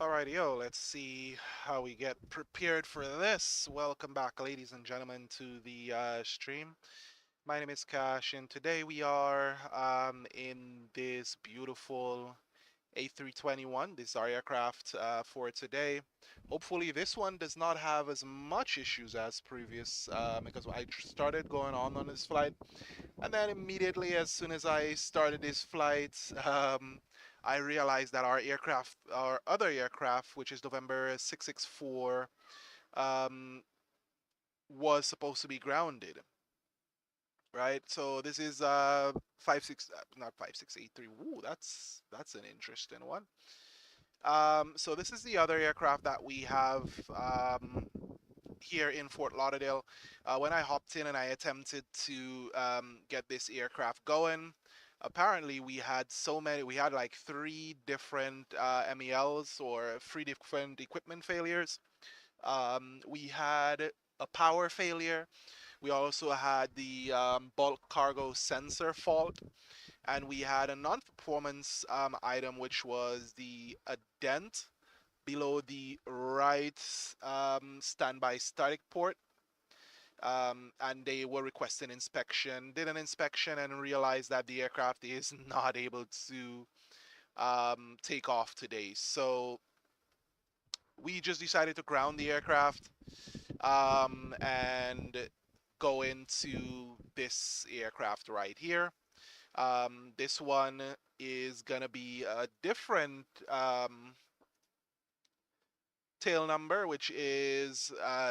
Alrighty, let's see how we get prepared for this. Welcome back, ladies and gentlemen, to the stream. My name is Cash, and today we are in this beautiful A321. This is our aircraft for today. Hopefully, this one does not have as much issues as previous because I started going on this flight, and then immediately, as soon as I started this flight, I realized that our other aircraft, which is November 664, um, was supposed to be grounded. Right, so this is 56, not 5683. Ooh, that's an interesting one. So this is the other aircraft that we have here in Fort Lauderdale. When I hopped in and I attempted to get this aircraft going, apparently we had like three different MELs or three different equipment failures. We had a power failure. We also had the bulk cargo sensor fault, and we had a non-performance item, which was a dent below the right standby static port. And they were requesting inspection. Did an inspection and realized that the aircraft is not able to take off today. So we just decided to ground the aircraft and go into this aircraft right here. This one is gonna be a different tail number, which is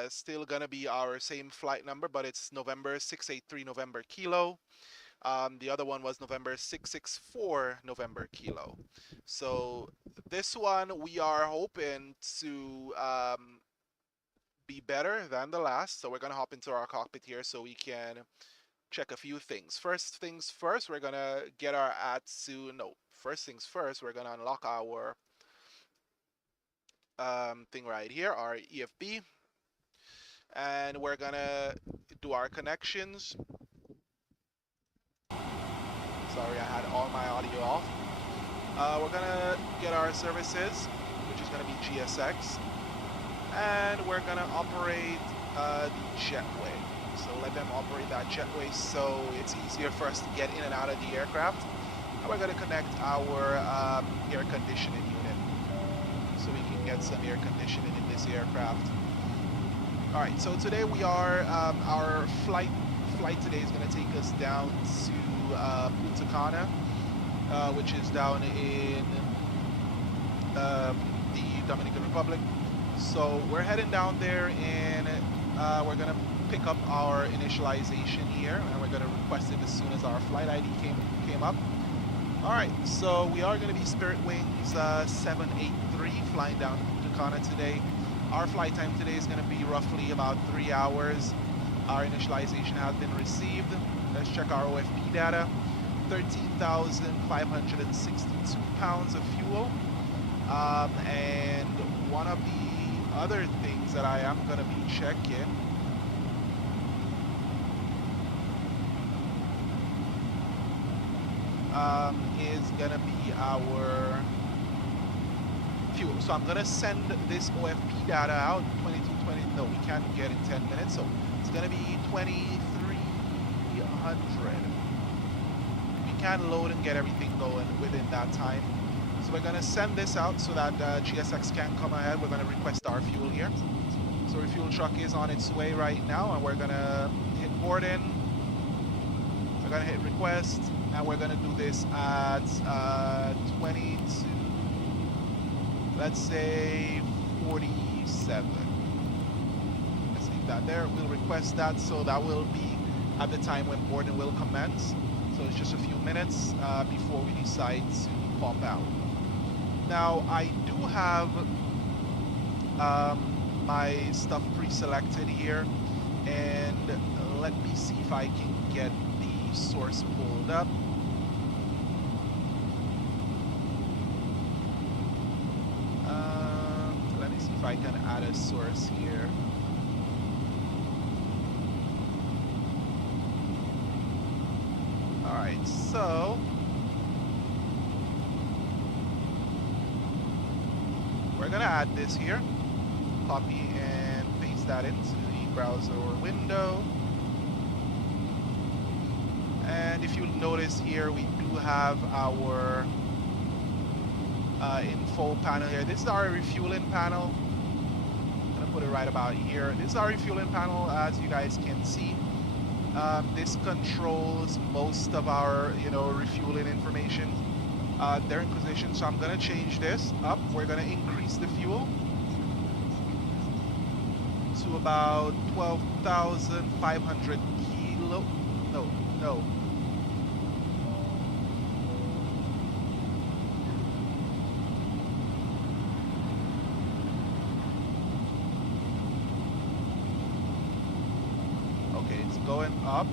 still gonna be our same flight number, but it's November 683 November Kilo. The other one was November 664 November Kilo. So this one we are hoping to be better than the last. So we're gonna hop into our cockpit here so we can check a few things. First things first, we're gonna get our ATSU. No, first things first, we're gonna unlock our thing right here, our EFB, and we're gonna do our connections. Sorry, I had all my audio off. We're gonna get our services, which is gonna be GSX, and we're gonna operate the jetway. So let them operate that jetway so it's easier for us to get in and out of the aircraft. And we're gonna connect our air conditioning unit so we can get some air conditioning in this aircraft. All right, so today we are our flight today is going to take us down to Punta Cana, which is down in the Dominican Republic. So we're heading down there, and we're going to pick up our initialization here, and we're going to request it as soon as our flight ID came up. All right, so we are going to be Spiritwings 783 flying down to Punta Cana today. Our flight time today is going to be roughly about 3 hours. Our initialization has been received. Let's check our OFP data. 13,562 pounds of fuel. And one of the other things that I am going to be checking is going to be our fuel. So I'm going to send this OFP data out 2220. No, we can't get in 10 minutes. So it's going to be 2300. We can load and get everything going within that time. So we're going to send this out so that GSX can come ahead. We're going to request our fuel here. So our fuel truck is on its way right now, and we're going to hit boarding. We're going to hit request, and we're going to do this at 22, let's say 47. Let's leave that there. We'll request that, so that will be at the time when boarding will commence. So it's just a few minutes before we decide to pop out. Now, I do have my stuff pre-selected here, and let me see if I can get the source pulled up. Let me see if I can add a source here. All right, so we're gonna add this here, copy and paste that into the browser window. And if you notice here, we do have our info panel here. This is our refueling panel. I'm gonna put it right about here. This is our refueling panel, as you guys can see. This controls most of our, refueling information. They're in position, so I'm gonna change this up. We're gonna increase the fuel to about 12,500 kilo. No. Okay, it's going up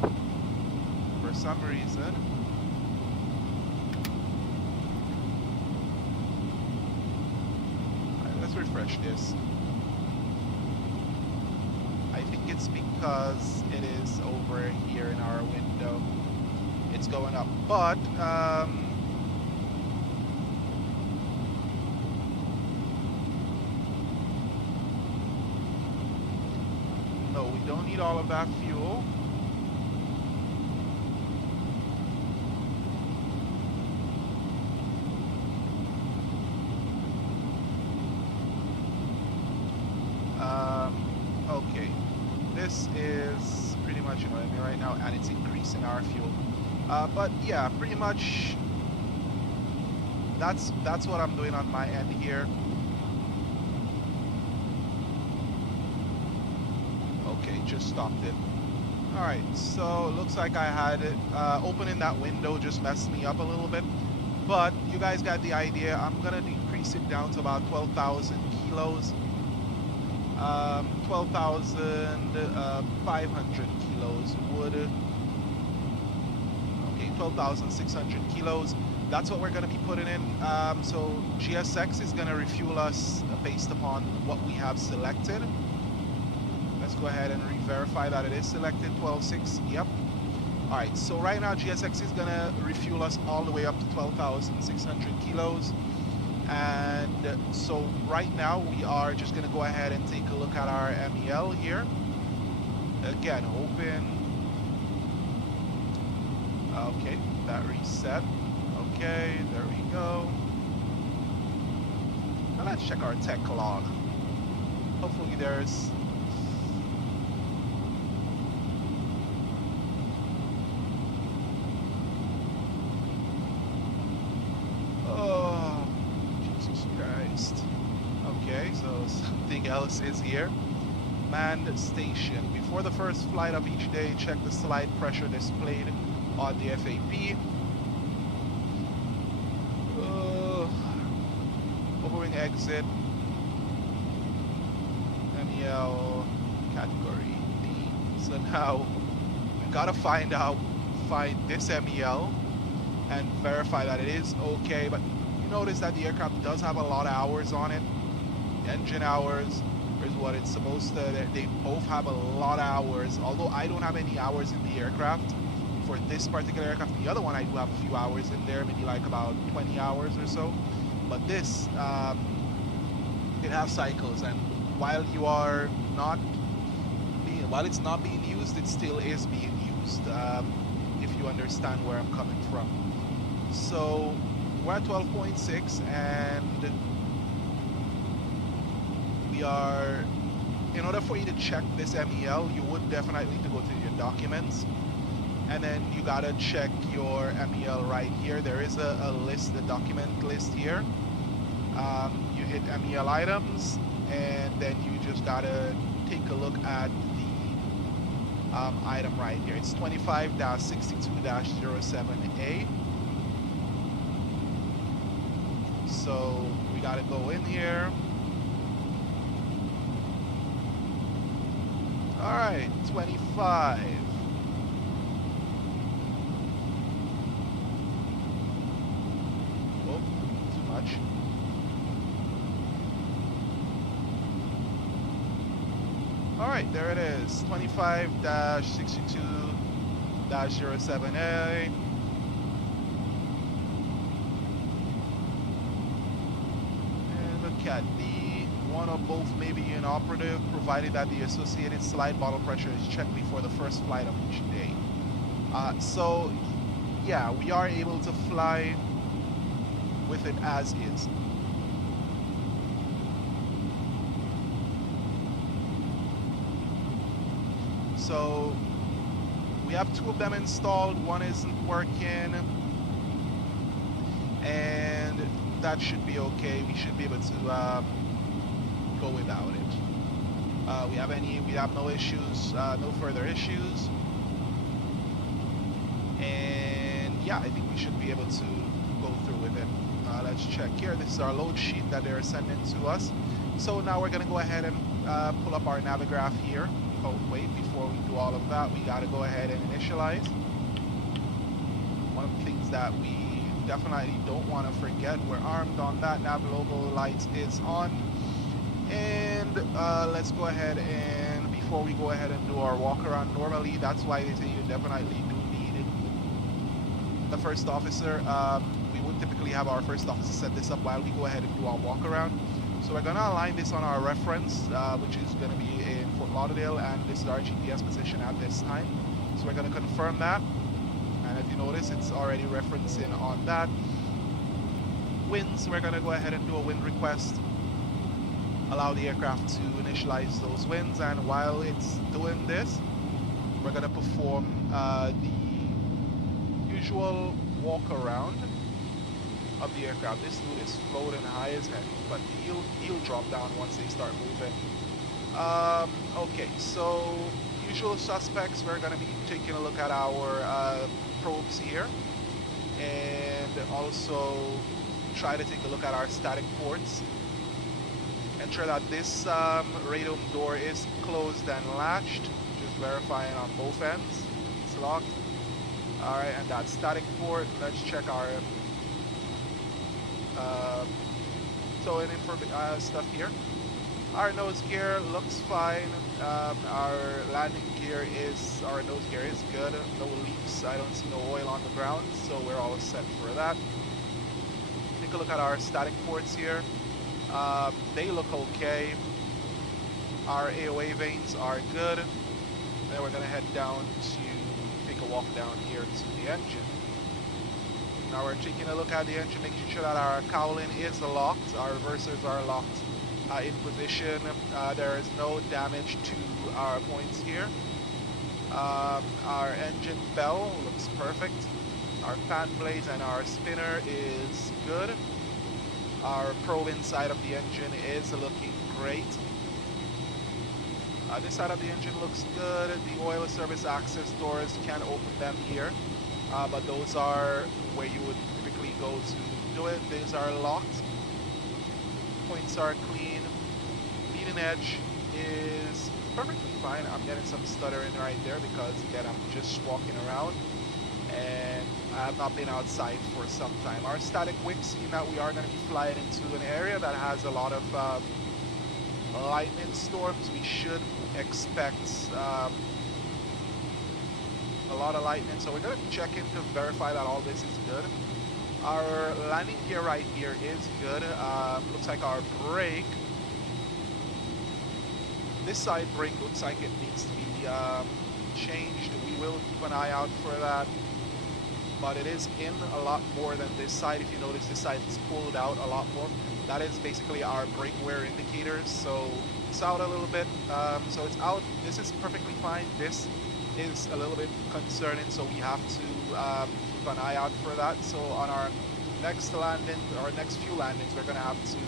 for some reason. All right, let's refresh this. I think it's because it is over here in our window. It's going up, but no, we don't need all of that fuel. Okay, this is pretty much right now, and it's increasing our fuel. But yeah, pretty much that's what I'm doing on my end here. Okay, just stopped it. All right, so it looks like I had it opening that window just messed me up a little bit, but you guys got the idea. I'm gonna decrease it down to about 12,000 kilos. 12,500 kilos would, okay, 12,600 kilos. That's what we're going to be putting in. So GSX is going to refuel us based upon what we have selected. Let's go ahead and re-verify that it is selected, 12.6, yep. All right, so right now GSX is going to refuel us all the way up to 12,600 kilos. And so right now we are just going to go ahead and take a look at our MEL here. Again, open. Okay, that reset. Okay, there we go. Now let's check our tech log. Hopefully there's... Okay, so something else is here. Manned station. Before the first flight of each day, check the slide pressure displayed on the FAP. Overwing exit. MEL category D. So now we gotta find this MEL and verify that it is okay. But you notice that the aircraft does have a lot of hours on it. Engine hours is what it's supposed to. They both have a lot of hours, although I don't have any hours in the aircraft for this particular aircraft. The other one I do have a few hours in there, maybe like about 20 hours or so, but this it has cycles, and while it's not being used, it still is being used, if you understand where I'm coming from. So we're at 12.6, and we are, in order for you to check this MEL, you would definitely need to go to your documents, and then you gotta check your MEL right here. There is a list, the document list here. You hit MEL items, and then you just gotta take a look at the item right here. It's 25-62-07A. So we gotta go in here. All right, 25. Oh, too much. All right, there it is, 25-62-07A. And look at the one or both may be inoperative, provided that the associated slide bottle pressure is checked before the first flight of each day. So yeah, we are able to fly with it as is. So we have two of them installed, one isn't working, and that should be okay. We should be able to go without it. We have no issues, no further issues. And yeah, I think we should be able to go through with it. Let's check here. This is our load sheet that they're sending to us. So now we're gonna go ahead and pull up our navigraph here. Oh wait, before we do all of that, we gotta go ahead and initialize. One of the things that we definitely don't want to forget, we're armed on that. Nav logo light is on. And let's go ahead and before we go ahead and do our walk around, normally that's why they say you definitely do need the first officer. We would typically have our first officer set this up while we go ahead and do our walk around. So we're going to align this on our reference, which is going to be in Fort Lauderdale, and this is our GPS position at this time. So we're going to confirm that, and if you notice, it's already referencing on that. Winds, we're going to go ahead and do a wind request, allow the aircraft to initialize those winds, and while it's doing this, we're going to perform the usual walk around of the aircraft. This dude is floating high as heck, but he'll drop down once they start moving. Okay, so usual suspects, we're going to be taking a look at our probes here, and also try to take a look at our static ports. Ensure that this radome door is closed and latched, just verifying on both ends. It's locked. Alright, and that static port, let's check our towing stuff here. Our nose gear looks fine. Our landing gear is, our nose gear is good. No leaks. I don't see no oil on the ground, so we're all set for that. Take a look at our static ports here. They look okay. Our AOA vanes are good. Then we're gonna head down to take a walk down here to the engine. Now we're taking a look at the engine, making sure that our cowling is locked, our reversers are locked in position. There is no damage to our points here. Our engine bell looks perfect. Our fan blades and our spinner is good. Our probe inside of the engine is looking great. This side of the engine looks good. The oil service access doors, can't open them here, but those are where you would typically go to do it. These are locked. Points are clean. Leading edge is perfectly fine. I'm getting some stuttering right there because, again, I'm just walking around and I have not been outside for some time. Our static wick, seeing that we are going to be flying into an area that has a lot of lightning storms, we should expect a lot of lightning, so we're going to check in to verify that all this is good. Our landing gear right here is good. Looks like our brake, this side brake looks like it needs to be changed. We will keep an eye out for that, but it is in a lot more than this side. If you notice, this side is pulled out a lot more. That is basically our brake wear indicators, so it's out a little bit. So it's out. This is perfectly fine. This is a little bit concerning, so we have to keep an eye out for that. So on our next landing, or next few landings, we're going to have to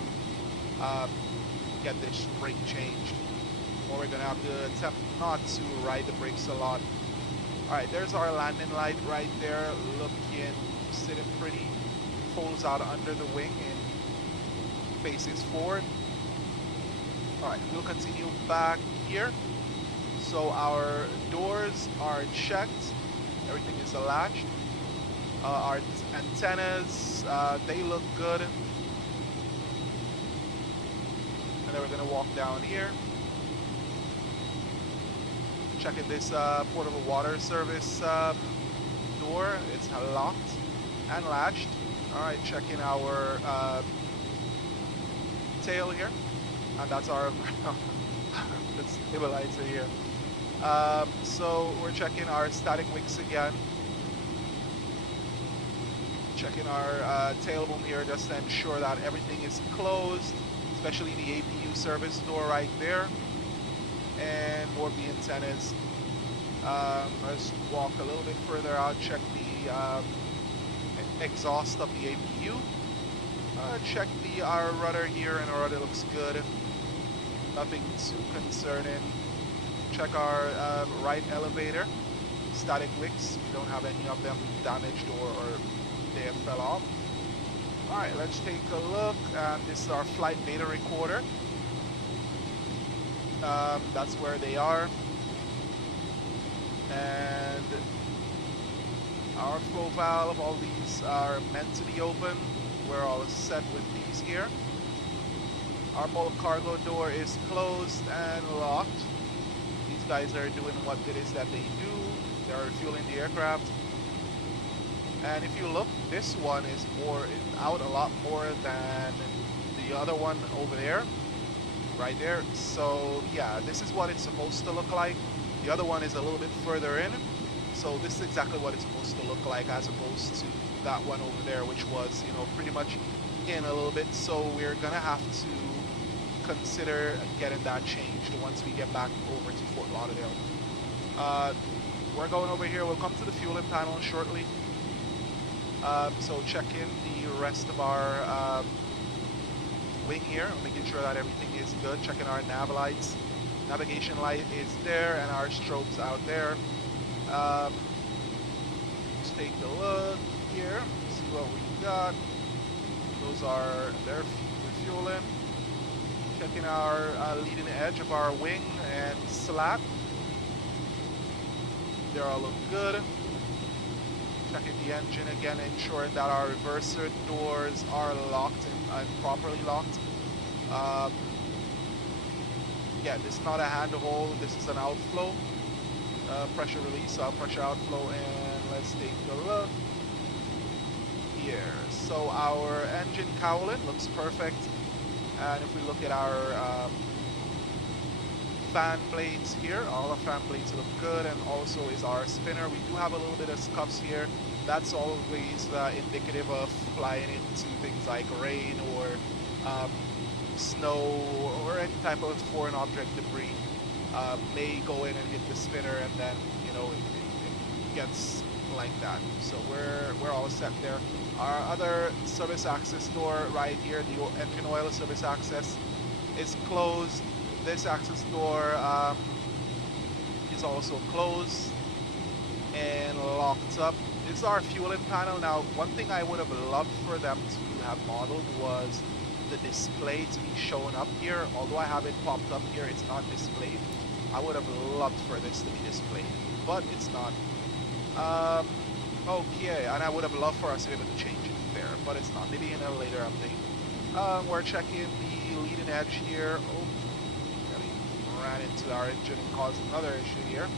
get this brake changed, or we're going to have to attempt not to ride the brakes a lot. Alright, there's our landing light right there, looking, sitting pretty, folds out under the wing and faces forward. Alright, we'll continue back here. So our doors are checked, everything is latched. Our antennas, they look good. And then we're going to walk down here. Checking this portable water service door. It's locked and latched. Alright, checking our tail here, and that's our the stabilizer here. So we're checking our static wicks again, checking our tail boom here just to ensure that everything is closed, especially the APU service door right there, and more the antennas. Let's walk a little bit further out, check the exhaust of the APU. Check our rudder here, and our rudder looks good. Nothing too concerning. Check our right elevator, static wicks. We don't have any of them damaged or they have fell off. Alright, let's take a look. This is our flight data recorder. That's where they are. And our flow valve, all these are meant to be open. We're all set with these here. Our bulk cargo door is closed and locked. These guys are doing what it is that they do. They're refueling the aircraft. And if you look, this one is out a lot more than the other one over there, right there. So yeah, this is what it's supposed to look like. The other one is a little bit further in. So this is exactly what it's supposed to look like, as opposed to that one over there, which was, you know, pretty much in a little bit. So we're gonna have to consider getting that changed once we get back over to Fort Lauderdale. We're going over here. We'll come to the fueling panel shortly. So check in the rest of our wing here, making sure that everything is good. Checking our nav lights. Navigation light is there, and our strobes out there. Let's take a look here, see what we got. Those are their refueling. Checking our leading edge of our wing and slat. They all look good. Checking the engine again, ensuring that our reverser doors are locked and properly locked. Yeah, this is not a hand hold, this is an outflow. Pressure release, pressure outflow, and let's take a look here. So our engine cowling looks perfect. And if we look at our fan blades here, all the fan blades look good, and also is our spinner. We do have a little bit of scuffs here. That's always indicative of flying into things like rain or snow or any type of foreign object debris. May go in and hit the spinner, and then, you know, it gets like that. So we're all set there. Our other service access door right here, the engine oil service access, is closed. This access door is also closed and locked up. This is our fueling panel. Now, one thing I would have loved for them to have modeled was the display to be shown up here. Although I have it popped up here, it's not displayed. I would have loved for this to be displayed, but it's not. Okay, and I would have loved for us to be able to change it there, but it's not. Maybe in a later update. We're checking the leading edge here. Oh, we ran into our engine and caused another issue here.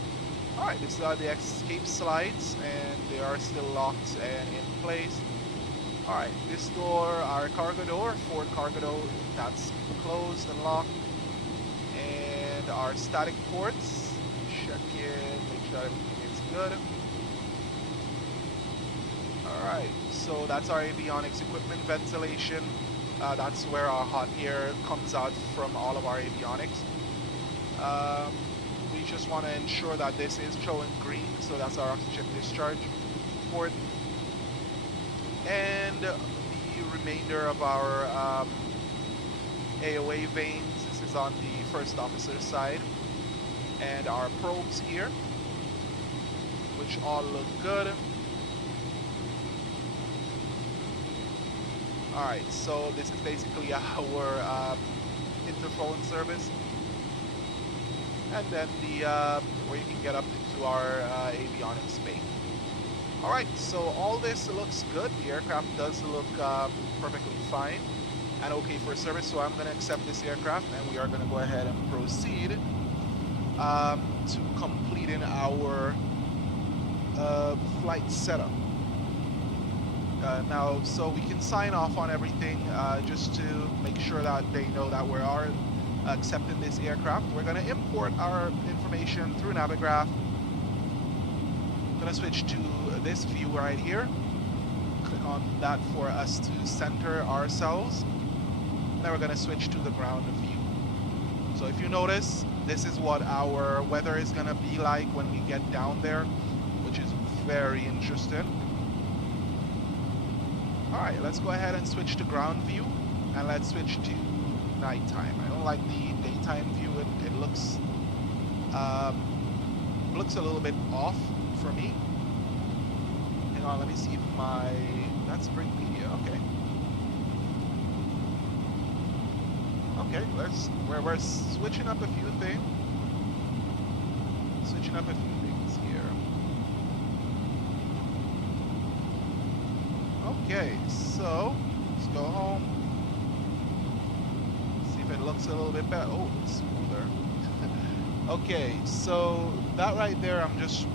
Alright, these are the escape slides, and they are still locked and in place. Alright, this door, our cargo door, forward cargo door, that's closed and locked. And our static ports, check in, make sure everything is good. Alright, so that's our avionics equipment ventilation. That's where our hot air comes out from all of our avionics. We just want to ensure that this is showing green, so that's our oxygen discharge port. And the remainder of our AOA vanes, this is on the first officer's side. And our probes here, which all look good. Alright, so this is basically our interphone service. And then the where you can get up into our avionics bay. Alright, so all this looks good. The aircraft does look perfectly fine and okay for service, so I'm going to accept this aircraft, and we are going to go ahead and proceed to completing our flight setup. Now, so we can sign off on everything just to make sure that they know that we are accepting this aircraft. We're going to import our information through Navigraph. I'm going to switch to this view right here. Click on that for us to center ourselves. Now we're going to switch to the ground view. So if you notice, this is what our weather is going to be like when we get down there, which is very interesting. All right, let's go ahead and switch to ground view, and let's switch to nighttime. I don't like the daytime view. It looks a little bit off for me. Hang on, let me see if that's Spring Media. Okay. Okay, we're switching up a few things. Switching up a few things here. Okay, so let's go home. See if it looks a little bit better. Oh, it's smoother. Okay, so that right there, I'm just,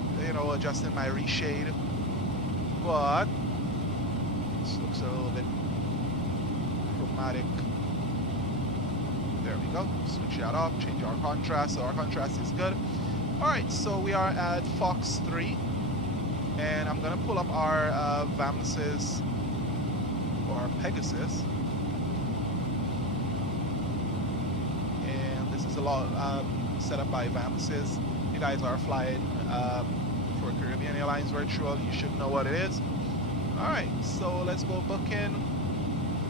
adjusting my reshade. But this looks a little bit chromatic. There we go. Switch that off, change our contrast. So our contrast is good. All right, so we are at Fox 3. And I'm gonna pull up our VAMSys or Pegasus. And this is a lot set up by VAMSys. You guys are flying for Caribbean Airlines Virtual. You should know what it is. All right, so let's go book in.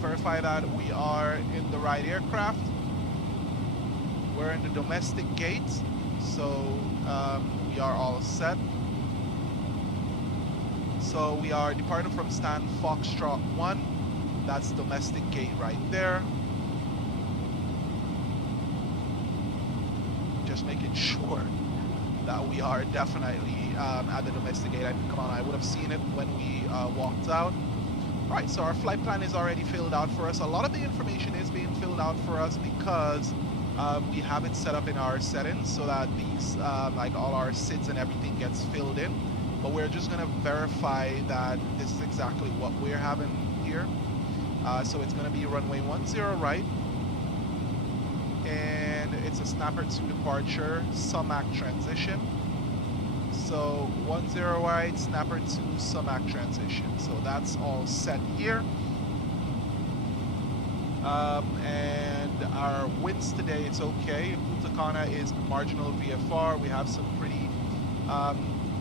Verify that we are in the right aircraft. We're in the domestic gate, so we are all set. So we are departing from Stan Foxtrot 1. That's domestic gate right there. Just making sure that we are definitely at the domestic gate. I mean, come on, I would have seen it when we walked out. All right, so our flight plan is already filled out for us. A lot of the information is being filled out for us because we have it set up in our settings so that these, like all our SIDs and everything gets filled in. But we're just gonna verify that this is exactly what we're having here. So it's gonna be runway 10 right. And it's a Snapper 2 departure, Sumac transition. So 10 right, Snapper 2, Sumac transition. So that's all set here. And our winds today, it's okay. Punta Cana is marginal VFR. We have some pretty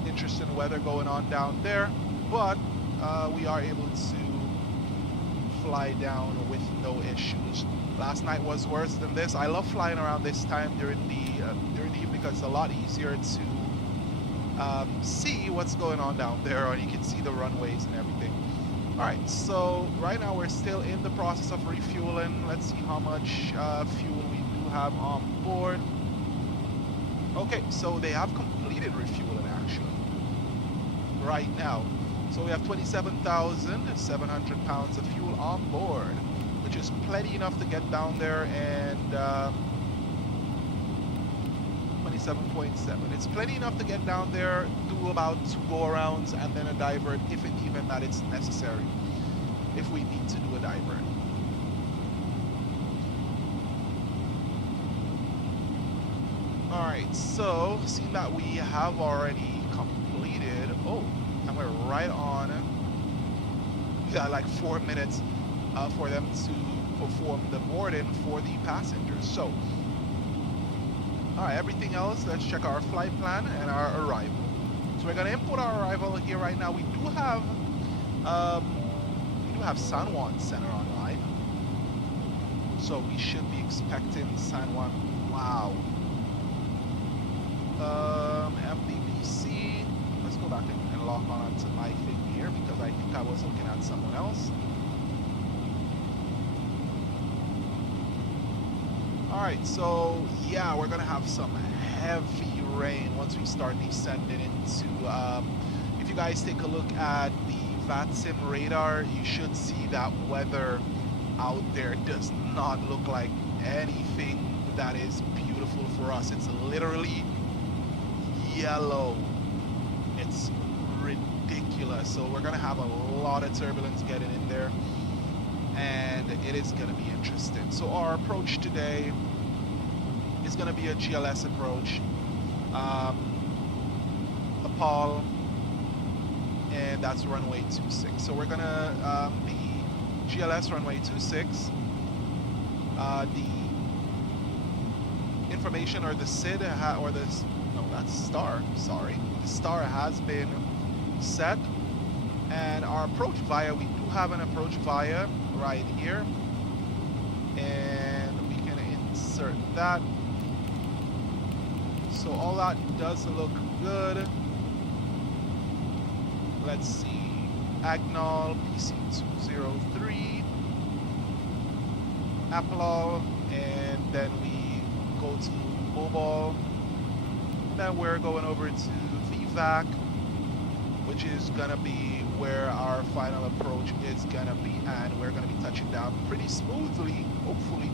interesting weather going on down there, but we are able to fly down with no issues. Last night was worse than this. I love flying around this time during the evening because it's a lot easier to see what's going on down there, or you can see the runways and everything. All right, so right now we're still in the process of refueling. Let's see how much fuel we do have on board. Okay, so they have completed refueling actually right now. So we have 27,700 pounds of fuel on board, which is plenty enough to get down there, and 27.7. It's plenty enough to get down there, do about 2 go-arounds, and then a divert if and even that it's necessary, if we need to do a divert. Alright, so seeing that we have already completed, oh, and we're right on, we got like 4 minutes for them to perform the boarding for the passengers. So, alright, everything else, let's check our flight plan and our arrival. So we're gonna input our arrival here right now. We do have San Juan Center online. So we should be expecting San Juan. Wow. MDPC. Let's go back and log on to my thing here because I think I was looking at someone else. Alright, so yeah, we're gonna have some heavy rain once we start descending into, if you guys take a look at the VATSIM radar, you should see that weather out there does not look like anything that is beautiful for us. It's literally yellow. It's ridiculous. ridiculous. So we're gonna have a lot of turbulence getting in there, and it is gonna be interesting. So our approach today is gonna be a GLS approach, a Paul, and that's runway 26. So we're gonna be GLS runway 26. The information or the SID or the no, that's star. Sorry, the star has been set, and our approach via, we do have an approach via right here, and we can insert that. So all that does look good. Let's see, Agnol PC203, Apollo, and then we go to Mobile. Then we're going over to VVAC, which is gonna be where our final approach is gonna be, and we're gonna be touching down pretty smoothly, hopefully.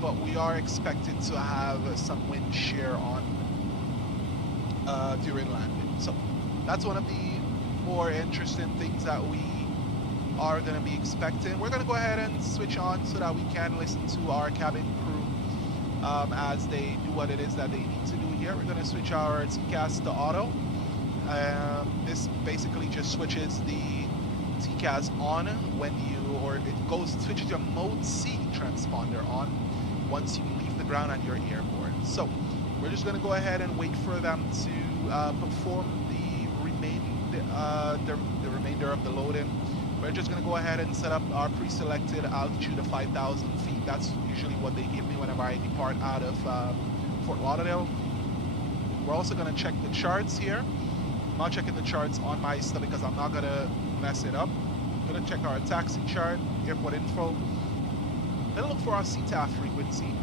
But we are expected to have some wind shear on during landing. So that's one of the more interesting things that we are going to be expecting. We're going to go ahead and switch on so that we can listen to our cabin crew as they do what it is that they need to do here. We're going to switch our TCAS to auto. This basically just switches the TCAS on when you, or it switches your mode C transponder on once you leave the ground and you're airborne. So we're just going to go ahead and wait for them to perform the remainder of the loading. We're just going to go ahead and set up our pre-selected altitude of 5,000 feet. That's usually what they give me whenever I depart out of Fort Lauderdale. We're also going to check the charts here. I'm not checking the charts on my stuff because I'm not going to mess it up. I'm going to check our taxi chart, airport info. Then look for our CTAF frequency.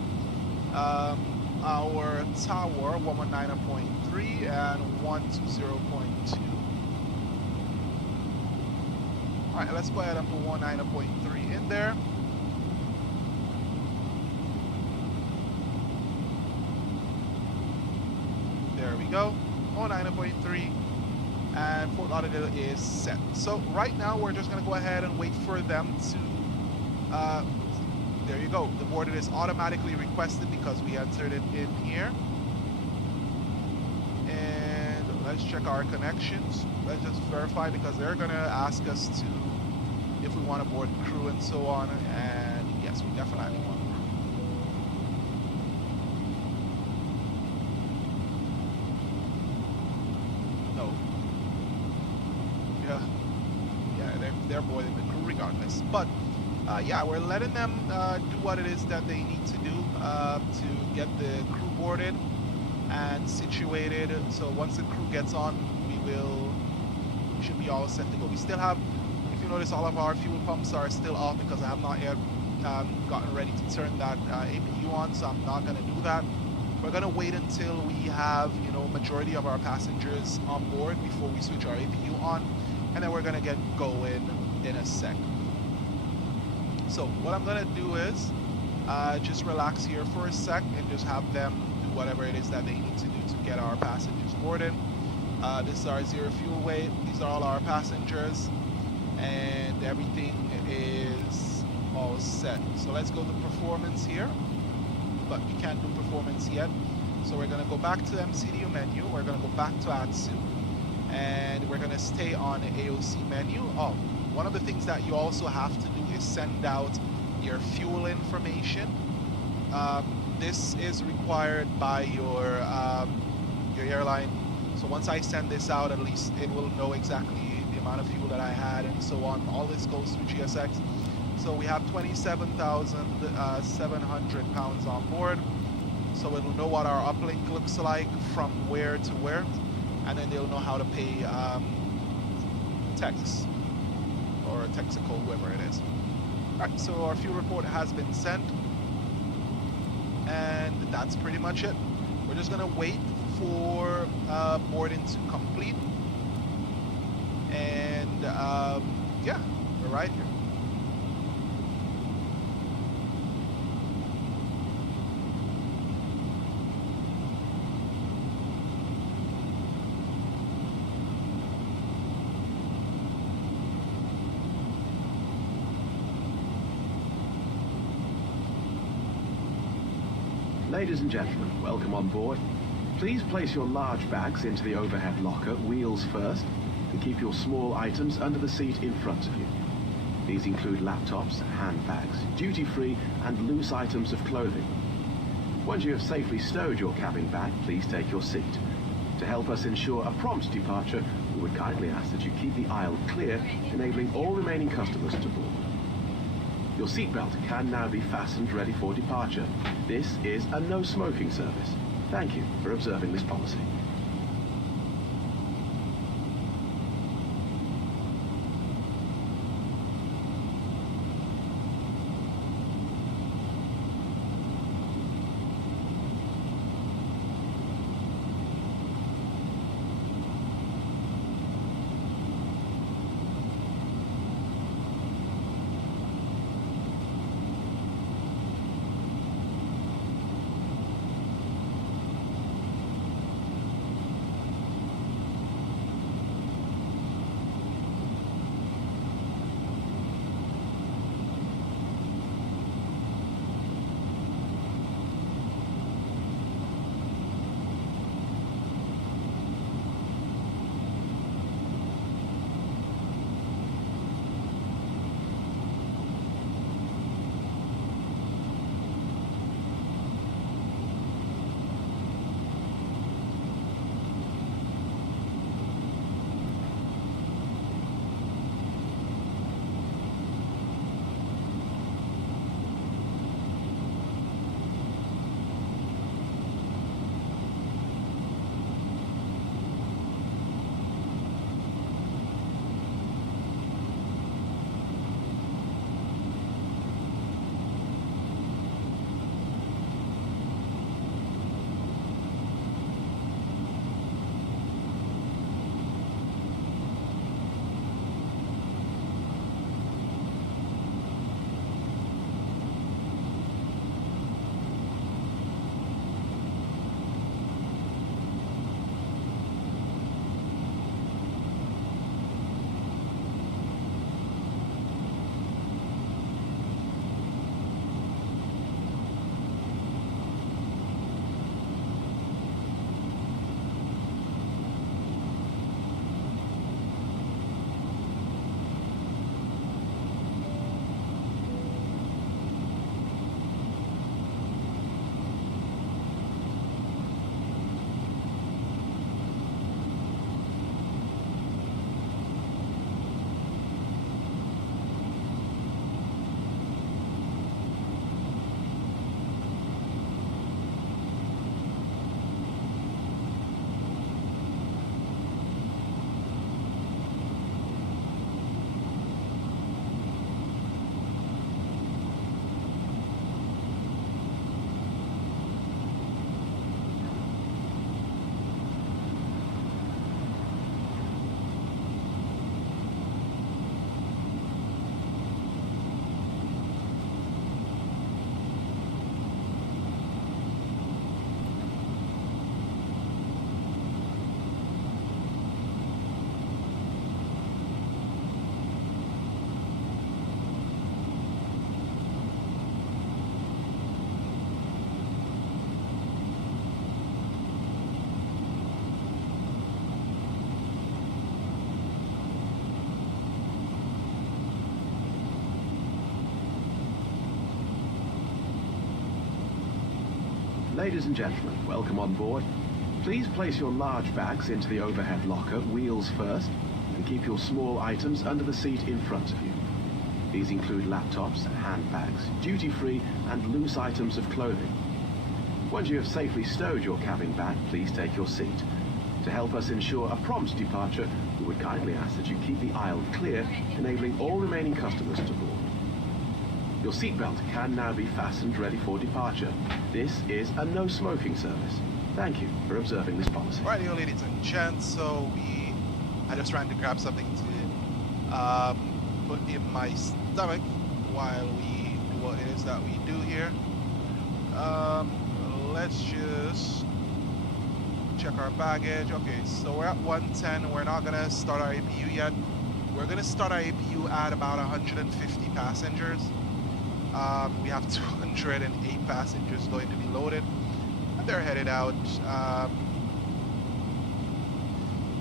Our tower 119.3 and 120.2. Alright, let's go ahead and put 190.3 in there. There we go, 190.3, and Fort Lauderdale is set. So right now we're just going to go ahead and wait for them to, there you go, the boarding is automatically requested because we entered it in here. And let's check our connections. Let's just verify because they're going to ask us to, if we want to board crew and so on, and yes, we definitely want crew. No. Yeah, they're boarding the crew regardless. But yeah, we're letting them do what it is that they need to do to get the crew boarded and situated. So once the crew gets on, we should be all set to go. We still have, if you notice, all of our fuel pumps are still off because I have not yet gotten ready to turn that APU on, so I'm not going to do that. We're going to wait until we have, you know, majority of our passengers on board before we switch our APU on, and then we're going to get going in a sec. So what I'm going to do is just relax here for a sec and just have them do whatever it is that they need to do to get our passengers boarded. This is our zero fuel weight. These are all our passengers, and everything is all set. So let's go to performance here, but we can't do performance yet. So we're going to go back to MCDU menu. We're going to go back to ATSU, and we're going to stay on the AOC menu. Oh, one of the things that you also have to do is send out your fuel information. This is required by your airline. So once I send this out, at least it will know exactly the amount of fuel that I had and so on. All this goes through GSX. So we have 27,700 pounds on board. So it'll know what our uplink looks like from where to where, and then they'll know how to pay Tex or Texaco, whoever it is. All right, so our fuel report has been sent, and that's pretty much it. We're just gonna wait for boarding to complete, and yeah, we're right here. Ladies and gentlemen, welcome on board. Please place your large bags into the overhead locker, wheels first, and keep your small items under the seat in front of you. These include laptops, handbags, duty-free and loose items of clothing. Once you have safely stowed your cabin bag, please take your seat. To help us ensure a prompt departure, we would kindly ask that you keep the aisle clear, enabling all remaining customers to board. Your seatbelt can now be fastened ready for departure. This is a no smoking service. Thank you for observing this policy. Ladies and gentlemen, welcome on board. Please place your large bags into the overhead locker, wheels first, and keep your small items under the seat in front of you. These include laptops, handbags, duty-free and loose items of clothing. Once you have safely stowed your cabin bag, please take your seat. To help us ensure a prompt departure, we would kindly ask that you keep the aisle clear, enabling all remaining customers to board. Your seatbelt can now be fastened ready for departure. This is a no smoking service. Thank you for observing this policy. Alrighty, ladies and gents, so I just ran to grab something to put in my stomach while we do what it is that we do here. Let's just check our baggage. Okay, so we're at 110. We're not gonna start our APU yet. We're gonna start our APU at about 150 passengers. We have 208 passengers going to be loaded. and they're headed out.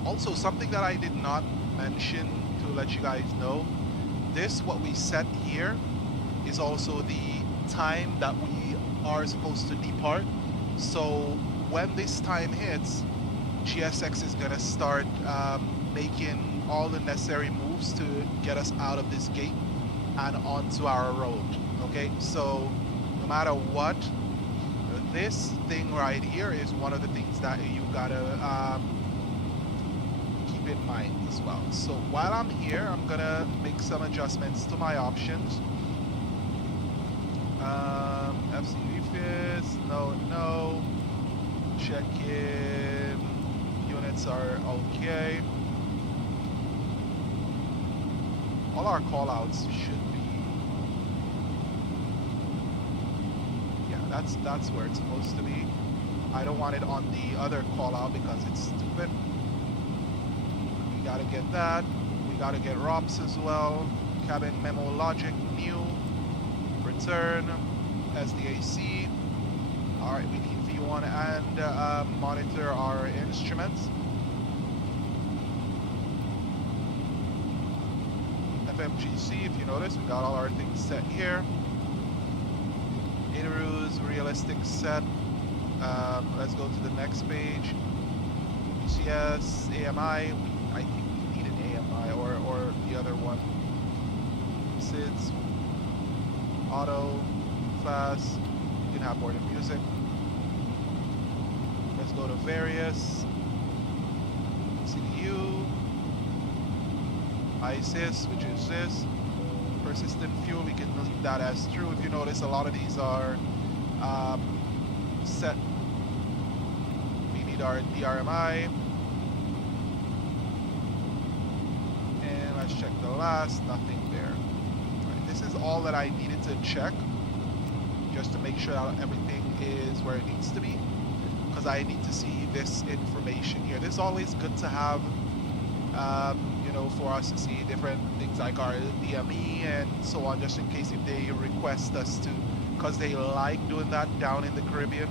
Also, something that I did not mention to let you guys know, this, what we set here, is also the time that we are supposed to depart. So when this time hits, GSX is gonna start making all the necessary moves to get us out of this gate and onto our road. Okay, so no matter what, this thing right here is one of the things that you gotta keep in mind as well. So while I'm here, I'm gonna make some adjustments to my options. FC refits, no. Check in, units are okay. All our callouts should be, yeah, that's where it's supposed to be. I don't want it on the other callout because it's stupid. We gotta get that. We gotta get ROPS as well. Cabin memo logic, new. Return, SDAC. All right, we need V1 and monitor our instruments. FMGC, if you notice, we got all our things set here. Interus, realistic set. Let's go to the next page. PCS, AMI. I think we need an AMI or the other one. SIDS, auto, fast. You can have more than music. Let's go to various. CDU. ISIS, which is this. Persistent fuel, we can leave that as true. If you notice, a lot of these are set. We need our DRMI. And let's check the last, nothing there. Right, this is all that I needed to check, just to make sure that everything is where it needs to be, because I need to see this information here. This is always good to have, you know, for us to see different things like our DME and so on, just in case if they request us to, because they like doing that down in the Caribbean,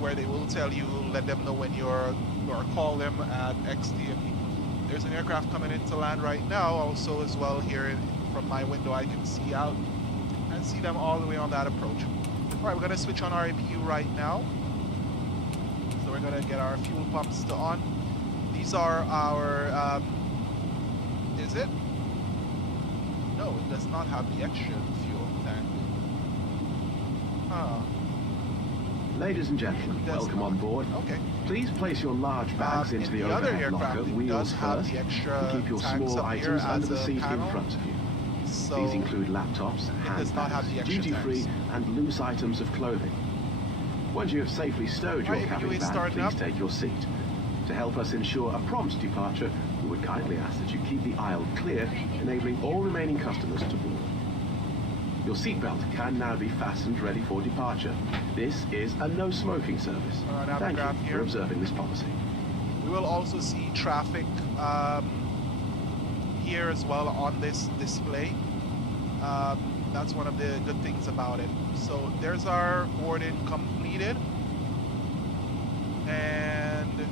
where they will tell you, let them know when you're, or call them at XDME. There's an aircraft coming into land right now, also as well here from my window I can see out and see them all the way on that approach. All right, we're gonna switch on our APU right now. So we're gonna get our fuel pumps to on. These are our, is it? No, it does not have the extra fuel tank. Huh. Ladies and gentlemen, welcome on board. Okay. Please place your large bags into the other overhead aircraft, locker, it wheels does have first, the extra and keep your tanks small up here items under as the a seat panel. in front of you. So These include laptops, does not have the handbags, extra duty-free, tanks. and loose items of clothing. Once you have safely stowed your Right, cabin APU is bag, starting please up. take your seat. To help us ensure a prompt departure, we would kindly ask that you keep the aisle clear, enabling all remaining customers to board. Your seatbelt can now be fastened ready for departure. This is a no smoking service. All right, Thank you graph here. for observing this policy. We will also see traffic here as well on this display. That's one of the good things about it. So there's our boarding completed. And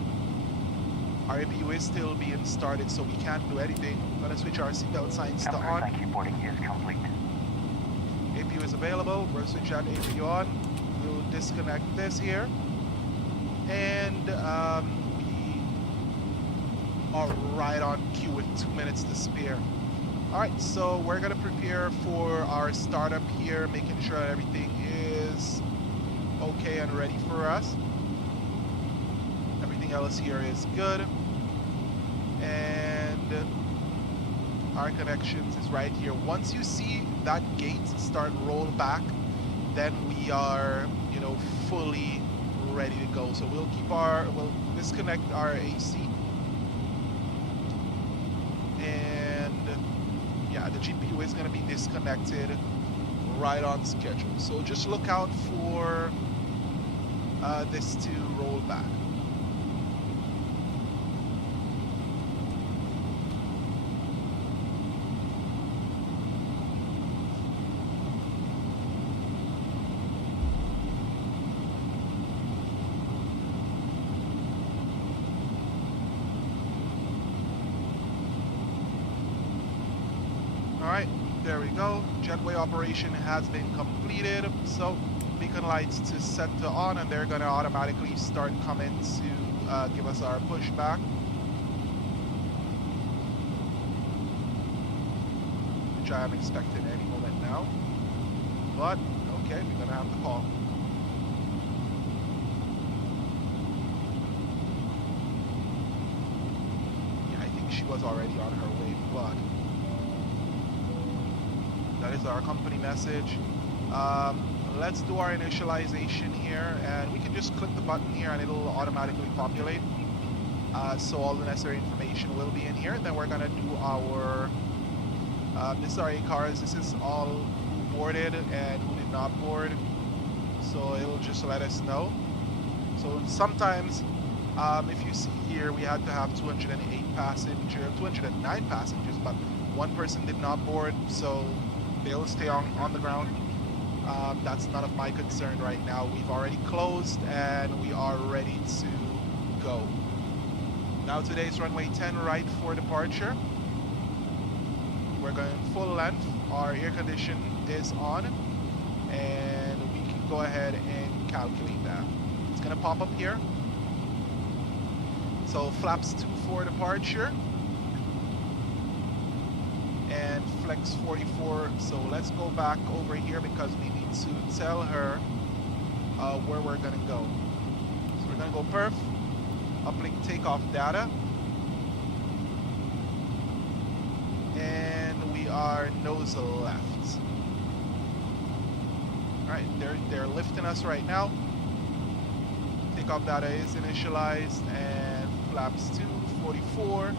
our APU is still being started, so we can't do anything. I'm gonna switch our seatbelt signs to on. Thank you, boarding is complete. APU is available. We'll switch that APU on. We'll disconnect this here. And we are right on cue with 2 minutes to spare. All right, so we're gonna prepare for our startup here, making sure that everything is okay and ready for us. Everything else here is good. And our connections is right here. Once you see that gate start roll back, then we are, you know, fully ready to go. So we'll disconnect our AC. And yeah, the GPU is going to be disconnected right on schedule. So just look out for this to roll back. Alright, there we go. Jetway operation has been completed. So beacon lights to set to on, and they're gonna automatically start coming to give us our pushback. Which I am expecting any moment now. But, okay, we're gonna have to call. Yeah, I think she was already on her way, but that is our company message. Let's do our initialization here, and we can just click the button here and it'll automatically populate. So all the necessary information will be in here. Then we're gonna do our this is our 8 cars. This is all who boarded and who did not board. So it'll just let us know. So sometimes, if you see here, we had to have 209 passengers, but one person did not board, so they'll stay on the ground. That's none of my concern right now. We've already closed and we are ready to go. Now today's runway 10 right for departure. We're going full length. Our air condition is on, and we can go ahead and calculate that. It's gonna pop up here. So flaps 2 for departure and flex 44. So let's go back over here because we need to tell her where we're gonna go. So we're gonna go perf, uplink takeoff data, and we are nose left. All right, they're lifting us right now. Takeoff data is initialized, and flaps 2, 44,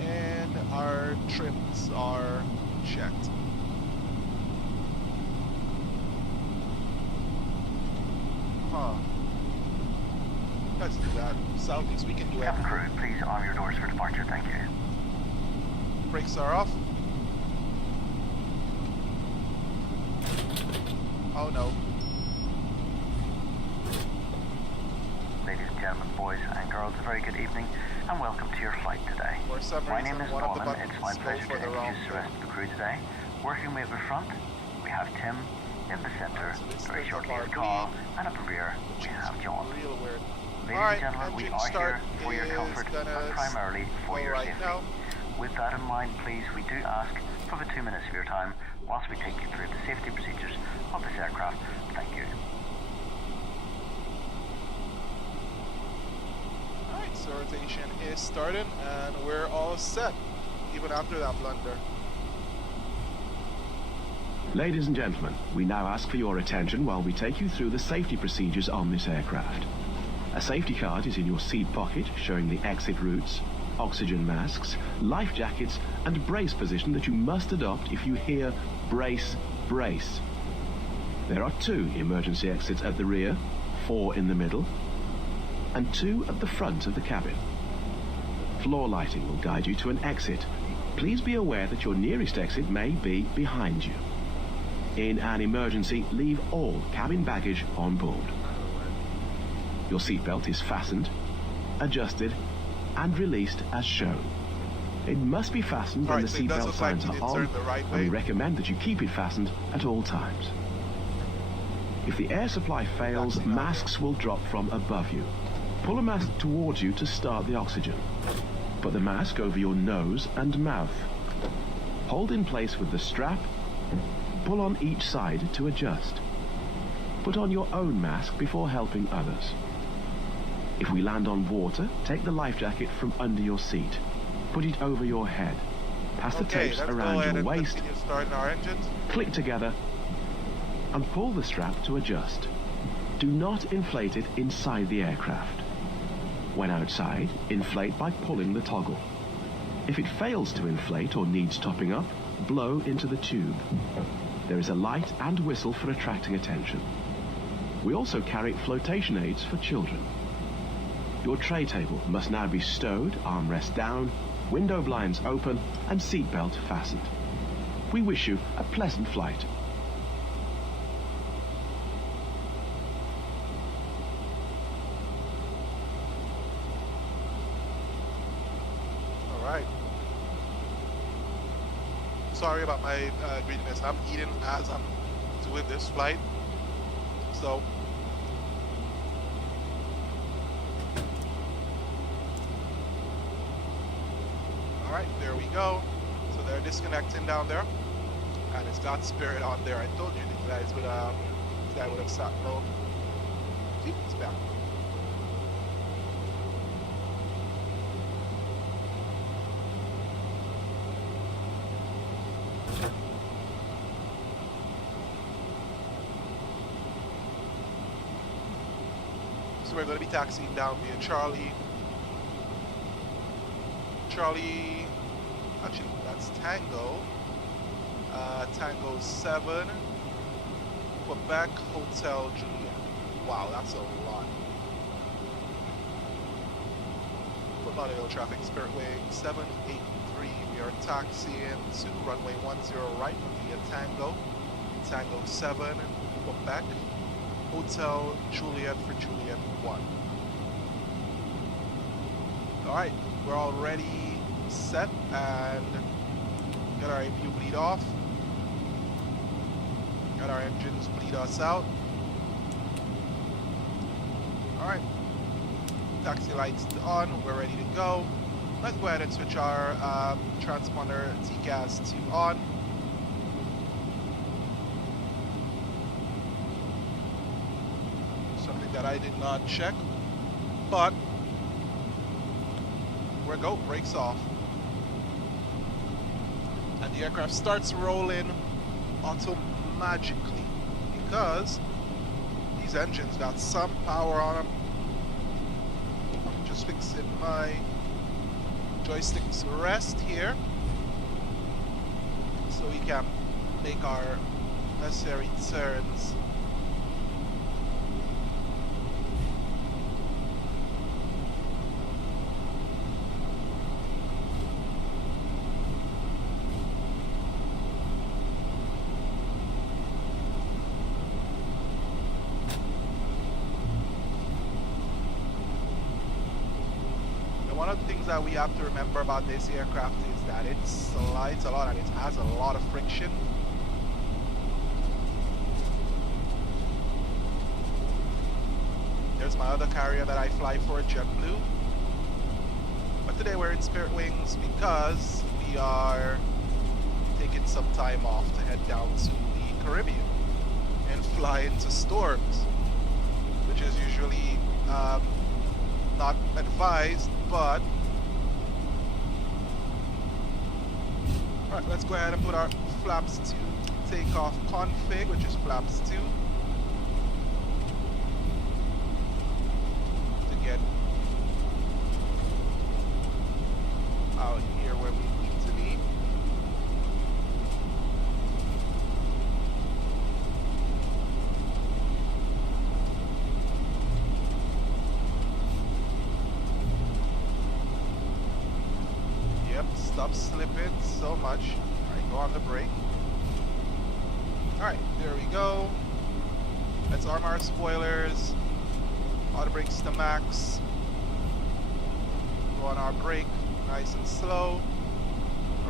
and our trims are checked. Huh. Let's do that. Southeast, we can do Captain everything. crew, please arm your doors for departure, thank you. Brakes are off. Oh no. Ladies and gentlemen, boys and girls, a very good evening and welcome to your flight today. For some My reason, name is one of the Norman. buttons It's my go pleasure for to the wrong introduce the rest thing. of the crew today. Working way at the front, we have Tim. In the center, So this very is shortly our is Carl, lead, and up in rear, we which have is John. real weird. Ladies Alright, and gentlemen, we engine are start here for your is comfort, gonna but primarily for go your right safety. now. With that in mind, please, we do ask for the 2 minutes of your time whilst we take you through the safety procedures of this aircraft. Thank you. Alright, so rotation is started and we're all set, even after that blunder. Ladies and gentlemen, we now ask for your attention while we take you through the safety procedures on this aircraft. A safety card is in your seat pocket showing the exit routes, oxygen masks, life jackets and brace position that you must adopt if you hear brace, brace. There are 2 emergency exits at the rear, 4 in the middle, and 2 at the front of the cabin. Floor lighting will guide you to an exit. Please be aware that your nearest exit may be behind you. In an emergency, leave all cabin baggage on board. Your seatbelt is fastened, adjusted, and released as shown. It must be fastened when Alright, the so it does seatbelt look like signs we are did on, turn the right and way. we recommend that you keep it fastened at all times. If the air supply fails, Exactly, masks will drop from above you. Pull a mask towards you to start the oxygen. Put the mask over your nose and mouth. Hold in place with the strap. Pull on each side to adjust. Put on your own mask before helping others. If we land on water, take the life jacket from under your seat. Put it over your head. Pass the Okay, tapes let's go around ahead your and waist. continue starting our engines. Click together and pull the strap to adjust. Do not inflate it inside the aircraft. When outside, inflate by pulling the toggle. If it fails to inflate or needs topping up, blow into the tube. There is a light and whistle for attracting attention. We also carry flotation aids for children. Your tray table must now be stowed, armrest down, window blinds open, and seatbelt fastened. We wish you a pleasant flight. Alright. Sorry about my greediness. I'm eating as I'm doing this flight. So, all right, there we go. So they're disconnecting down there, and it's got Spirit on there. I told you these guy would have sat low. See, it's back. So we're going to be taxiing down via Charlie. Actually, that's Tango. Tango 7, Quebec Hotel Juliet. Wow, that's a lot. Fort Lauderdale traffic, Spiritwings 783. We are taxiing to runway 10 right via Tango. Tango 7, Quebec Hotel Juliet for Juliet 1. Alright, we're already set and got our APU bleed off. Got our engines bleed us out. Alright, taxi lights on, we're ready to go. Let's go ahead and switch our transponder TCAS to on. Something that I did not check, but we're go, brakes off. And the aircraft starts rolling automatically because these engines got some power on them. I'm just fixing my joysticks rest here so we can make our necessary turns. One of the things that we have to remember about this aircraft is that it slides a lot and it has a lot of friction. There's my other carrier that I fly for, JetBlue. But today we're in Spiritwings because we are taking some time off to head down to the Caribbean and fly into storms, which is usually not advised, but alright, let's go ahead and put our flaps to takeoff config, which is flaps 2, to get out here where we need to be. Stop slipping so much. Alright, go on the brake. Alright, there we go. Let's arm our spoilers. Auto brakes to max. Go on our brake, nice and slow.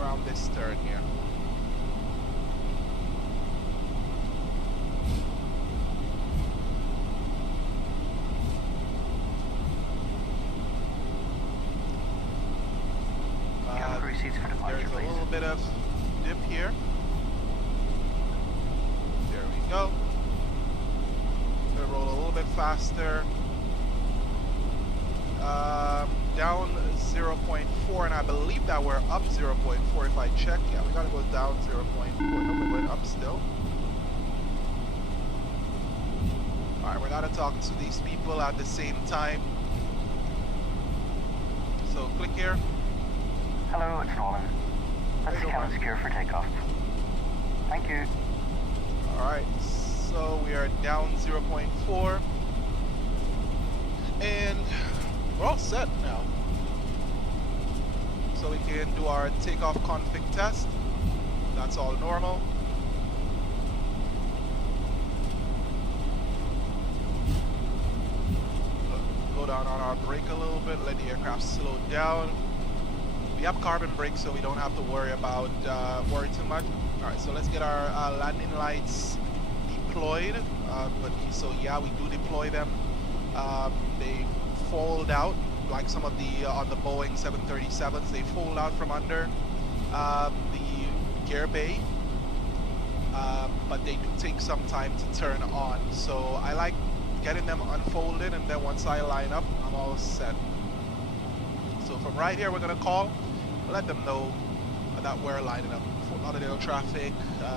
Around this turn here. There's a little bit of dip here. There we go. Gonna roll a little bit faster. Down 0.4, and I believe that we're up 0.4 if I check. Yeah, we gotta go down 0.4. No, we're going up still. Alright, we're gonna talk to these people at the same time. So click here. Hello, it's Nolan. Let's count secure for takeoff. Thank you. Alright, so we are down 0.4. And we're all set now. So we can do our takeoff config test. That's all normal. Go down on our brake a little bit, let the aircraft slow down. We We have carbon brakes, so we don't have to worry about worry too much. All right, so let's get our landing lights deployed. So yeah, we do deploy them. They fold out like some of the on the Boeing 737s. They fold out from under the gear bay, but they do take some time to turn on. So I like getting them unfolded, and then once I line up, I'm all set. So from right here, we're gonna call, let them know that we're lining up. Fort Lauderdale traffic,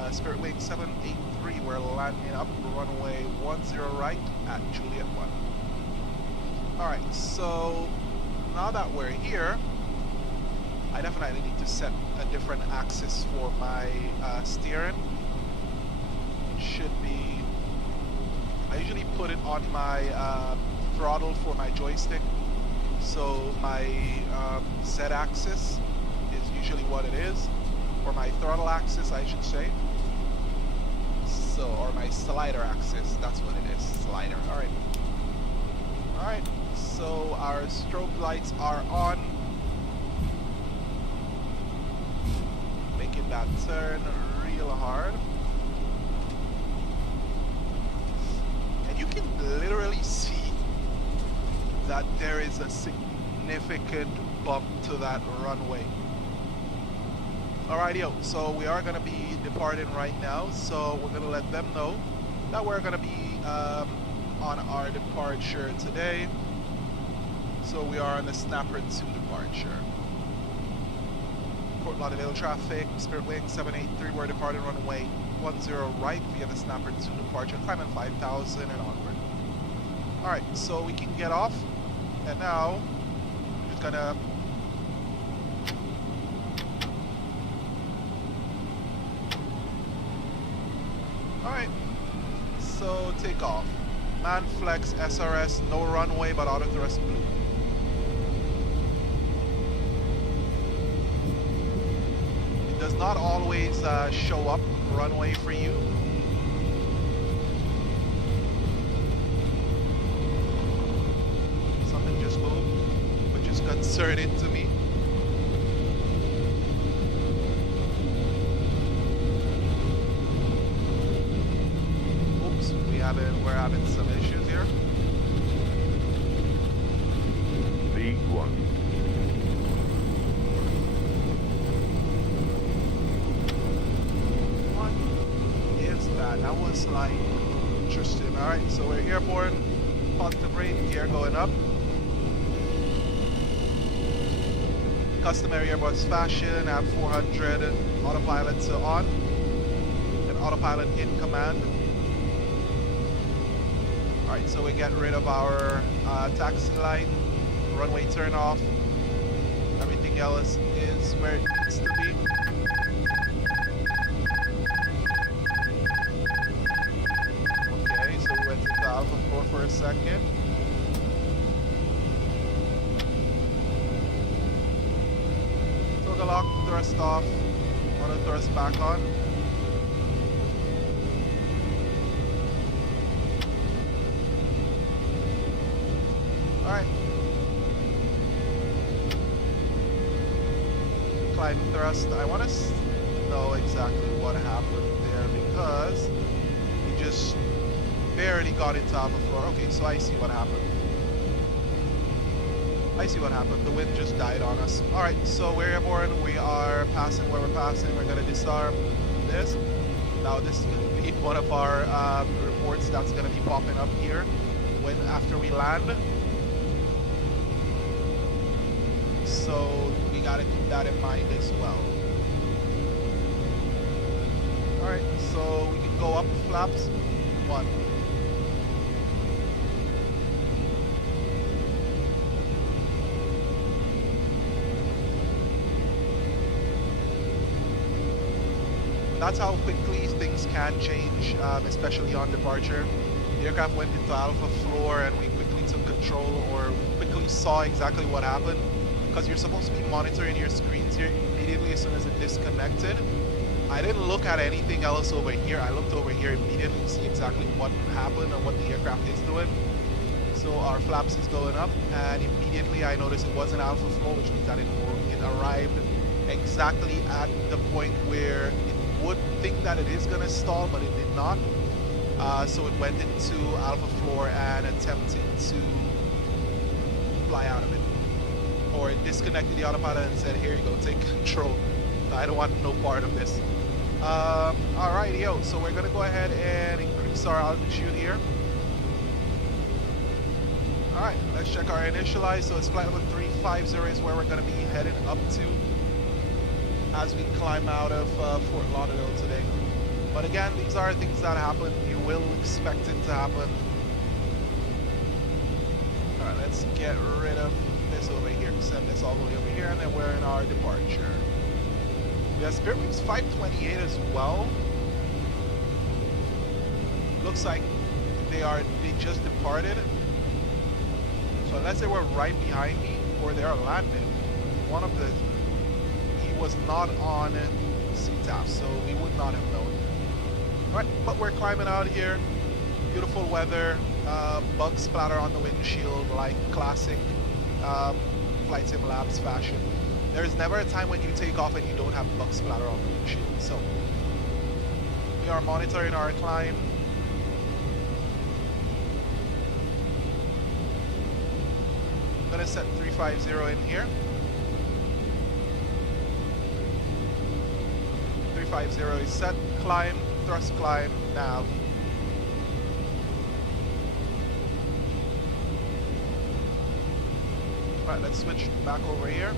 Spiritwings 783, we're landing up runway 10 right at Juliet 1. Alright, so now that we're here, I definitely need to set a different axis for my steering. It should be, I usually put it on my throttle for my joystick. So my Z-axis is usually what it is, or my throttle axis, I should say. So, or my slider axis, that's what it is, slider. All right. All right. So our strobe lights are on, making that turn real hard, and you can literally see that there is a significant bump to that runway. Alrighty, so we are going to be departing right now, so we're going to let them know that we're going to be on our departure today. So we are on the Snapper 2 departure. Fort Lauderdale traffic, Spiritwings 783, we're departing runway 10 right via the Snapper 2 departure, climbing 5,000 and onward. Alright, so we can get off. And now, we're just gonna alright, so take off. Man flex SRS, no runway but auto thrust blue. It does not always show up runway for you. Concerning to me. Oops, we're having some issues here. V1. What is that? That was like interesting. Alright, so we're airborne, positive rate, gear going up. Customary Airbus fashion at 400, autopilot to on, and autopilot in command. Alright, so we get rid of our taxi light, runway turn off, everything else is where it needs to be. Okay, so we went into Alpha 4 for a second. Lock, thrust off, auto thrust back on. Alright. Climb thrust. I want to know exactly what happened there because we just barely got into Alpha floor. Okay, so I see what happened. I see what happened. The wind just died on us. Alright, so we're airborne. We are passing where we're passing. We're going to disarm this. Now this is going to be one of our reports that's going to be popping up here when after we land. So we got to keep that in mind as well. Alright, so we can go up flaps. 1. That's how quickly things can change, especially on departure. The aircraft went into Alpha floor and we quickly took control, or quickly saw exactly what happened, because you're supposed to be monitoring your screens here immediately as soon as it disconnected. I didn't look at anything else over here. I looked over here immediately to see exactly what happened and what the aircraft is doing. So our flaps is going up, and immediately I noticed it wasn't Alpha floor, which means that it it arrived exactly at the point where it would think that it is going to stall, but it did not. So it went into alpha floor and attempted to fly out of it. Or it disconnected the autopilot and said, here you go, take control. I don't want no part of this. Alrighty, yo, so we're gonna go ahead and increase our altitude here. Alright, let's check our initialize. So it's flight level 350 is where we're gonna be headed up to as we climb out of Fort Lauderdale today. But again, these are things that happen. You will expect it to happen. Alright, let's get rid of this over here. Send this all the way over here, and then we're in our departure. We have Spiritwings 528 as well. Looks like they just departed. So unless they were right behind me or they are landing, one of the he was not on CTAF, so we would not have known. Alright, but we're climbing out here. Beautiful weather, bug splatter on the windshield like classic Flight Sim Labs fashion. There's never a time when you take off and you don't have bug splatter on the windshield. So we are monitoring our climb. I'm gonna set 350 in here. 350 is set, climb, thrust climb, nav. Alright, let's switch back over here.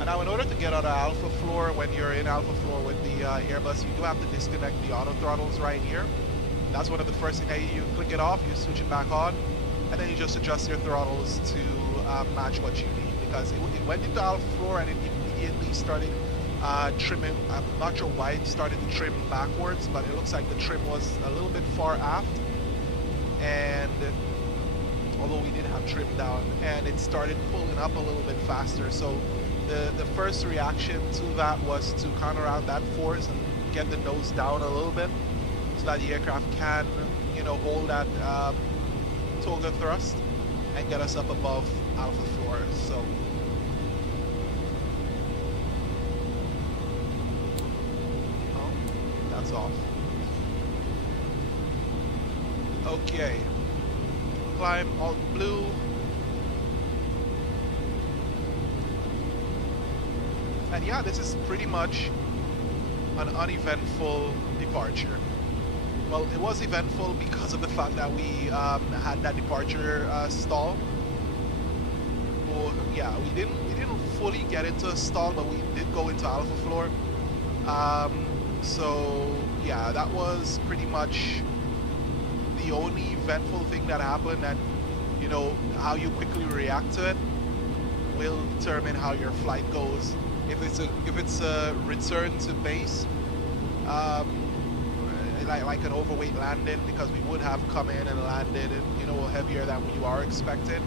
And now in order to get out of alpha floor, when you're in alpha floor with the Airbus, you do have to disconnect the auto throttles right here. That's one of the first things that you click it off, you switch it back on, and then you just adjust your throttles to match what you need. Because it went into alpha floor and it immediately started trimming. I'm not sure why it started to trim backwards, but it looks like the trim was a little bit far aft. And although we did have trim down, and it started pulling up a little bit faster. So the first reaction to that was to counteract that force and get the nose down a little bit so that the aircraft can, hold that toga thrust and get us up above alpha floor. So that's off. Okay. Climb alt blue. And yeah, this is pretty much an uneventful departure. Well, it was eventful because of the fact that we had that departure stall. Or, yeah, we didn't fully get into a stall, but we did go into alpha floor. So yeah, that was pretty much the only eventful thing that happened, and how you quickly react to it will determine how your flight goes. If it's a return to base, like an overweight landing, because we would have come in and landed, heavier than you are expected.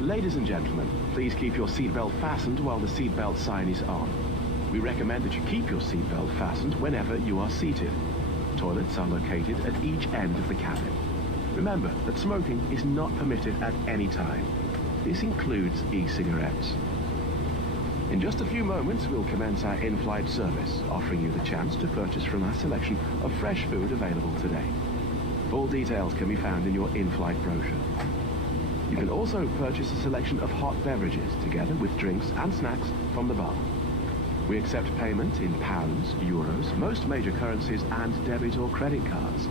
Ladies and gentlemen, please keep your seatbelt fastened while the seatbelt sign is on. We recommend that you keep your seatbelt fastened whenever you are seated. Toilets are located at each end of the cabin. Remember that smoking is not permitted at any time. This includes e-cigarettes. In just a few moments, we'll commence our in-flight service, offering you the chance to purchase from our selection of fresh food available today. Full details can be found in your in-flight brochure. You can also purchase a selection of hot beverages together with drinks and snacks from the bar. We accept payment in pounds, euros, most major currencies, and debit or credit cards.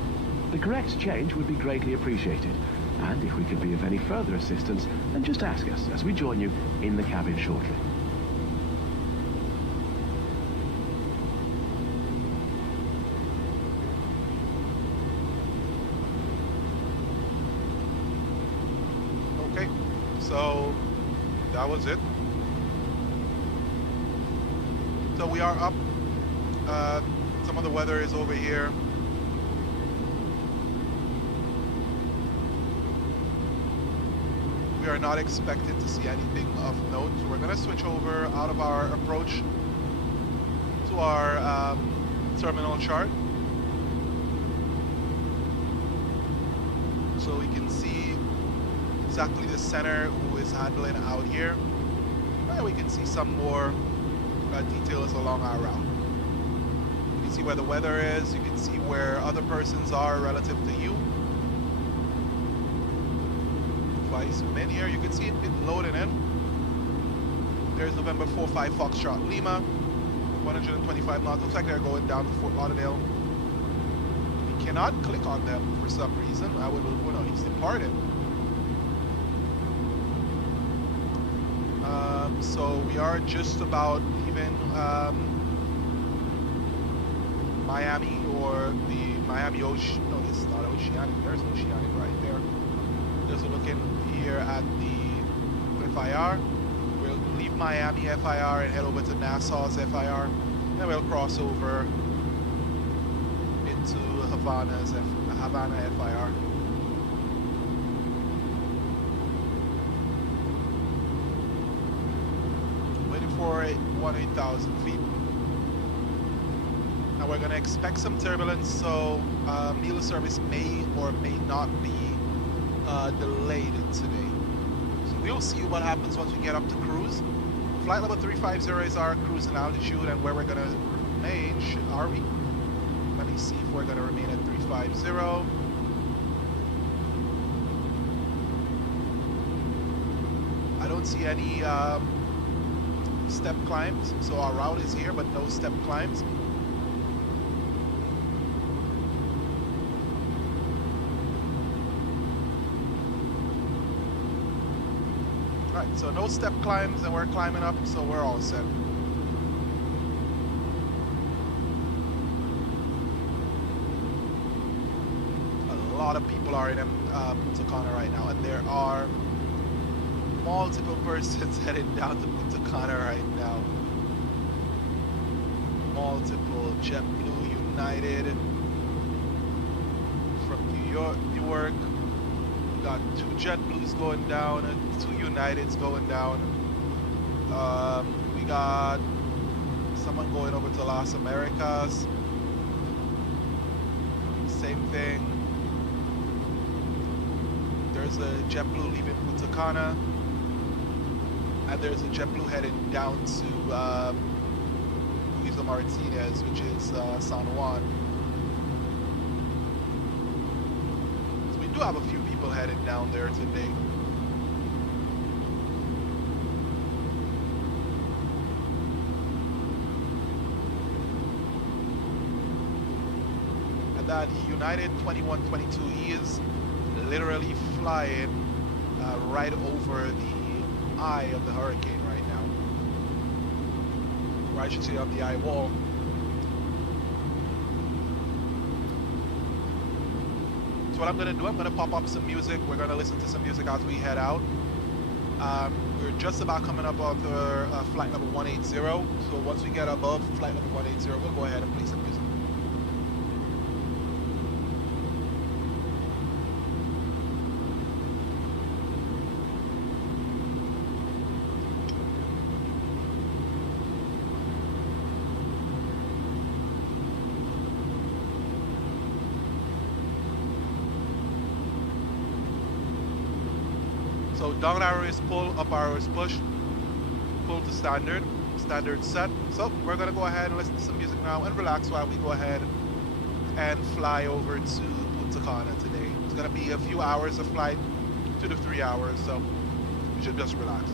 The correct change would be greatly appreciated, and if we can be of any further assistance, then just ask us as we join you in the cabin shortly. Okay, so that was it. So we are up. Some of the weather is over here. We are not expected to see anything of note. So we're going to switch over out of our approach to our terminal chart, so we can see exactly the center who is handling out here. And we can see some more details along our route. You can see where the weather is. You can see where other persons are relative to you. If I zoom in here, you can see it loading in. There's November 45 Foxtrot Lima, 125 knots. Looks like they're going down to Fort Lauderdale. We cannot click on them for some reason. I would, well, no, he's departed. So we are just about leaving Miami, or the Miami Ocean. No, this is not Oceanic. There's Oceanic right there. Just looking here at the FIR. We'll leave Miami FIR and head over to Nassau's FIR, and we'll cross over into Havana FIR. Waiting for 18,000 feet. Now we're going to expect some turbulence, so meal service may or may not be delayed today. So we'll see what happens once we get up to cruise. Flight level 350 is our cruising altitude, and where we're going to remain. Are we? Let me see if we're going to remain at 350. I don't see any step climbs, so our route is here, but no step climbs. Alright, so no step climbs, and we're climbing up, so we're all set. A lot of people are in Punta Cana right now, and there are multiple persons headed down to Punta Cana right now. Multiple JetBlue, United, from Newark. We got 2 JetBlues going down and 2 Uniteds going down. We got someone going over to Las Americas. Same thing. There's a JetBlue leaving Punta Cana. And there's a JetBlue heading down to Luisa Martinez, which is San Juan. So we do have a few people headed down there today. And that United 2122 is literally flying right over the eye of the hurricane right now, or I should say of the eye wall. So what I'm going to do, I'm going to pop up some music. We're going to listen to some music as we head out. We're just about coming up off the flight level 180, so once we get above flight level 180, we'll go ahead and play some music. So down arrow is pull, up arrow is push, pull to standard, standard set. So we're gonna go ahead and listen to some music now and relax while we go ahead and fly over to Punta Cana today. It's gonna be a few hours of flight, 2 to 3 hours, so we should just relax.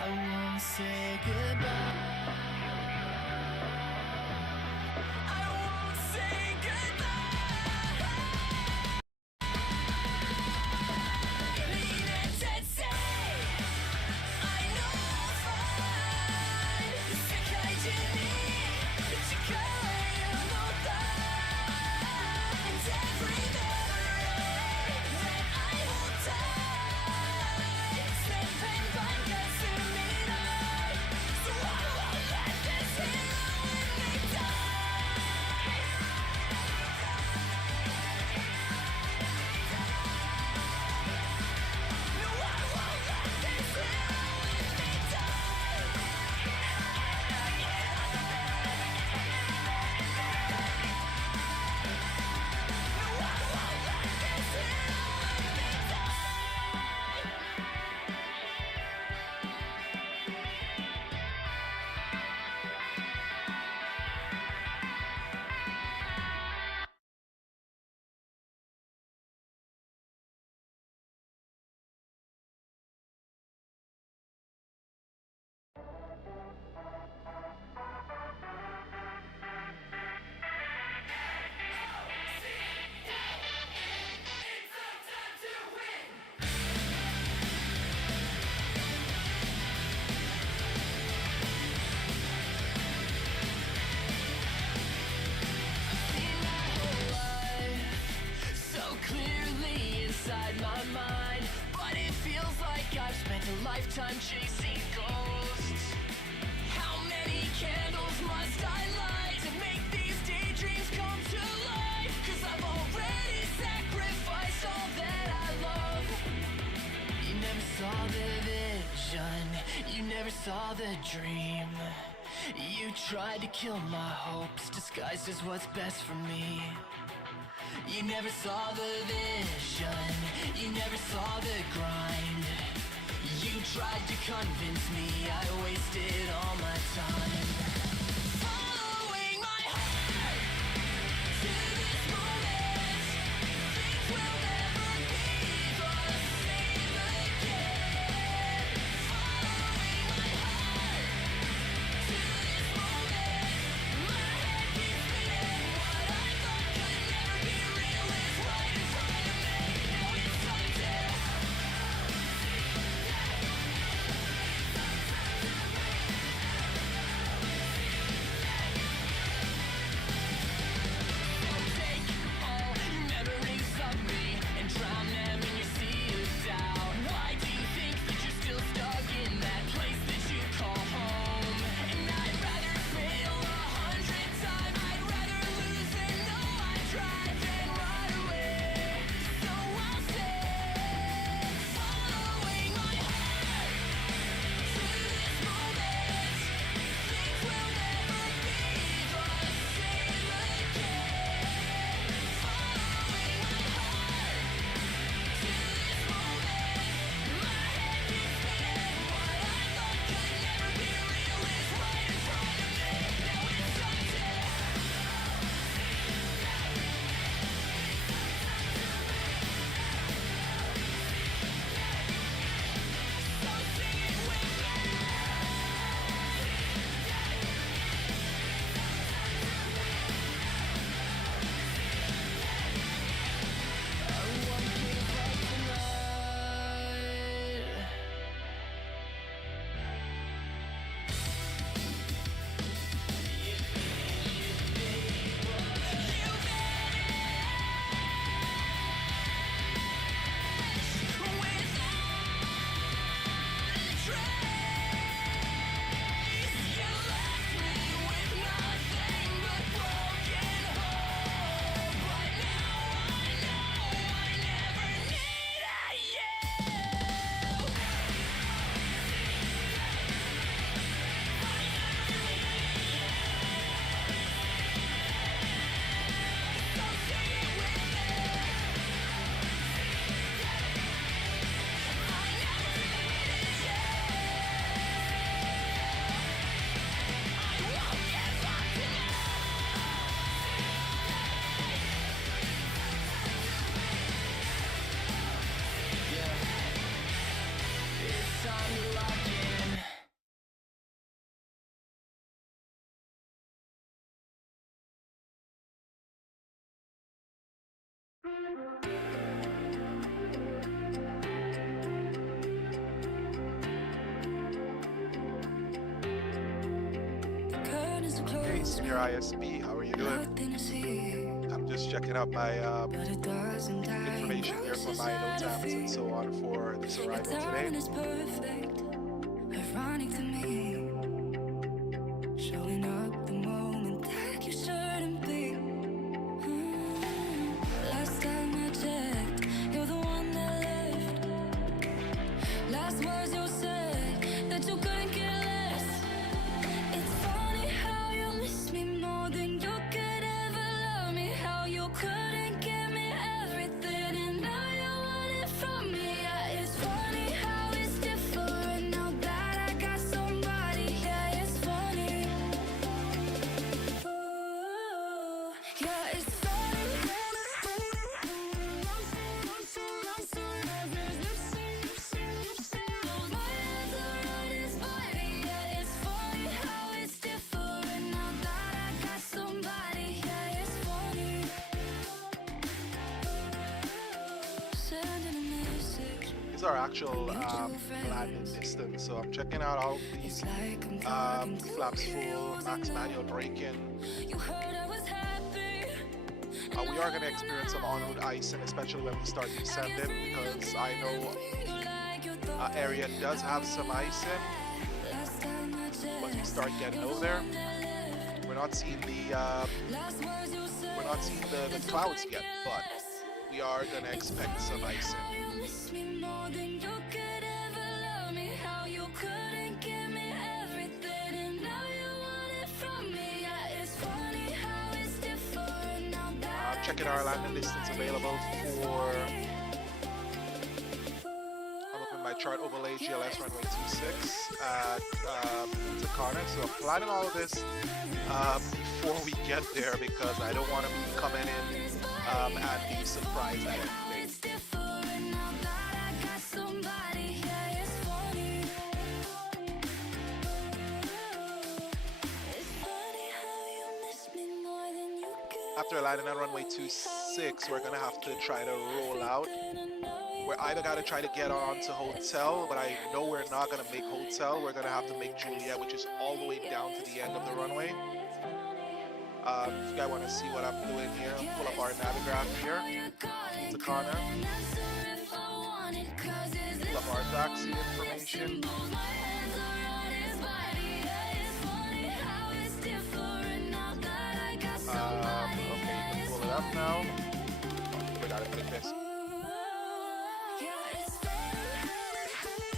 I won't say goodbye. I won't say goodbye. Lean and say I know I'll find世界中に力を持った And every memory that I hold tight 슬픈 반가슴이라 So I won't let this hero in me die. No, I won't let this hero in me die. No, I won't let this hero in me die. So clearly inside my mind, but it feels like I've spent a lifetime chasing ghosts. How many candles must I light to make these daydreams come to life? 'Cause I've already sacrificed all that I love. You never saw the vision, you never saw the dream. You tried to kill my hopes, disguised as what's best for me. You never saw the vision, you never saw the grind. You tried to convince me I wasted all my time. Following my heart to this moment, things will never be the same again. Following my heart to this moment, my head keeps spinning. What I thought could never be real is right in front of me. Now it's time to Hey, Senior ISP, how are you doing? I'm just checking out my information here for my note tabs and so on for this arrival today. Ironic to me, showing up the moment that you shouldn't be. Last time I checked, you're the one that left. Last words you said, that you couldn't care less. It's funny how you miss me more than you could ever love me. How you couldn't give me everything and now you want it from me. Yeah, it's funny how it's different now that I got somebody. Yeah, it's funny. Ooh, yeah, it's funny. These are actual landing distance, so I'm checking out all these flaps full, max manual braking. We are going to experience some on-road icing, especially when we start descending, because I know area does have some icing. Once we start getting over there, we're not seeing the clouds yet, but we are going to expect some icing. Checking our landing distance available for, I'm opening my chart overlay GLS runway 26 at Punta Cana. So I'm planning all of this before we get there because I don't want to be coming in and be surprised at anything. After landing on runway 26, we're gonna have to try to roll out. We're either gotta try to get on to hotel, but I know we're not gonna make hotel. We're gonna have to make Juliet, which is all the way down to the end of the runway. If you guys wanna see what I'm doing here, pull up our Navigraph here, Punta Cana. Pull up our taxi information. Okay, you can pull it up now. Oh, we gotta click this.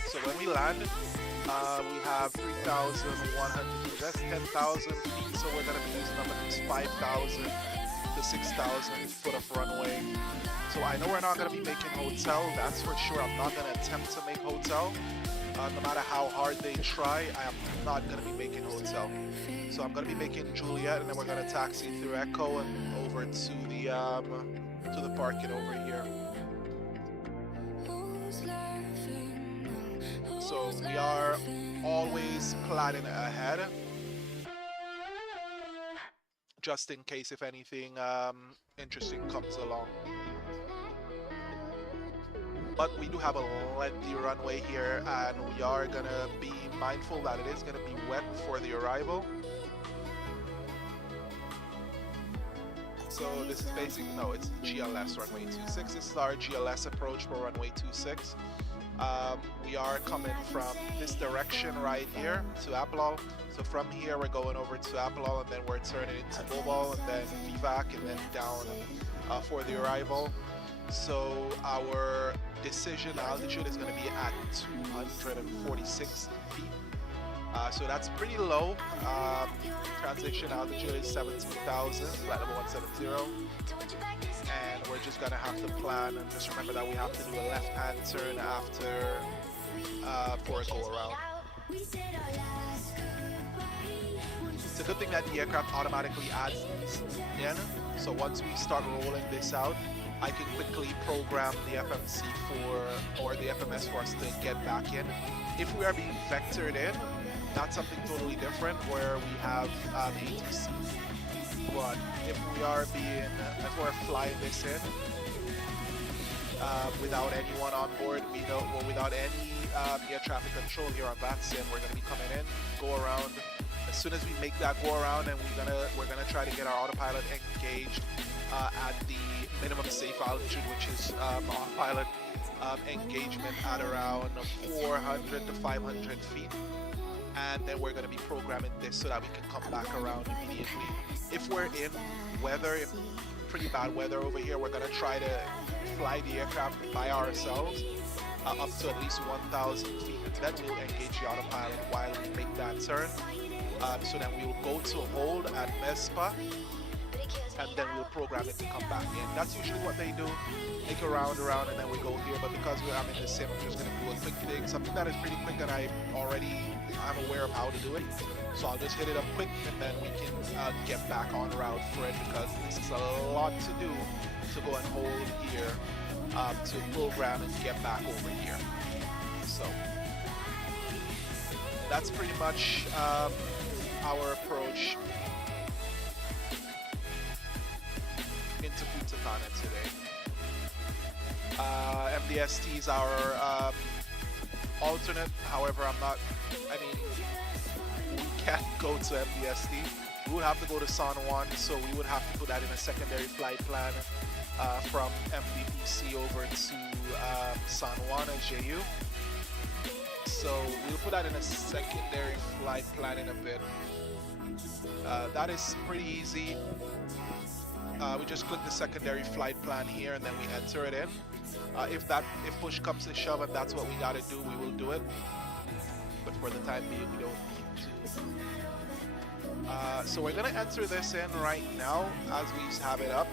So when we land, we have 3,100 feet. That's 10,000 feet. So we're gonna be using up at least 5,000 to 6,000 foot of runway. So I know we're not gonna be making hotel. That's for sure. I'm not gonna attempt to make hotel. No matter how hard they try, I am not gonna be making hotel. So I'm gonna be making Juliet, and then we're gonna taxi through Echo and over to the parking over here. So we are always planning ahead, just in case if anything interesting comes along. But we do have a lengthy runway here, and we are gonna be mindful that it is gonna be wet before the arrival. So this is basically, no, it's GLS runway 26. This is our GLS approach for runway 26. We are coming from this direction right here to Aplol. So from here we're going over to Aplol, and then we're turning into Mobile, and then VVAC, and then down for the arrival. So our decision altitude is going to be at 246 feet. So that's pretty low. Transition altitude is 17,000, flight level 170. And we're just going to have to plan, and just remember that we have to do a left-hand turn after for a go-around. It's a good thing that the aircraft automatically adds these in. So once we start rolling this out, I can quickly program the FMC or the FMS for us to get back in. If we are being vectored in, that's something totally different where we have ATC. But if we're flying this in, without anyone on board. We know, well, without any air traffic control here on that sim. We're gonna be coming in, go around. As soon as we make that go around, and we're gonna try to get our autopilot engaged at the minimum safe altitude, which is autopilot engagement at around 400 to 500 feet. And then we're going to be programming this so that we can come back around immediately. If we're in weather, if pretty bad weather over here, we're going to try to fly the aircraft by ourselves up to at least 1,000 feet. And then we'll engage the autopilot while we make that turn. So then we will go to hold at MESPA, and then we'll program it to come back in. That's usually what they do. Take a round around, and then we go here. But because I'm in the sim, I'm just going to do a quick thing, something that is pretty quick, and I'm aware of how to do it. So I'll just hit it up quick, and then we can get back on route for it, because this is a lot to do to go and hold here to program and get back over here. So that's pretty much our approach into Punta Cana today. MDST is our alternate. However, we can't go to MDST. We would have to go to San Juan, so we would have to put that in a secondary flight plan from MDPC over to San Juan as JU. So we'll put that in a secondary flight plan in a bit. That is pretty easy. We just click the secondary flight plan here, and then we enter it in. If push comes to shove and that's what we got to do, we will do it. But for the time being, we don't need to. So we're gonna enter this in right now as we have it up,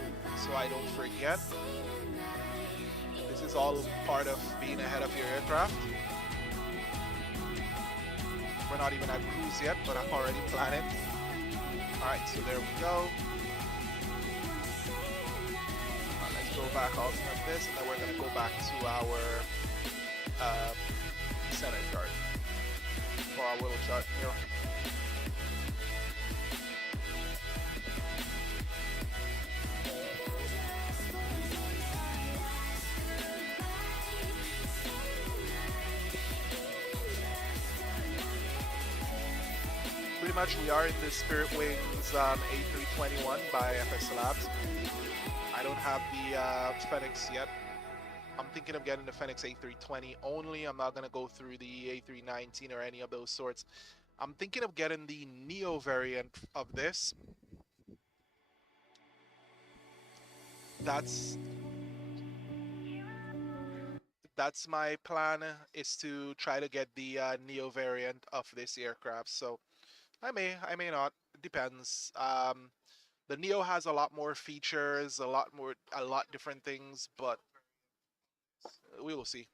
so I don't forget. This is all part of being ahead of your aircraft. We're not even at cruise yet, but I'm already planning. All right, so there we go. Go back out of this, and then we're going to go back to our center chart for our little chart here. Pretty much we are in the Spiritwings A321 by FSLABS. I don't have the Fenix yet. I'm thinking of getting the Fenix A320 only. I'm not going to go through the A319 or any of those sorts. I'm thinking of getting the Neo variant of this. That's my plan, is to try to get the Neo variant of this aircraft. So I may not. It depends. The Neo has a lot more features, a lot different things, but we will see.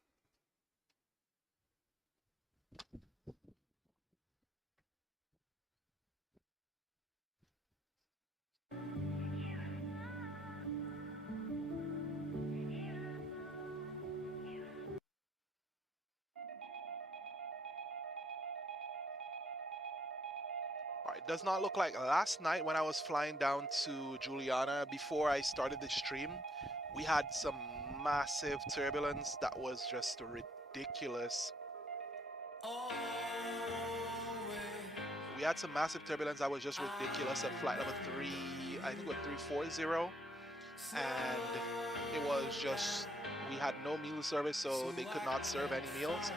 It does not look like last night when I was flying down to Juliana before I started the stream. We had some massive turbulence that was just ridiculous. We had some massive turbulence that was just ridiculous at flight number 3, I think it was 340, and it was just, we had no meal service, so they could not serve any meals.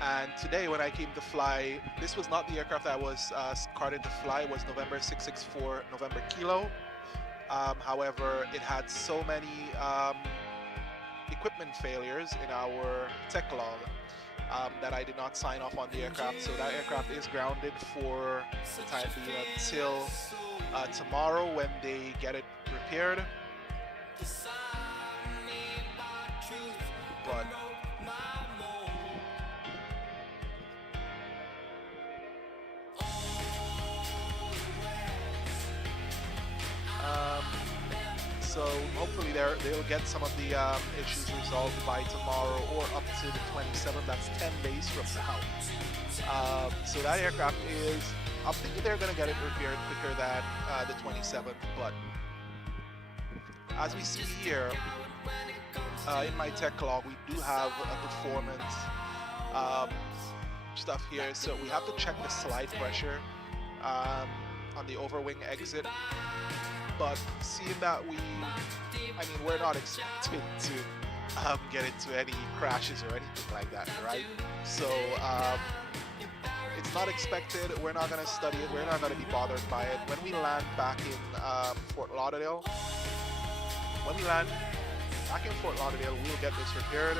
And today when I came to fly, this was not the aircraft that I was carted to fly. It was November 664 November Kilo. However, it had so many equipment failures in our tech log that I did not sign off on the aircraft. So that aircraft is grounded for the time being until tomorrow when they get it repaired. But so hopefully they'll get some of the issues resolved by tomorrow or up to the 27th. That's 10 days from now. So that aircraft is, I'm thinking they're going to get it repaired quicker than the 27th, but as we see here, in my tech log, we do have a performance um, stuff here. So we have to check the slide pressure um, on the overwing exit. But seeing that I mean, we're not expected to get into any crashes or anything like that, right? So it's not expected. We're not going to study it. We're not going to be bothered by it. When we land back in Fort Lauderdale, we'll get this repaired.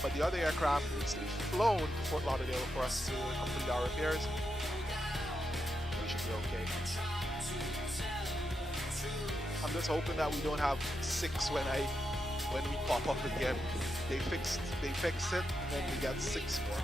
But the other aircraft needs to be flown to Fort Lauderdale for us to complete our repairs. We should be okay. I'm just hoping that we don't have 6 when we pop up again. They fix it, and then we get 6 more.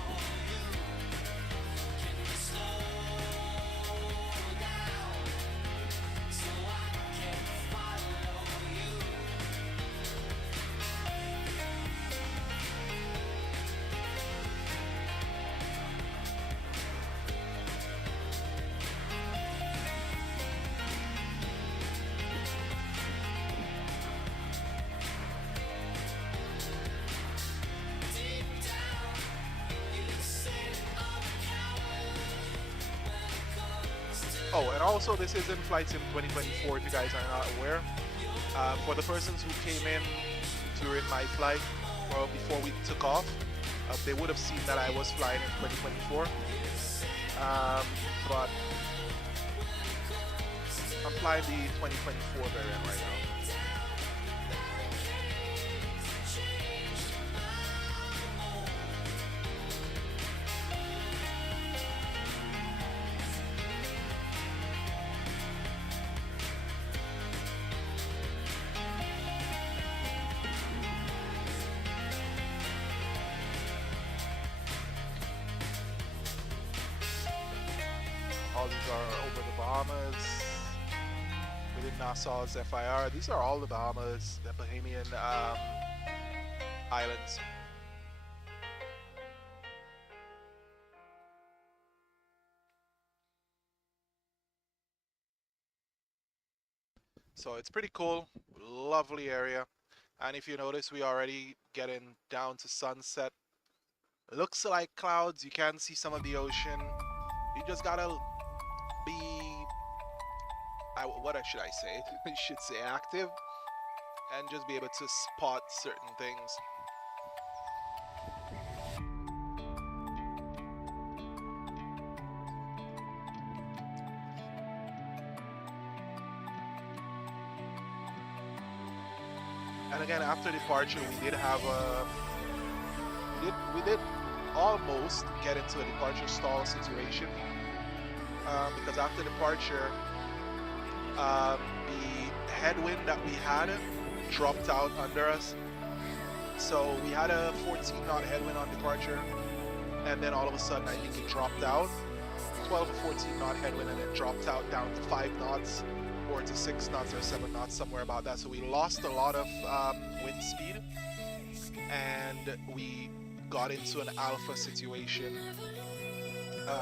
Oh, and also this is in Flight Sim 2024 if you guys are not aware. For the persons who came in during my flight or before we took off, they would have seen that I was flying in 2024. But I'm flying the 2024 variant right now. All these are over the Bahamas, within Nassau's FIR. These are all the Bahamas, the Bahamian islands. So it's pretty cool, lovely area. And if you notice, we already getting down to sunset. Looks like clouds, you can see some of the ocean. You just gotta be, what should I say? You should say active and just be able to spot certain things. And again, after departure, we did have a, we did almost get into a departure stall situation. Because after departure, the headwind that we had dropped out under us. So we had a 14 knot headwind on departure, and then all of a sudden I think it dropped out. 12 or 14 knot headwind, and it dropped out down to 5 knots, or to 6 knots or 7 knots, somewhere about that. So we lost a lot of wind speed, and we got into an alpha situation.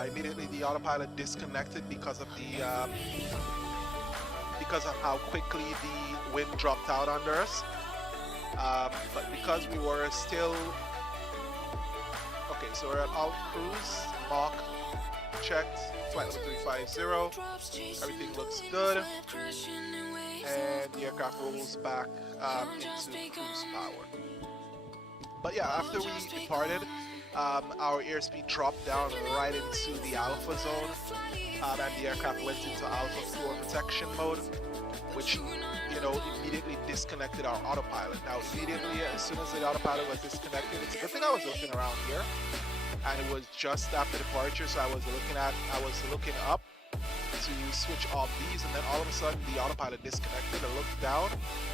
Immediately the autopilot disconnected because of how quickly the wind dropped out under us. But because we were still okay, so we're at alt cruise, Mach checked, flight level 350. Everything looks good, and the aircraft rolls back into cruise power. But yeah, after we departed, our airspeed dropped down right into the alpha zone, and the aircraft went into alpha floor protection mode, which, you know, immediately disconnected our autopilot. Now, immediately, as soon as the autopilot was disconnected, it's a good thing I was looking around here, and it was just after departure, so I was looking up to switch off these, and then all of a sudden the autopilot disconnected. I looked down.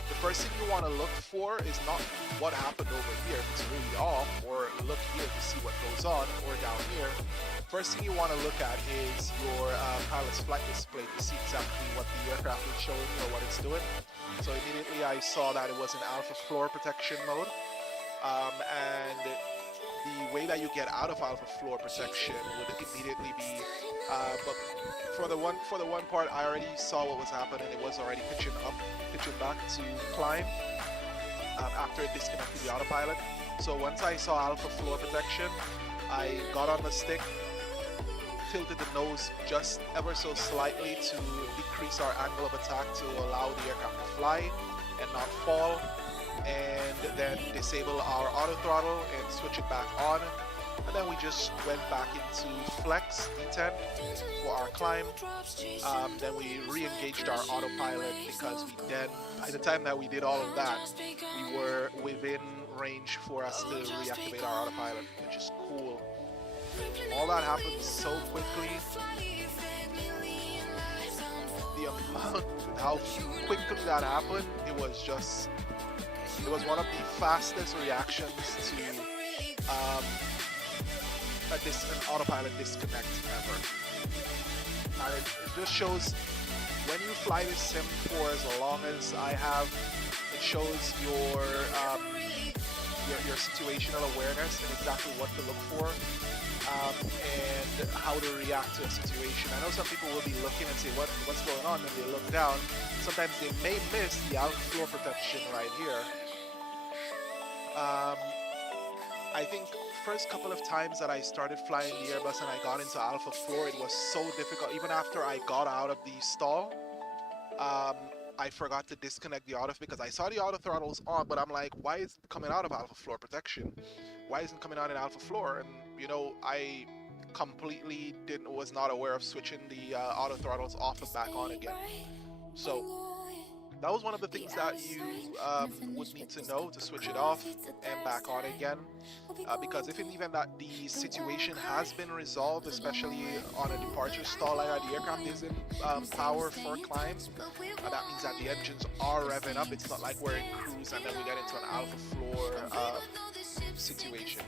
The first thing you want to look for is not what happened over here, if it's really off, or look here to see what goes on, or down here. First thing you want to look at is your pilot's flight display to see exactly what the aircraft is showing or what it's doing. So immediately I saw that it was in alpha floor protection mode, and the way that you get out of alpha floor protection would immediately be, but for the one part, I already saw what was happening. It was already pitching back to climb after it disconnected the autopilot. So once I saw alpha floor protection, I got on the stick, tilted the nose just ever so slightly to decrease our angle of attack to allow the aircraft to fly and not fall, and then disable our auto throttle and switch it back on. And then we just went back into flex D10 for our climb. Then we re-engaged our autopilot because by the time that we did all of that, we were within range for us to reactivate our autopilot, which is cool. All that happened so quickly. The amount, how quickly that happened, it was one of the fastest reactions to an autopilot disconnect ever. And it just shows when you fly this sim for as long as I have, it shows your situational awareness and exactly what to look for, and how to react to a situation. I know some people will be looking and say what's going on, and they look down. Sometimes they may miss the alpha floor protection right here. I think first couple of times that I started flying the Airbus and I got into alpha floor, it was so difficult. Even after I got out of the stall, I forgot to disconnect the auto because I saw the auto throttles on, but I'm like, why is it coming out of alpha floor protection? Why isn't it coming out in alpha floor? And you know, I completely was not aware of switching the auto throttles off and back on again. So that was one of the things that you would need to know to switch it off and back on again, because if in the event that the situation has been resolved, especially on a departure stall like that, the aircraft is in power for climb, that means that the engines are revving up. It's not like we're in cruise and then we get into an alpha floor situation.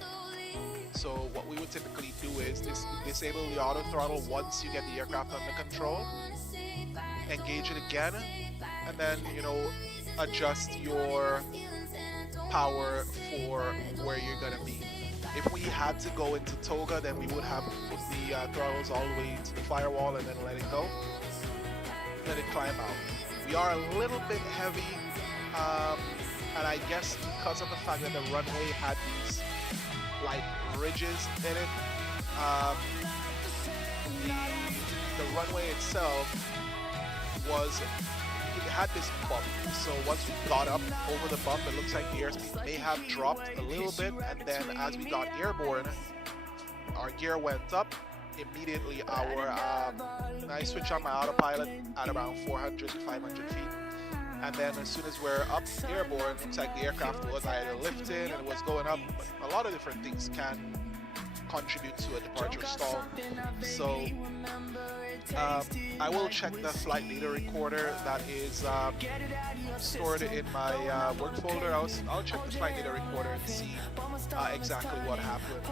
So what we would typically do is disable the auto throttle once you get the aircraft under control, engage it again, and then, you know, adjust your power for where you're gonna be. If we had to go into toga, then we would have put the throttles all the way to the firewall and then let it go, let it climb out. We are a little bit heavy, and I guess because of the fact that the runway had these like ridges in it, the runway itself it had this bump. So once we got up over the bump, it looks like the airspeed may have dropped a little bit, and then as we got airborne, our gear went up. Immediately I switched on my autopilot at around 400 to 500 feet. And then as soon as we're up airborne, it looks like the aircraft was either lifting and it was going up. But a lot of different things can contribute to a departure stall. So I will check the flight data recorder that is stored in my work folder. I'll check the flight data recorder and see exactly what happened.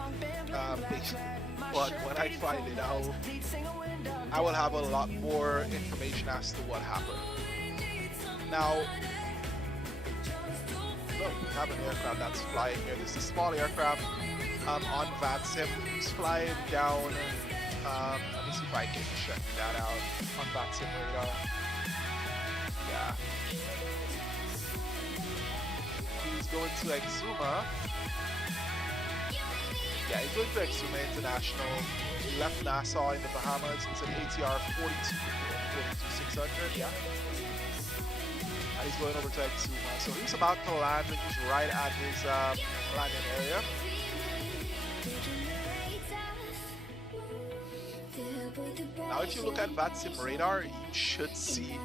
But when I find it, I will have a lot more information as to what happened. Now, look, we have an aircraft that's flying here. This is a small aircraft on VATSIM. It's flying down. Let me see if I can check that out on VATSIM radar. Yeah. He's going to Exuma. Yeah, he's going to Exuma International. He left Nassau in the Bahamas. It's an ATR 42600, yeah. And he's going over to Exuma. So he's about to land. He's right at his landing area. Now, if you look at VATSIM radar, you should see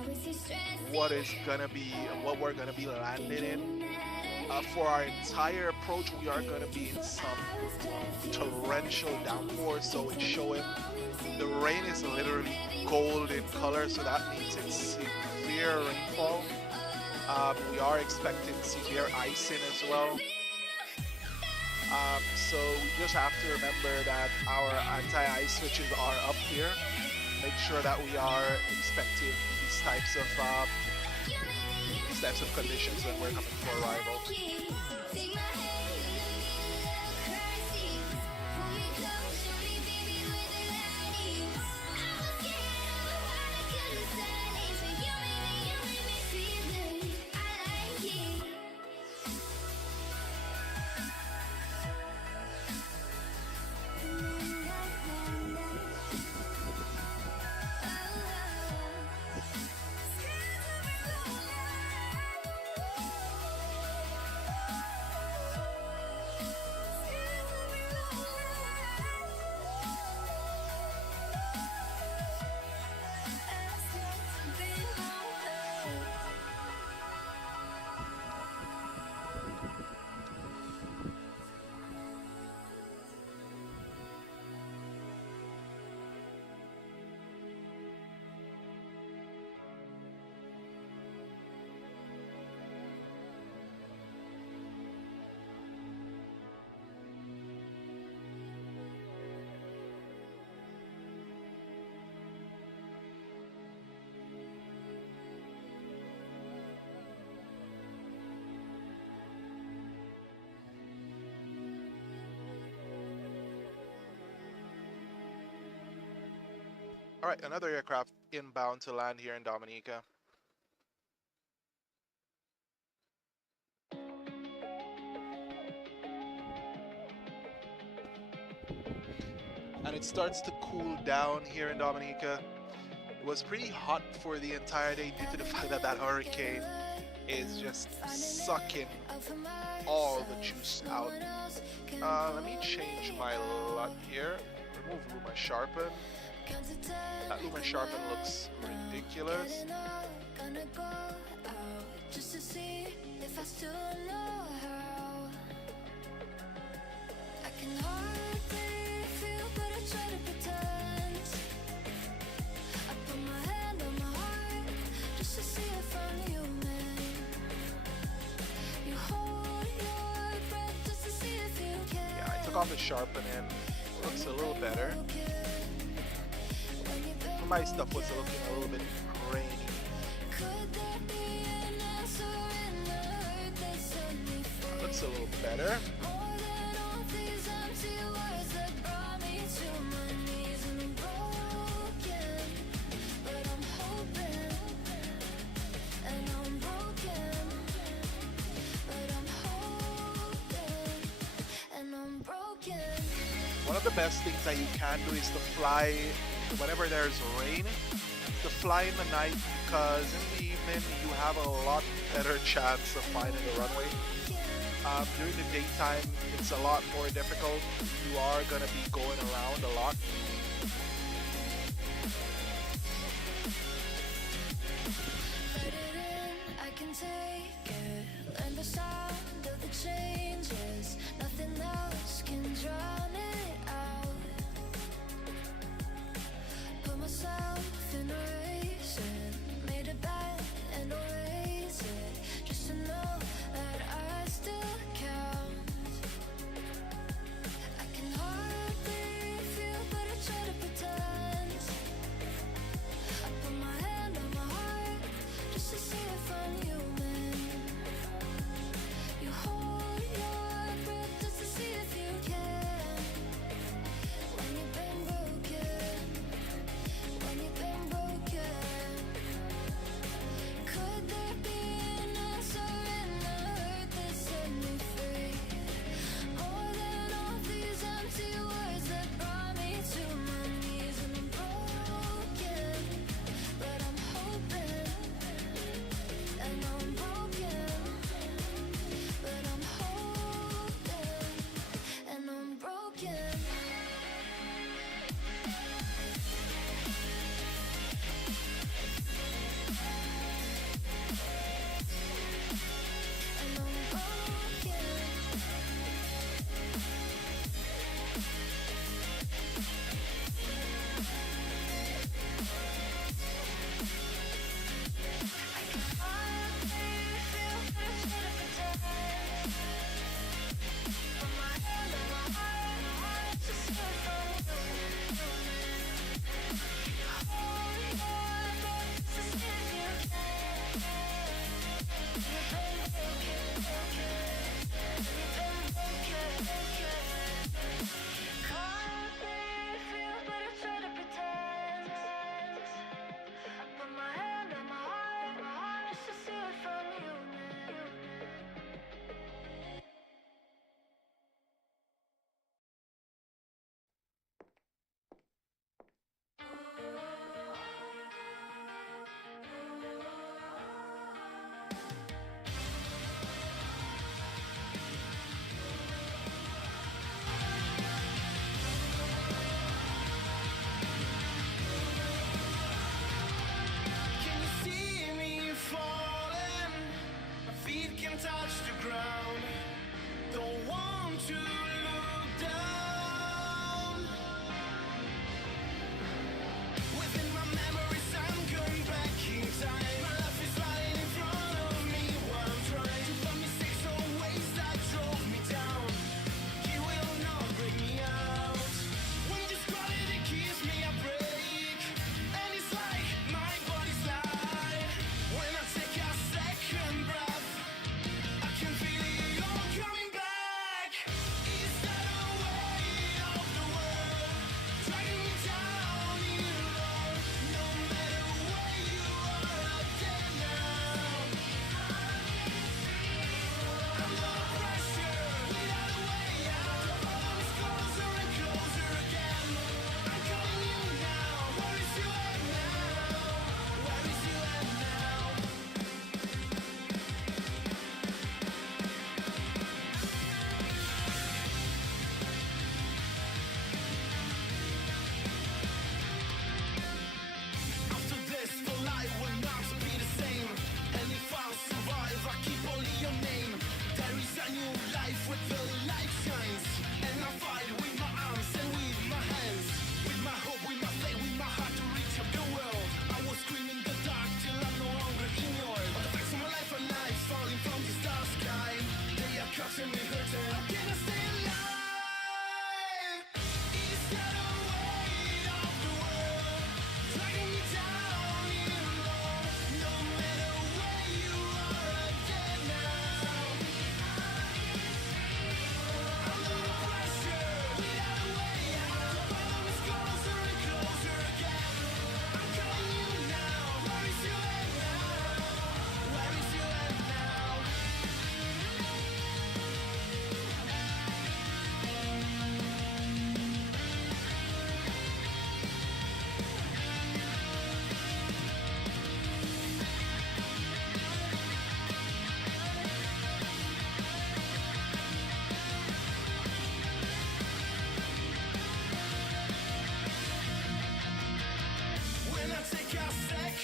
what we're gonna be landing in. For our entire approach, we are gonna be in some torrential downpour. So it's showing the rain is literally gold in color, so that means it's severe rainfall. We are expecting severe icing as well. So we just have to remember that our anti-ice switches are up here. Make sure that we are expecting these types of conditions when we're coming for arrival. All right, another aircraft inbound to land here in Dominica. And it starts to cool down here in Dominica. It was pretty hot for the entire day due to the fact that that hurricane is just sucking all the juice out. Let me change my LUT here. Remove Lumen Sharpen. That Lumen Sharpen looks ridiculous. Yeah, I took off the sharpen and it looks a little better. My stuff was looking a little bit grainy. Looks a little better. One of the best things that you can do is to fly whenever there's rain, to fly in the night, because in the evening you have a lot better chance of finding the runway. During the daytime it's a lot more difficult. You are going to be going around a lot.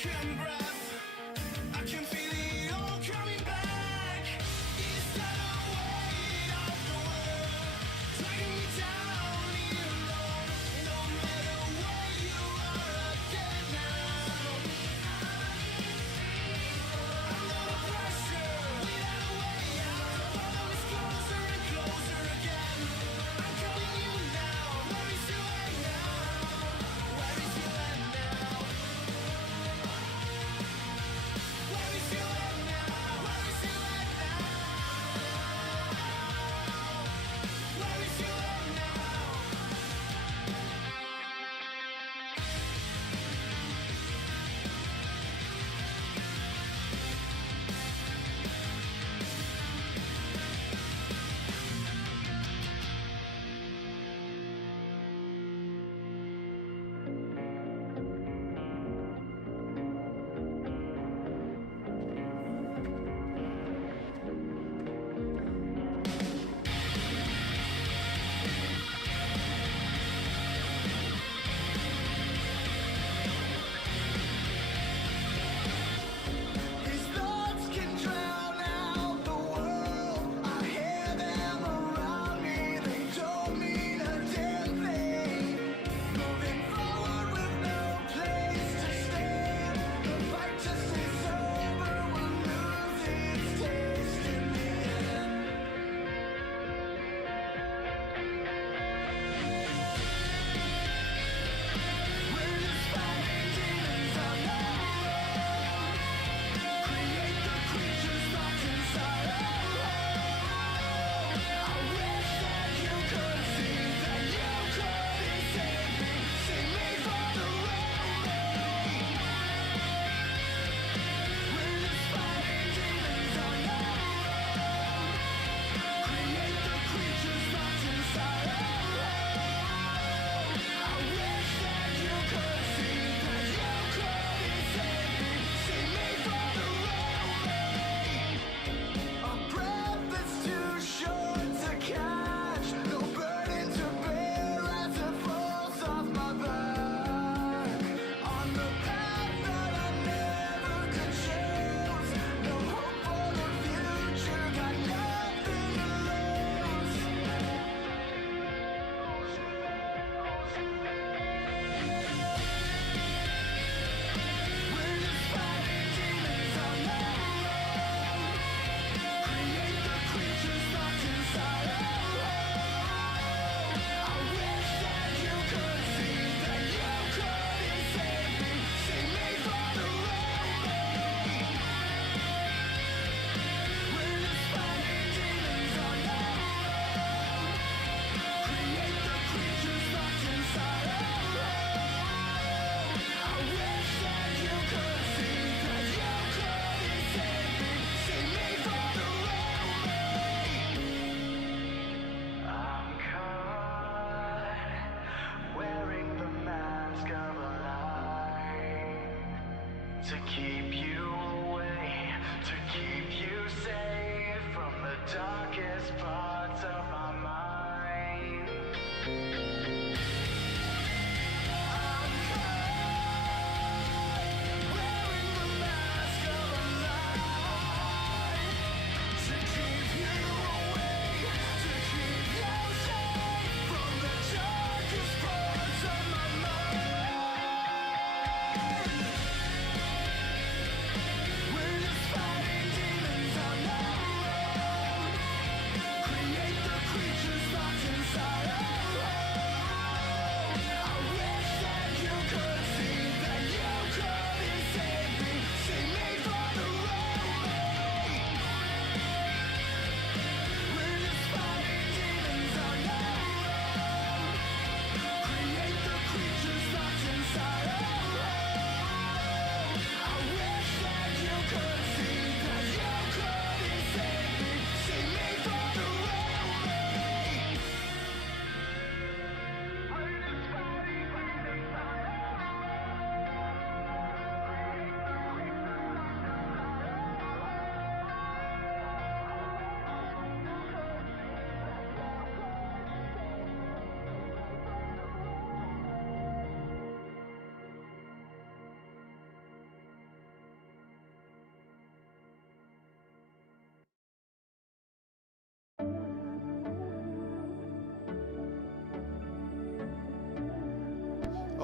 second breath. I can feel it all coming back. Is that a weight of the world dragging me down here alone? No matter where you are, I'm dead now. Under the pressure, without a way out, the bottom is closer and closer again. I'm calling you now. Where is your end now? Where is your end now? Where is your end now? Where is your end now? Where is your end now? His thoughts can drown out the world. I hear them around me. They don't mean a damn thing. Moving forward with no place to stand. The fight to stay sober will lose its taste in the end. We're just fighting demons on the road. Create the creatures locked inside our home. I wish that you could see, that you could save me, save me from the road. We're just fighting demons on the road. Create the creatures locked inside our home. I wish that you could see, that you could save me, save me from the road. A breath that's too short to catch, no burden to bear as it falls off my back. On the path that I never could choose, no hope for the future, got nothing to lose. We're just fighting demons on the road. Create the creatures locked inside our home. I wish that you could see, that you could save me, save me from the road. We're just fighting demons on the road. Create the creatures locked inside our home. I wish that you could see, that you could save me, save me from the road. I'm caught wearing the mask of a lie to keep you away, to keep you safe from the darkest parts of my mind. I'm caught wearing the mask of a lie to keep you away, to keep you safe from the darkest parts of my mind.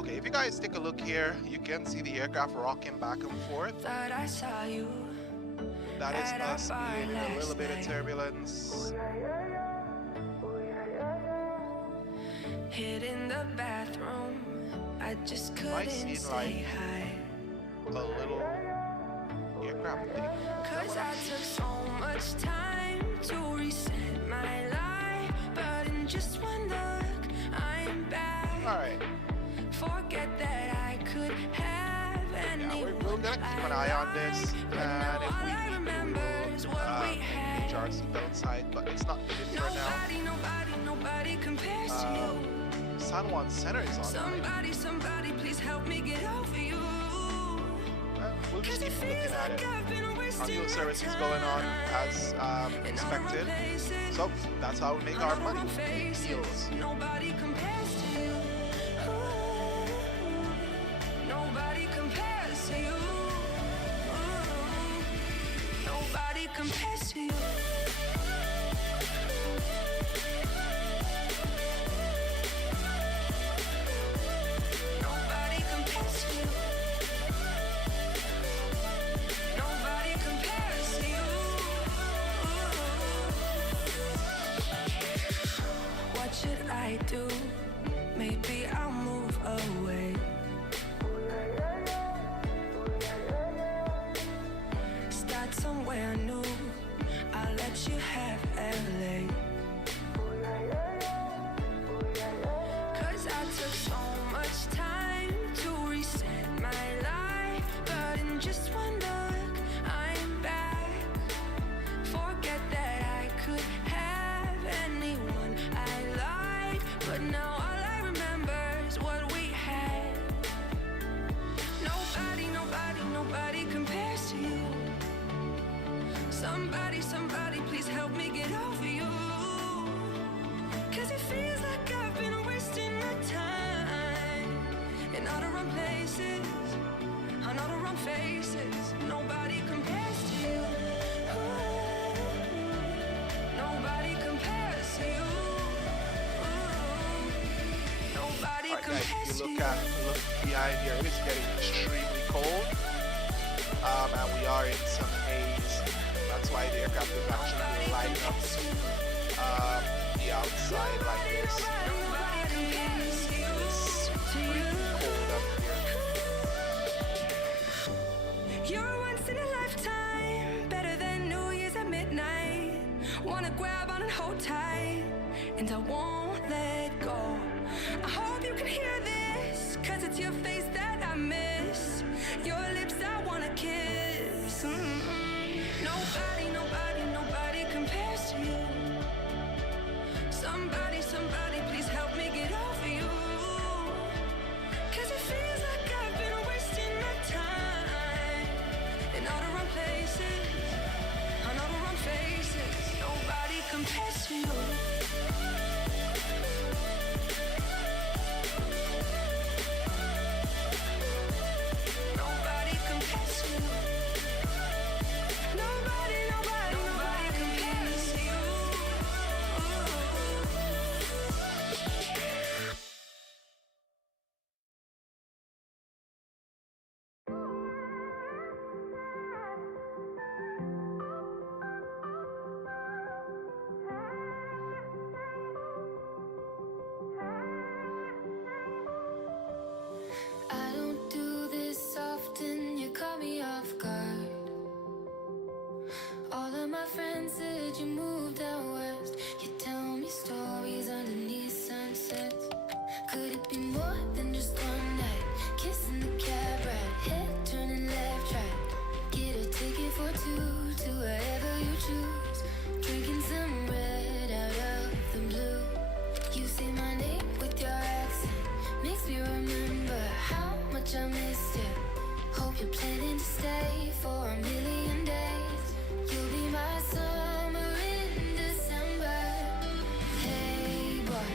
Okay, if you guys take a look here, you can see the aircraft rocking back and forth. Thought I saw you That is at our us bar being in a little last bit of night. turbulence. Hid in the bathroom, I just Might couldn't seem stay like high. a little aircraft thing. Cause I took so much time to reset my life, but in just one look, I'm back. Alright, Forget that I could have yeah, anyone. we're gonna keep an eye on this, and if we need to, engage our seatbelt side, but it's not needed for now. Nobody compares to you. San Juan Center is on. Somebody, please help me get over you. We'll just Cause it keep looking feels at like it. I've been wasting Until my service is going on as time in all the expected. wrong places. So that's how we make On our all the money. wrong We make faces. deals. Nobody compares to you. Ooh, nobody compares to you. Ooh, nobody compares to you. Nobody compares to you. Nobody compares to you. What should I do? Maybe I'll move away. Start somewhere new. I'll let you have LA. Cause I took so much time to reset my life, but in just one look, I'm back. Forget that I could have anyone I like, but now all I remember is what we had. Nobody compares to you. Somebody, please help me get over you. Cause it feels like I've been wasting my time in all the wrong places, on all the wrong faces. Nobody compares to you. Ooh, nobody compares to you. Ooh, nobody Alright guys, compares if to you you. look behind here, it is getting extremely cold. And we are in some haze. That's why the aircraft is actually lighting up the outside like this. It's pretty cold up here. You're once in a lifetime, better than New Year's at midnight. Wanna grab on and hold tight, and I won't let go. I hope you can hear this, cause it's your face that I miss, your lips I wanna kiss. Nobody compares to you. Somebody, please help me get over you. Cause it feels like I've been wasting my time in all the wrong places, on all the wrong faces. Nobody compares to you. Nobody compares to you. Nobody compares to you. I don't do this often, you caught me off guard. All of my friends said you moved out west. You tell me stories underneath sunsets. Could it be more than just one night? Kissing the cab ride, head turning left, right. Get a ticket for two to wherever you choose. Drinking some red out of the blue. You say my name with your accent, makes me remember how much I missed you. Hope you're planning to stay for a million days. You'll be my summer in December. Hey boy,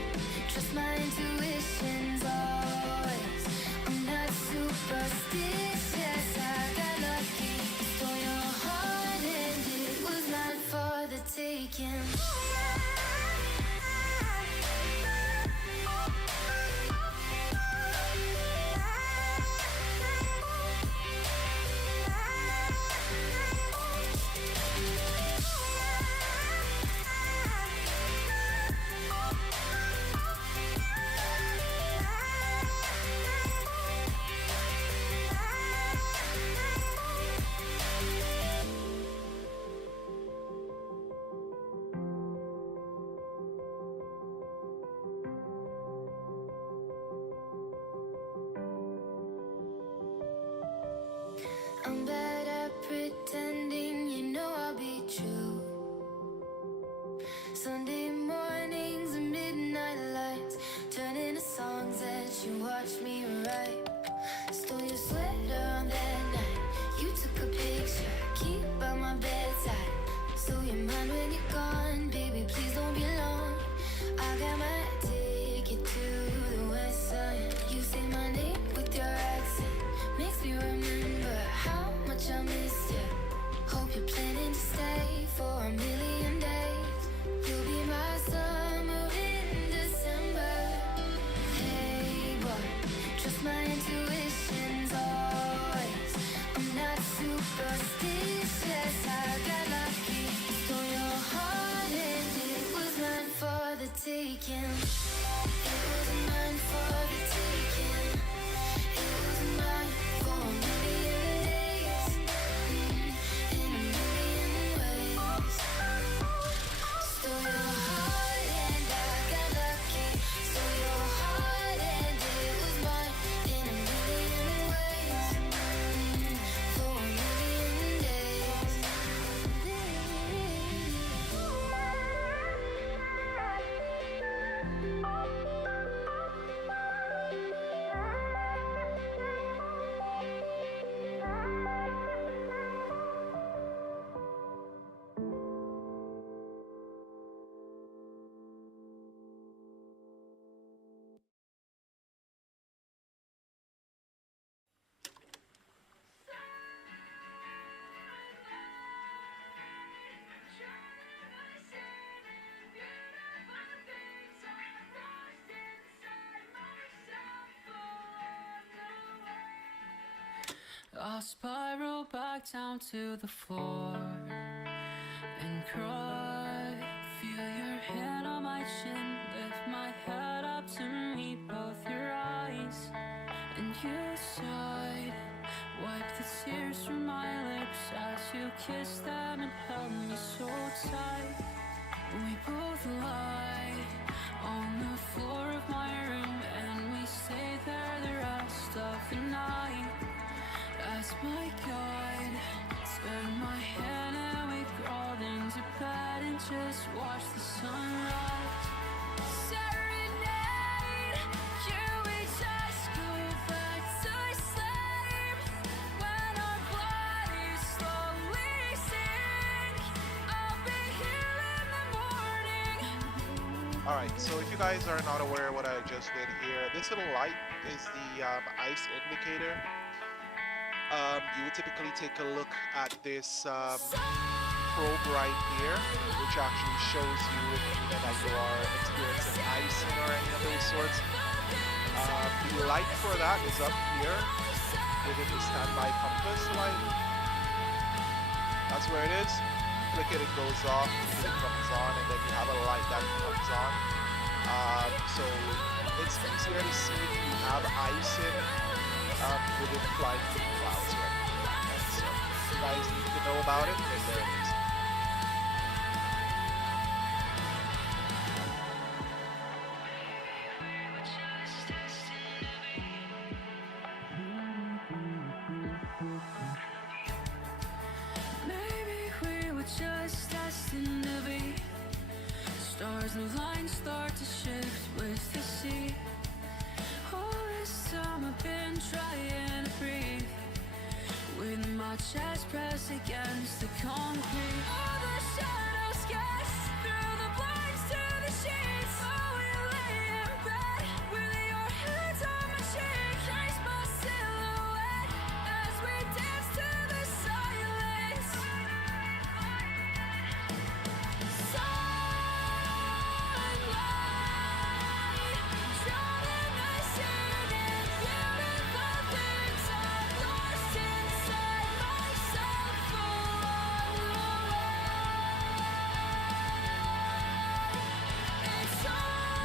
trust my intuitions always. I'm not superstitious, I got lucky. Stole your heart and it was not for the taking. I'm bad at pretending, you know I'll be true. Sunday mornings and midnight lights turn into songs that you watch me write. Stole your sweater on that night. You took a picture, keep by my bedside. So you're mine when you're gone, baby, please don't be long. I got my ticket to the west side. You say my name with your accent, makes me remember how much I missed you. Hope you're planning to stay for a million days. You'll be my summer in December. Hey boy, trust my intuitions always. I'm not superstitious, I got lucky. Stole your heart and it was mine for the taking. It was mine for the taking. It was mine for a million days. In a million ways. Stole your heart and I got lucky. Stole your heart and it was mine in a million ways. For a million days. I'll spiral back down to the floor and cry. Feel your hand on my chin, lift my head up to meet both your eyes. And you sighed, wipe the tears from my lips as you kissed them and held me so tight. We both lie on the floor of my room and we stay there the rest of the night. As my guide, turn my hand and we crawled into bed and just watched the sunrise. Serenade, you we just go back to sleep. When our bodies slowly sink, I'll be here in the morning. Alright, so if you guys are not aware what I just did here, this little light is the ice indicator. You would typically take a look at this probe right here, which actually shows you that you are experiencing icing or any of those sorts. The light for that is up here within the standby compass light. That's where it is. Click it, it goes off, it comes on, and then you have a light that comes on. So it's easier to see if you have icing within flying through the clouds right now. And so if you guys need to know about it, then there it is. Maybe we were just destined to be. Stars and lines start to shift with the sea. All this time I've been trying to breathe, with my chest pressed against the concrete. All the shadows cast through the blinds to the sheets. Oh, we lay in bed with your hands on my cheek. Trace my silhouette as we dance to the silence. Sunlight, drowning us in beautiful things I've lost inside myself along the way. It's alright.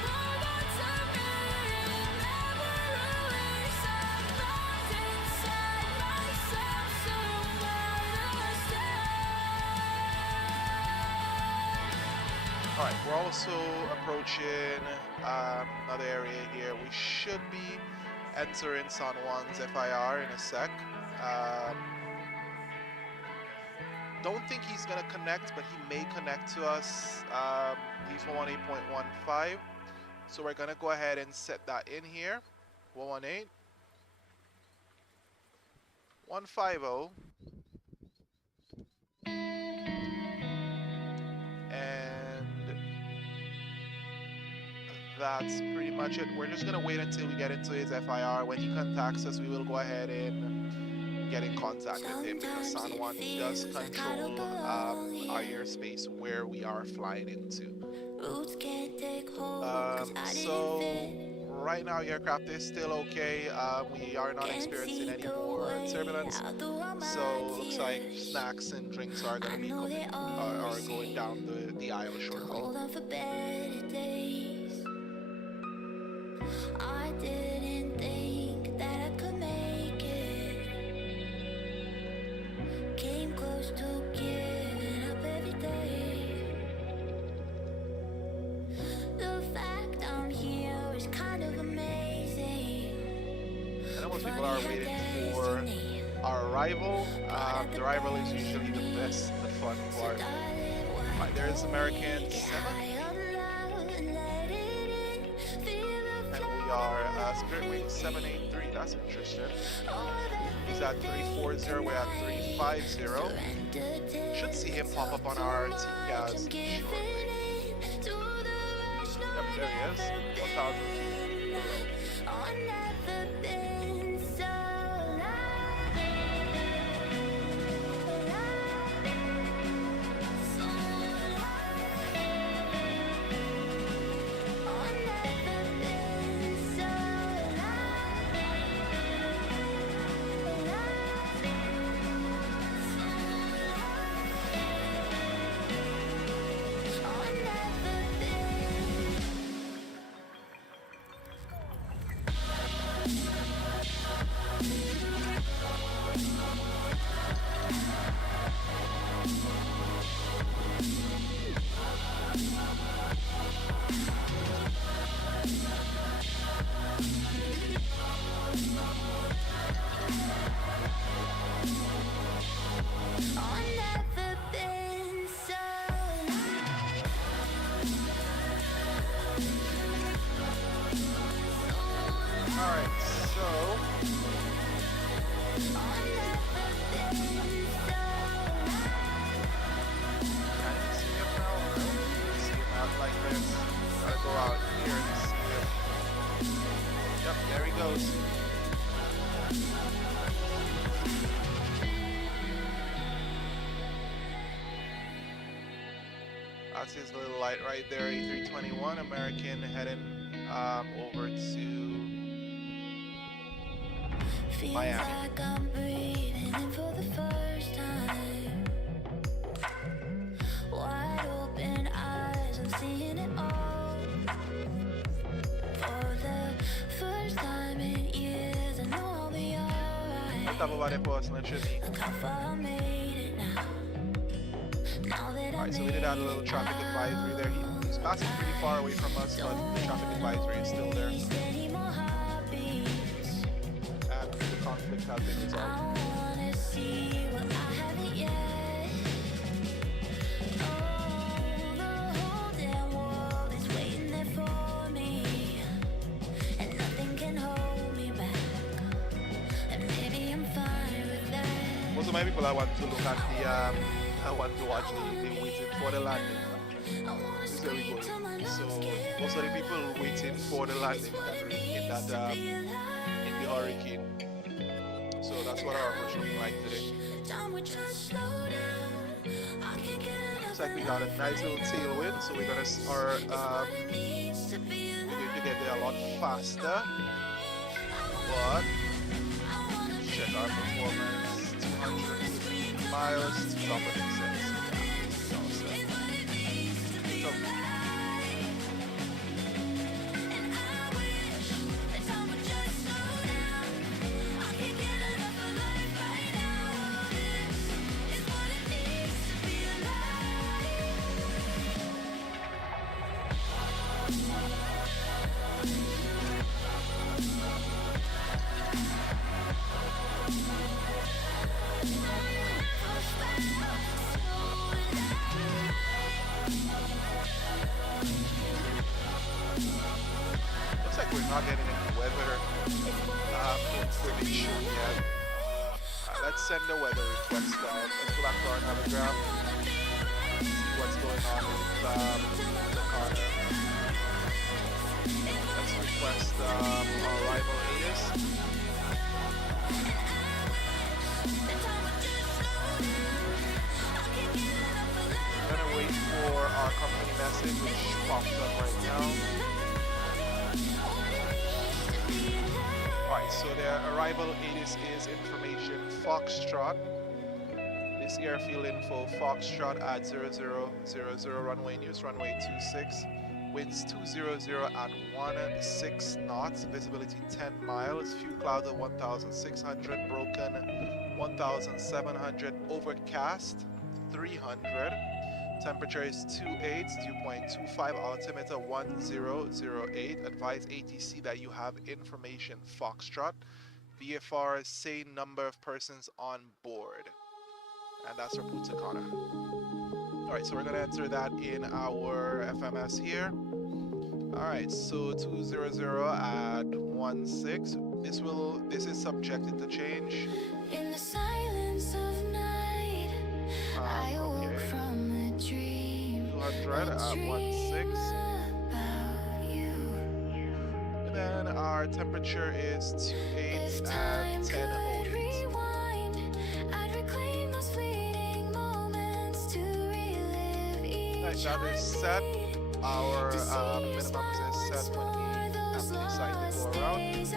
Hold on to me and never release. I'm locked inside myself, so Alright, we're also approaching another area here. We should be entering San Juan's FIR in a sec. Um, don't think he's gonna connect, but he may connect to us. He's 118.15. So we're gonna go ahead and set that in here. 118, 150, and that's pretty much it. We're just gonna wait until we get into his FIR. When he contacts us, we will go ahead and get in contact with him because San Juan does control our airspace where we are flying into. So right now, aircraft is still okay. We are not experiencing any more turbulence. So looks like snacks and drinks are gonna be coming, are going down the aisle shortly. I didn't think that I could make it. Came close to giving up every day. The fact I'm here is kind of amazing. And almost people are waiting for our arrival. The arrival is usually the best, the fun part. Right, there is American 7. And we are Spiritwings 783. That's interesting. He's at 340. We're at 350. Should see him pop up on our TCAS shortly. Yep, there he is. 1,000 feet. That's his little light right there, A321 American heading over to Miami. Like I'm breathing in for the first time. Wide open eyes, I'm seeing it all. For the first time in years, I know I'll be alright. Let's talk about it personal tribute. Look how far I made it now. Alright, so we did add a little traffic advisory there. He's passing pretty far away from us, but the traffic advisory is still there. And the conflict has been resolved. Most of my people, I want to look at the, I want to watch the waiting for the landing. This is where we go. So most of the people waiting for the landing in the hurricane. So that's what our approach looking like today. Looks like we got a nice little tailwind, so we're gonna start. We're going to get there a lot faster. But check our performance: 250 miles to top of the sense. we're not getting any weather information yet. Let's send the weather request out. Let's go back to our navigraph. See what's going on with the Cana. Let's request our rival ATIS. I'm gonna wait for our company message, which pops up right now. Alright, so their arrival ATIS is information Foxtrot. This airfield info, Foxtrot at 0000 runway news, runway 26. Winds 200 at 16 knots, visibility 10 miles, few clouds at 1,600, broken 1,700, overcast 300. Temperature is 28, dew point 25, altimeter 1008. Advise ATC that you have information Foxtrot. VFR, say number of persons on board. And that's our Punta Cana. Alright, so we're going to enter that in our FMS here. Alright, so 200 at 16. This is subjected to change. In the silence of night, I awoke from a dream. 200 at 16. And then our temperature is 28 at 10:08. Nice, that is set. Our minimums is set when we have to decide to go around.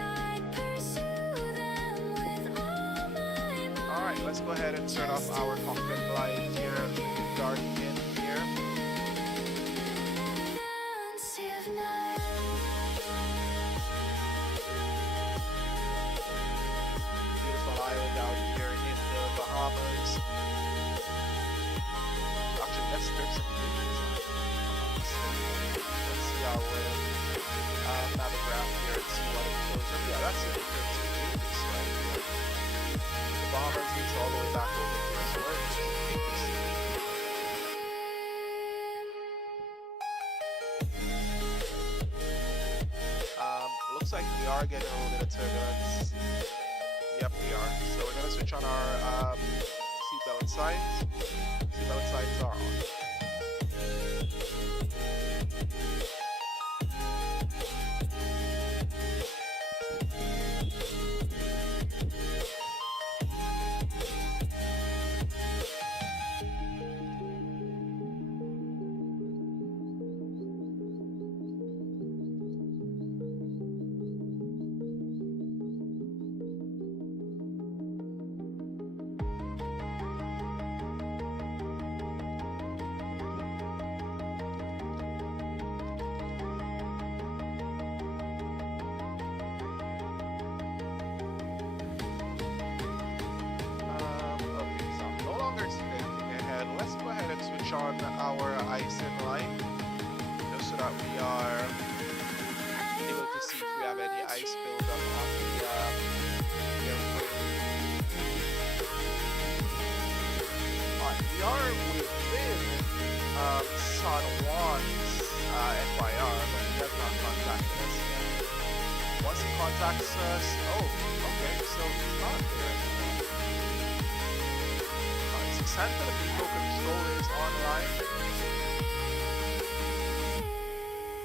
Alright, let's go ahead and turn off our cockpit light here. Dark in here. Beautiful island out here in the Bahamas. Actually, let's turn some pictures. Let's see our navigraph here and see what it shows up. Yeah, that's it. Right here. The Bahamas is all the way back over here, so we're looks like we are getting a little bit of turbulence. Yep, we are. So we're gonna switch on our seatbelt signs. Seatbelt signs are on. On our icing line, just so that we are able to see if we have any ice buildup on the airplane. Alright, we are within San Juan's FIR, but he has not contacted us yet. Once he contacts us, oh, okay, so he's not there anymore. Santa Pico control is online.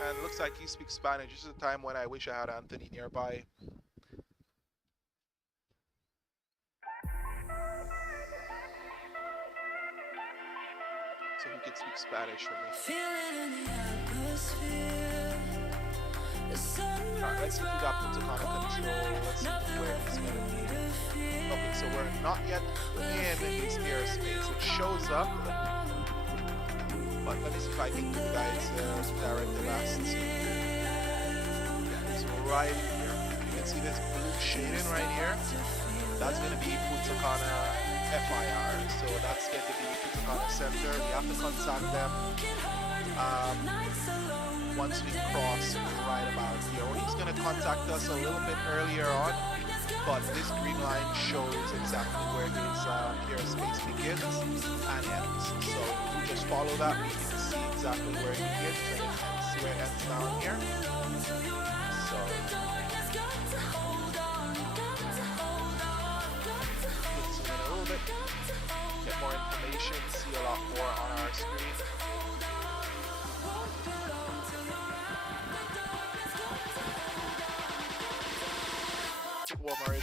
And it looks like he speaks Spanish. This is a time when I wish I had Anthony nearby. So he can speak Spanish for me. Alright, let's see if we got Punta Cana control. Let's see where he's gonna be. Okay, so we're not yet in his airspace. It shows up, but let me see if I can give you guys direct the last two. It's right here. You can see this blue shading right here. That's going to be Punta Cana FIR. So that's going to be Punta Cana Center. We have to contact them once we cross right about here. Or he's going to contact us a little bit earlier on. But this green line shows exactly where his airspace begins and ends. So if we just follow that, we can see exactly where it begins and see where it ends down here. So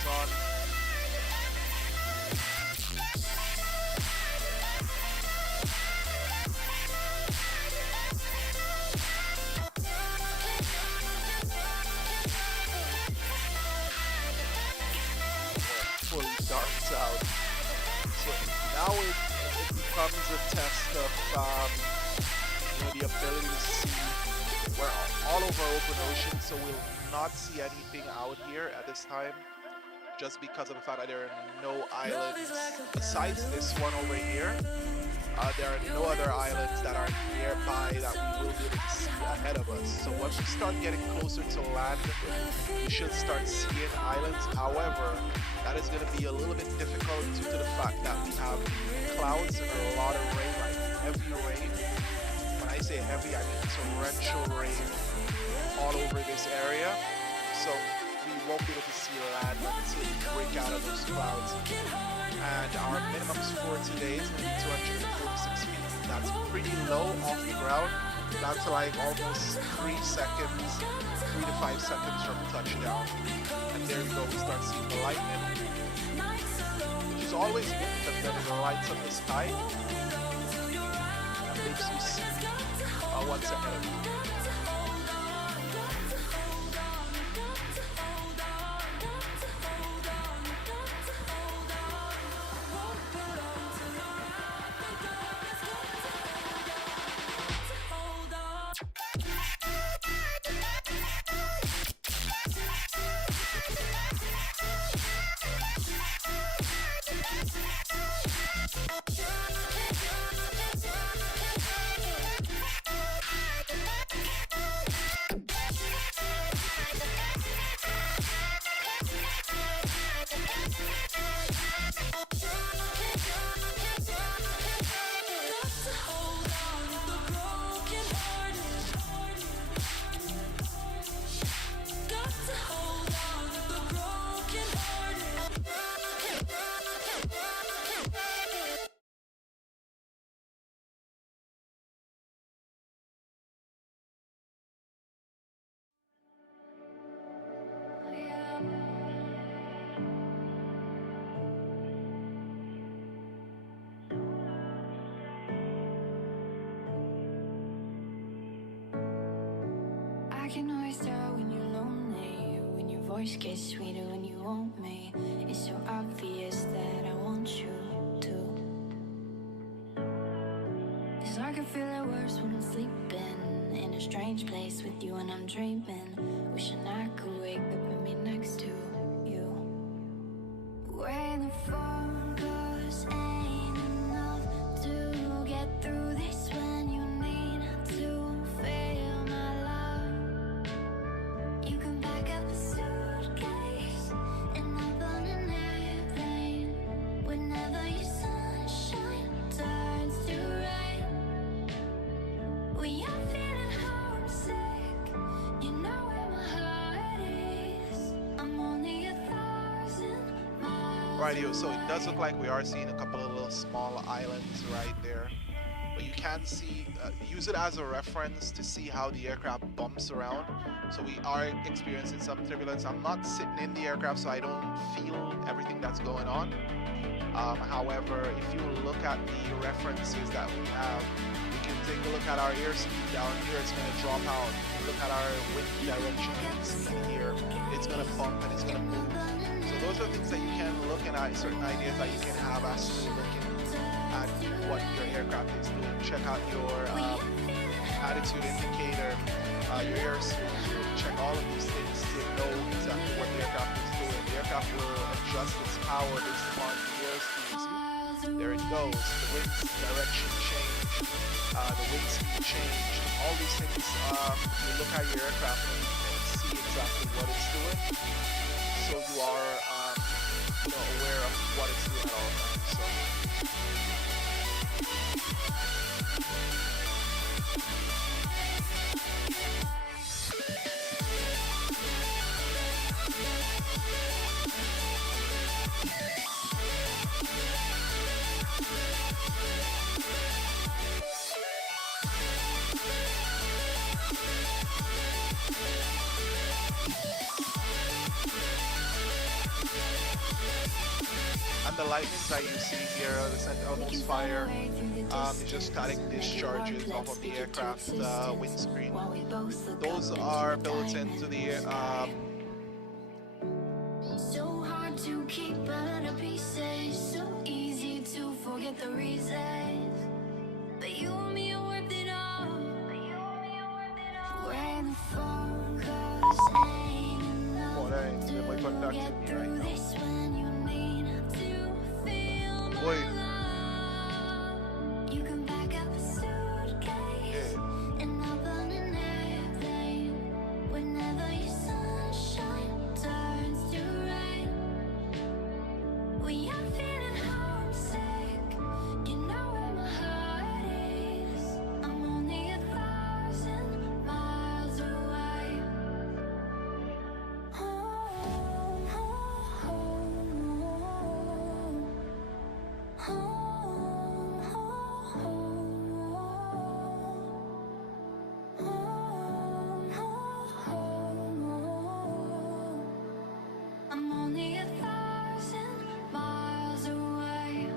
goes on. Fully darks out. So now it becomes a test of the ability to see. We're all over open ocean, so we'll not see anything out here at this time, just because of the fact that there are no islands besides this one over here. There are no other islands that are nearby that we will be able to see ahead of us. So once we start getting closer to land, we should start seeing islands. However, that is going to be a little bit difficult due to the fact that we have clouds and a lot of rain, like heavy rain. When I say heavy, I mean torrential rain all over this area. So we won't be able to see land until we break out of those clouds. And our minimums for today is going to be 246 feet. That's pretty low off the ground. That's like almost 3 seconds, 3 to 5 seconds from touchdown. And there you go, we start seeing the lightning, which is always good because then it lights up the sky and makes you see what's ahead of you. I can always tell when you're lonely, when your voice gets sweeter when you want me. It's so obvious that I want you to. It's like I feel it worse when I'm sleeping in a strange place with you and I'm dreaming. Wishing I could wake up and be next to you. When the phone calls ain't enough to get through this, when you need to feel my love, you can pack up a suitcase and hop on an airplane. Whenever your sunshine turns to rain, when you're feeling homesick, you know where my heart is. I'm only 1,000 miles. Radio, so it does look like we are seeing a couple of little small islands right there. But you can see, use it as a reference to see how the aircraft bumps around. So we are experiencing some turbulence. I'm not sitting in the aircraft, so I don't feel everything that's going on. However, if you look at the references that we have, we can take a look at our airspeed down here. It's going to drop out. If you look at our wind direction, you can see here, it's going to bump and it's going to move. So those are things that you can look at, certain ideas that you can have as to looking at what your aircraft is doing. Check out your attitude indicator, your airspeed. Check all of these things to know exactly what the aircraft is doing. The aircraft will adjust its power based upon the airspeed. See? There it goes. The wind's direction changed. The wind speed changed. All these things, you look at your aircraft and you can see exactly what it's doing. So you are, aware of what it's doing at all times. So. on the lights that you see here, the Sentinel nose fire is just static discharges off of the aircraft windscreen. Those are built into the So hard to keep out of pieces, so easy to forget the reasons. But you and me are worth it all. When the phone calls ain't enough my to conducting get me right through now. this, when you need to feel my Boy. love, you can pack up a suitcase Yeah. and hop on an airplane. Whenever your sunshine turns to rain, when you're feeling homesick, you know where my heart is. I'm only 1,000 miles away. Home, home, home, home, home, home, home. I'm only 1,000 miles away.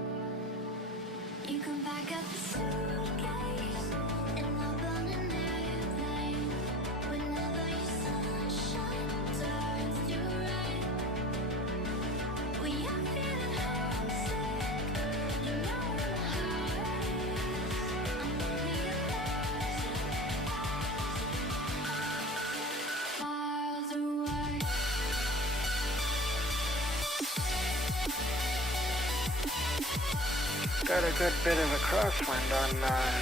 You can pack up a suitcase and hop on an airplane. Whenever your sunshine turns to rain, when you're feeling homesick, you know where my heart is. I'm only 1,000 miles away. Got a good bit of a crosswind on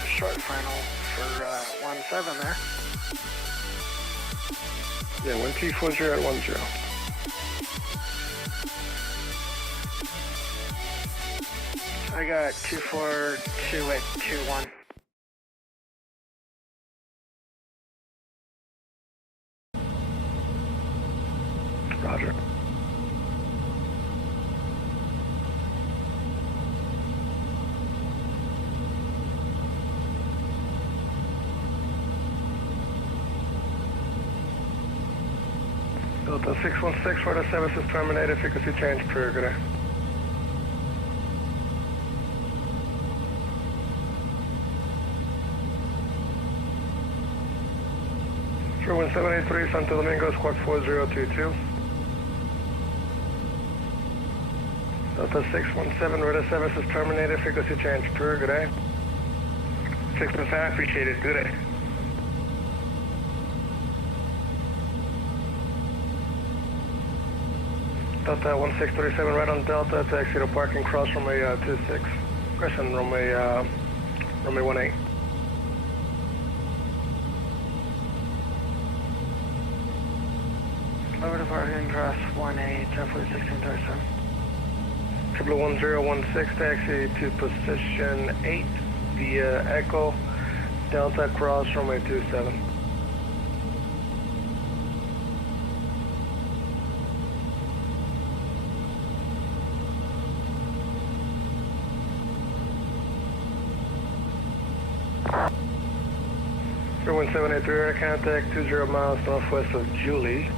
short final for 1-7 there. Yeah, 1240 at 10. I got 242 at 21. Roger. Delta 616, radar service is terminated, frequency change per good day. Sure, 1783, Santo Domingo, squawk 4022. Delta 617, radar service is terminated, frequency change per good day. 615, appreciate it, good day. Delta 1637, right on Delta to exit a parking cross runway 26. Crescent runway 18. Over to parking cross 18, Jeffrey 1637. 1016, taxi to position 8 via Echo, Delta cross runway 27. Sure, 1783, air contact 20 miles northwest of Julie.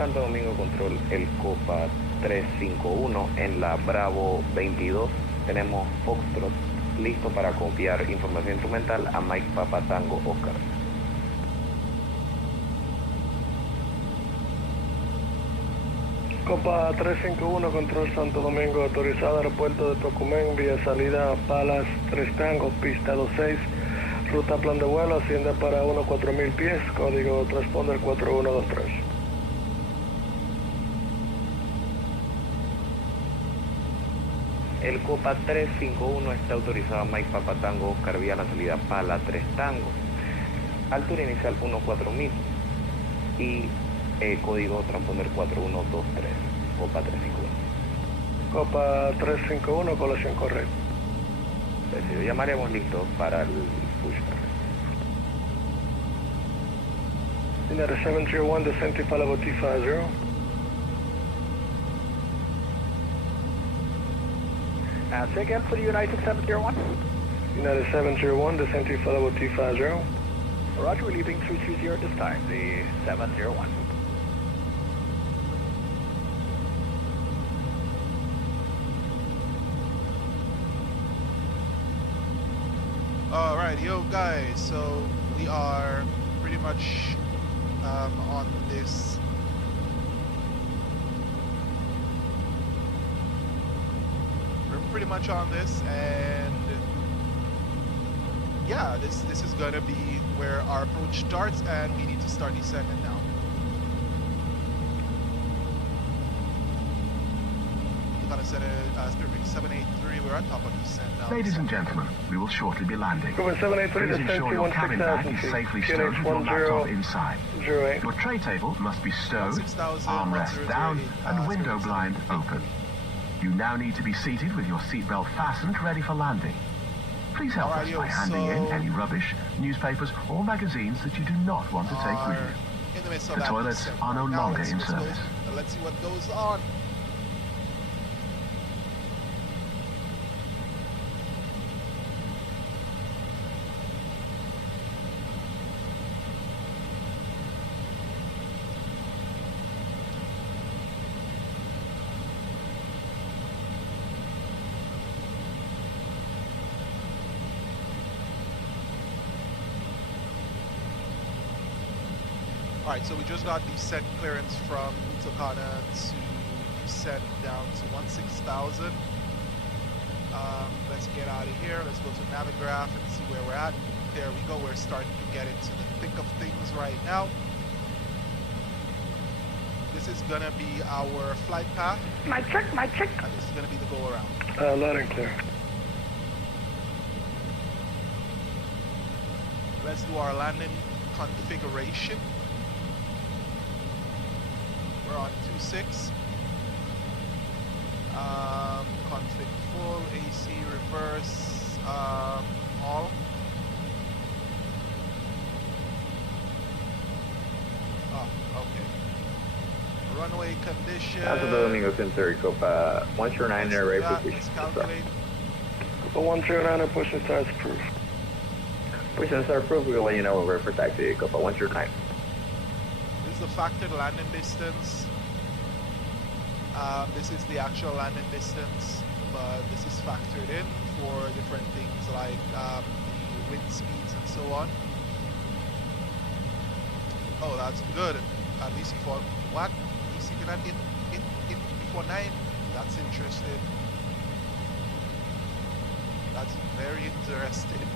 Santo Domingo Control, el Copa 351 en la Bravo 22. Tenemos Foxtrot listo para copiar información instrumental a Mike Papa Tango Oscar. Copa 351, Control Santo Domingo, autorizado aeropuerto de Tocumen, vía salida a Palas 3 Tango, pista 26, ruta plan de vuelo, asciende para 14000 pies, código transponder 4123. El Copa 351 está autorizado a Mike Papa Tango Oscar vía la salida Pala 3 Tango. Altura inicial 14000 y código transponder 4123. Copa 351. Copa 351, colación correcta. Decido, llamaremos listos para el pushback. United 701, descent to Falabo T50. Say again for the United 701. United 701, descent to Falabo T50. Roger, we're leaving 330 at this time, the 701. Alright, yo guys, so we are pretty much on this and yeah, this is gonna be where our approach starts, and we need to start descending now. We're gonna set a Spiritwings 783. We're on top of descent now. Ladies and gentlemen, we will shortly be landing. Copa 783, Please descent ensure to your cabin bag 16,000 is feet. safely stowed with your laptop inside. 08. Your tray table must be stowed, 16,000, armrest 1008, down, and window Spiritwings blind 783. open. You now need to be seated with your seatbelt fastened, ready for landing. Please help us Alrighty, by handing in so- any rubbish, newspapers, or magazines that you do not want to take with you. In the midst of The that toilets descent are no right now. longer Let's see in what's service. let's see what goes on. Alright, so we just got descent clearance from Punta Cana to descend down to 16,000. Let's get out of here. Let's go to Navigraph and see where we're at. There we go. We're starting to get into the thick of things right now. This is gonna be our flight path, My check. and this is gonna be the go around. Loud and clear. Let's do our landing configuration. We're on 2.6. Config full, AC, reverse, all. Oh, okay. Runway condition. Santo Domingo Center, Copa 109 Let's air do right that. position. Let's calculate. Copa 109, pushing starts approved. Pushing start proof, we'll let you know when we're for taxi, Copa 109. This is the factored landing distance. This is the actual landing distance, but this is factored in for different things like the wind speeds and so on. Oh, that's good. At least for what? He's looking at it before 9. That's interesting. That's very interesting.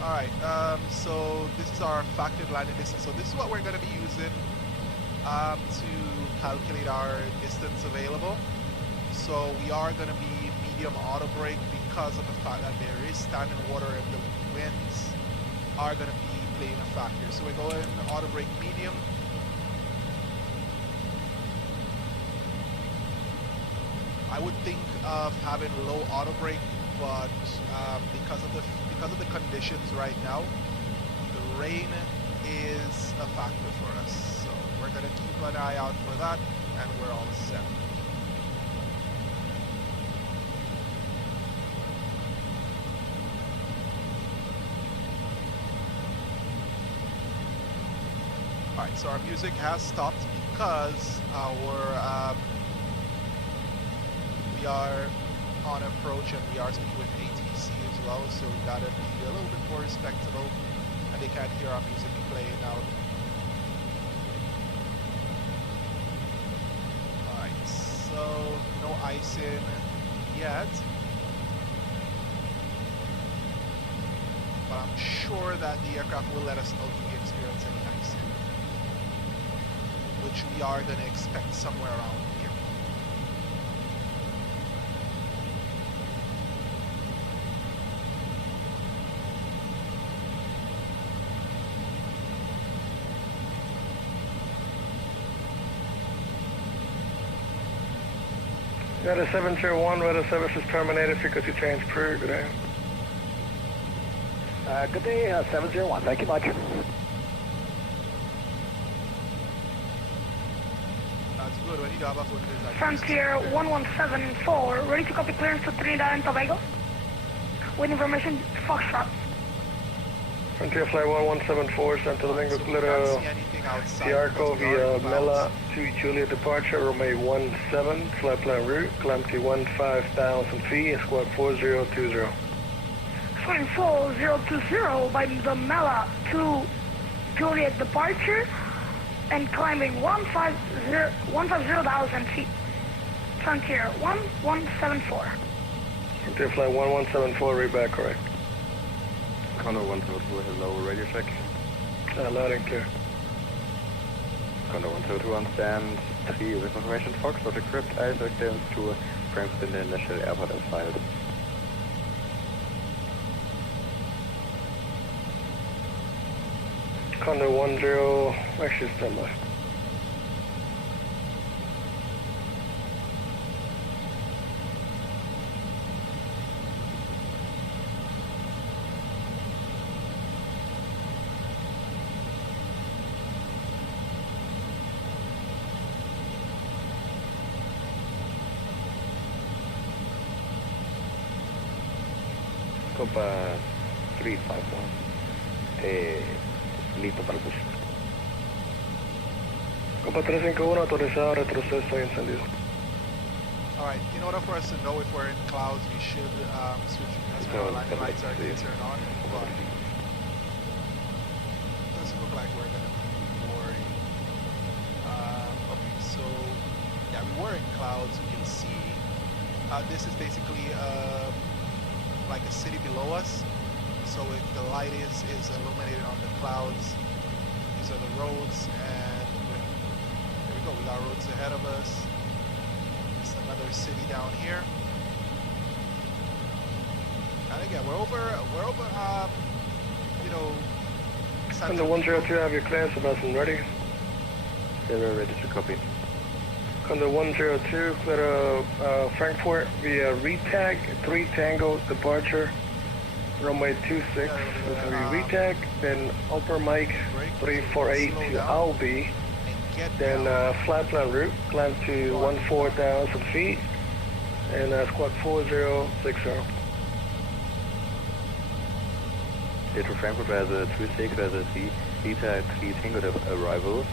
Alright, so this is our factored landing distance. So this is what we're going to be using to calculate our distance available. So we are going to be medium auto brake because of the fact that there is standing water and the winds are going to be playing a factor. So we're going auto brake medium. I would think of having low auto brake, but because of the conditions right now, the rain is a factor for us. So we're gonna keep an eye out for that, and we're all set. Alright, so our music has stopped because we are on approach and we are speaking with ATC as well, so we gotta be a little bit more respectable and they can't hear our music playing out. Alright, so no icing yet. But I'm sure that the aircraft will let us know if we experience any icing, which we are going to expect somewhere around here. Weather 701, weather service is terminated, frequency change approved. Good day. Good day, 701. Thank you much. That's good. When you have a phone, there's like Frontier 1174, ready to copy clearance to Trinidad and Tobago. With information, Foxtrot. Frontier Flight 1174, Santo Domingo, so we clear can't to see anything outside. Tiarco because we are via in Mela clouds. to Juliet departure, runway 17, flight plan route, climb to 15,000 feet, squawk 4020. Swing 4020 by the Mela to Juliet departure and climbing 150,000 feet. Frontier 1174. Frontier Flight 1174, read back correct. Condor 102, hello, radio check. Loud and clear. Condor 102 on stand 3 with information Fox, or decrypt ISO clearance to Frankfurt International Airport as filed. Condor 10, actually stand by. Copa 351. Listo para el push. Copa 351, autorizado, retroceso y encendido. Alright, in order for us to know if we're in clouds, we should switch. That's when our landing lights are going to turn on. But doesn't look like we're going to be worried. Okay, so yeah, we were in clouds. You can see this is basically like a city below us. So if the light is illuminated on the clouds, these are the roads, and there we go. We got roads ahead of us. There's another city down here. And again, we're over, you know, Under 102, have your clearance, Sebastian ready. They're ready to copy. Under 102, clear to Frankfurt via retag, 3 Tango departure, runway 26, retag, then upper Mike 348 to Albi, then flight plan route, climb to 14,000 feet, and squawk 4060. To Frankfurt via the 26 via the Beta 3 Tango arrival,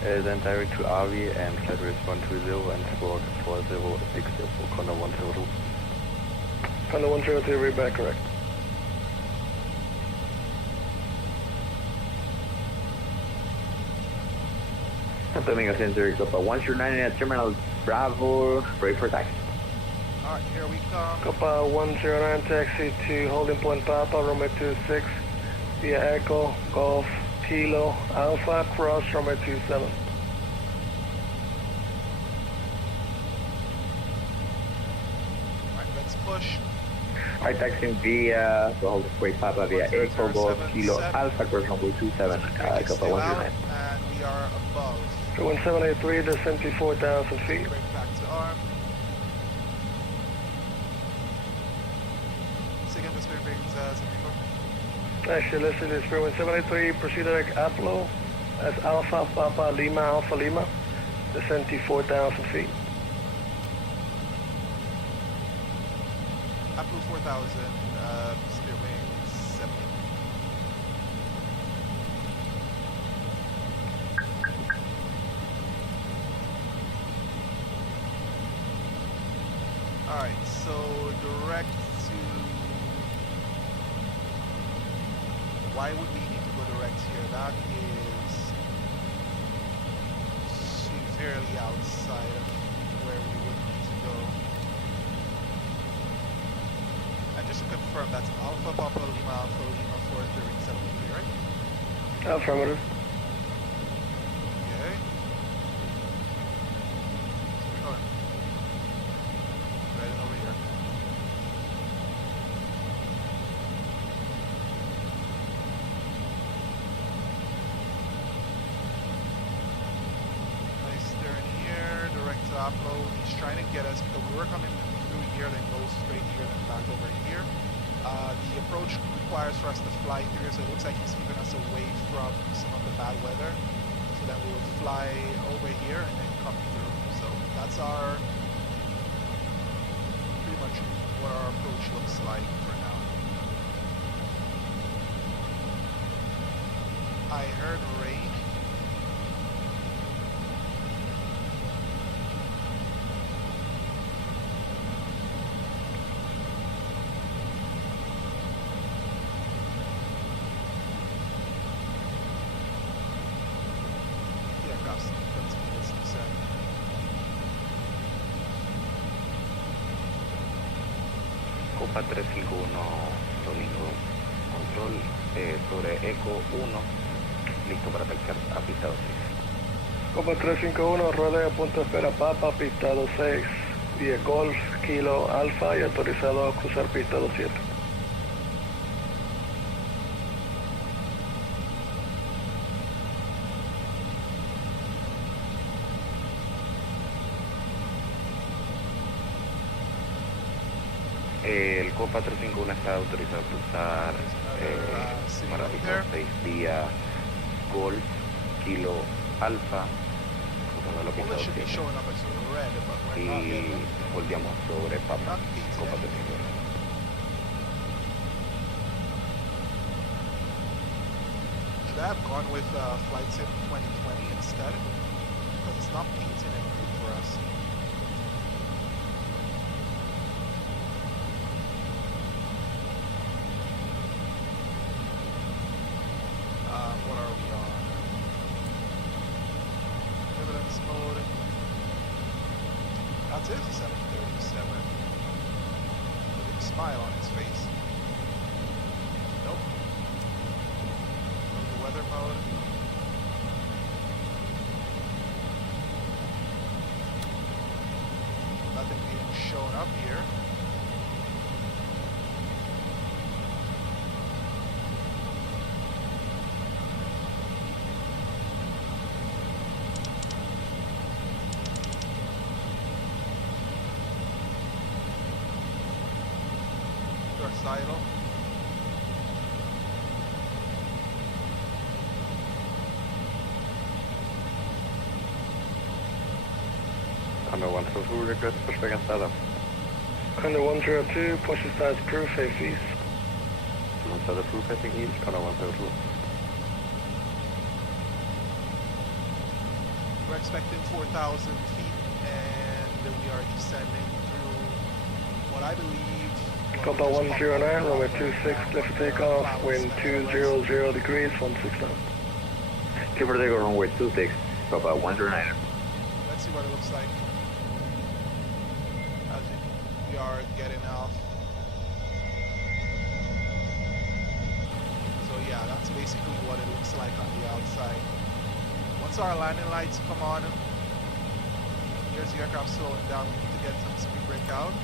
then direct to RV and flight rates 120 and squawk 4060 for Condor 102. Condor 102, read back correct. Domingo Center, Copa 109 at Terminal Bravo, ready for taxi. Alright, here we come. Copa 109, taxi to holding point Papa, runway 26, via Echo, Golf, Kilo, Alpha, cross runway 27. Alright, let's push. Alright, taxiing via the holding point Papa via Echo, Golf, Kilo, Alpha, cross runway 27, Copa Still out, 109. and we are above. 1783 to 74,000 feet. Bring back to arm. Second for Spiritwings 74. Actually, listed is Spiritwing 783, proceed direct Apollo, as Alpha, Papa, Lima, Alpha, Lima, to 74,000 feet. Apple 4000, Spiritwings 70. so direct to... Why would we need to go direct here? That is severely outside of where we would need to go. And just to confirm, that's Alpha Papa Lima 437, right? Affirmative. Okay. So we're going. Right in over here. Nice turn here, direct to upload. He's trying to get us, because we were coming through here, then go straight here, then back over here. The approach requires for us to fly through, so it looks like he's keeping us away from some of the bad weather. So then we will fly over here and then come through. So that's our, pretty much what our approach looks like for now. I heard rain. Copa 351 Domingo, control sobre Eco 1, listo para aterrizar a pista 26. Copa 351, rueda de punto de espera Papa, pista 26, 10 Golf, Kilo Alfa y autorizado a cruzar pista 27. El Copa 351 está autorizado a cruzar para pista 6 vía Golf, Kilo Alfa, cruzando la pista 27. Y volvíamos sobre Papa, Copa 351. Should I have gone with Flight Sim 2020 instead? Because it's not painting anything for us. What are we on? Evidence mode. That's it, 737. A big smile on his face. Nope. Go to weather mode. Nothing being shown up here. Idle. Under 102, request push back and start up. Under 102, push the stars crew, face east. Start the crew facing east, under 102. We're expecting 4,000 feet and we are descending through what I believe. Copa 109, runway 26, clear for takeoff, wind 200 degrees, 169. Clear for takeoff, runway 26, Copa 109. Let's see what it looks like as we are getting off. So yeah, that's basically what it looks like on the outside. Once our landing lights come on, here's the aircraft slowing down. We need to get some speed brake out.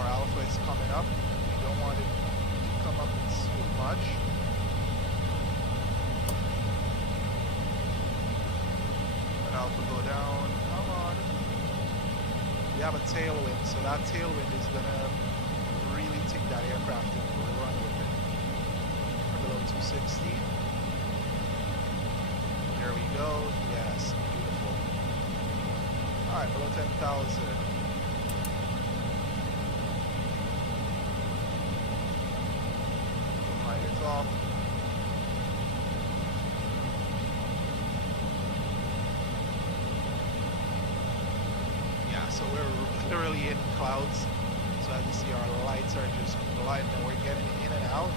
Our alpha is coming up. We don't want it to come up too much. Let alpha go down. Come on. We have a tailwind, so that tailwind is gonna really take that aircraft and run with it. We're below 260. There we go. Yes, beautiful. All right, below 10,000. Off. so we're literally in clouds. So as you see, our lights are just blinding and we're getting in and out.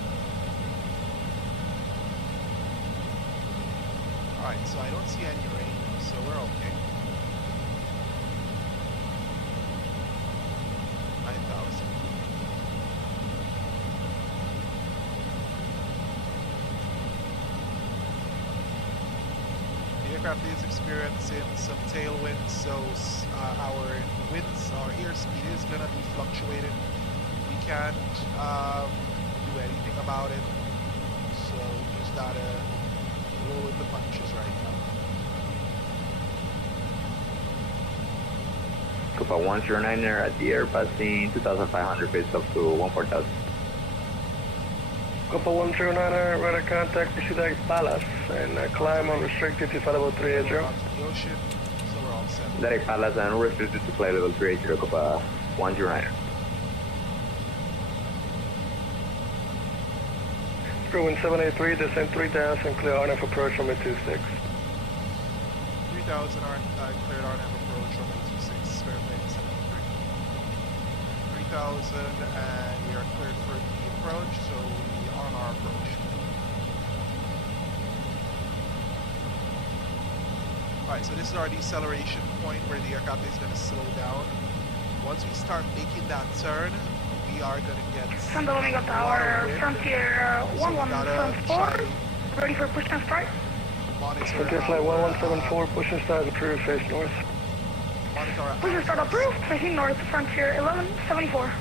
Alright, so I don't see any rain, so we're okay. 9,000. The aircraft is experiencing some tailwinds, so our winds, our airspeed is going to be fluctuating. We can't do anything about it, so we just gotta roll with the punches right now. Copa 109er at the air passing 2,500 feet up to 14,000. Copa 109er, radar contact, proceed at Palace, and climb unrestricted to flight level 380. We're onto the ocean, so we're all set. Direct Palace and restricted to flight level 380, Copa 109er. Wind 783, descend 3,000, clear RNF approach runway 26. 3,000 are cleared RNF approach runway 26, Spiritwings 73. 3,000 and we are cleared for the approach, so we are on our approach. Alright, so this is our deceleration point where the aircraft is going to slow down. Once we start making that turn, we are going to get San Domingo Tower, Frontier 1174, ready for push and strike. Frontier flight 1174, push and start approved, face north. Push and start approved, facing north, Frontier 1174.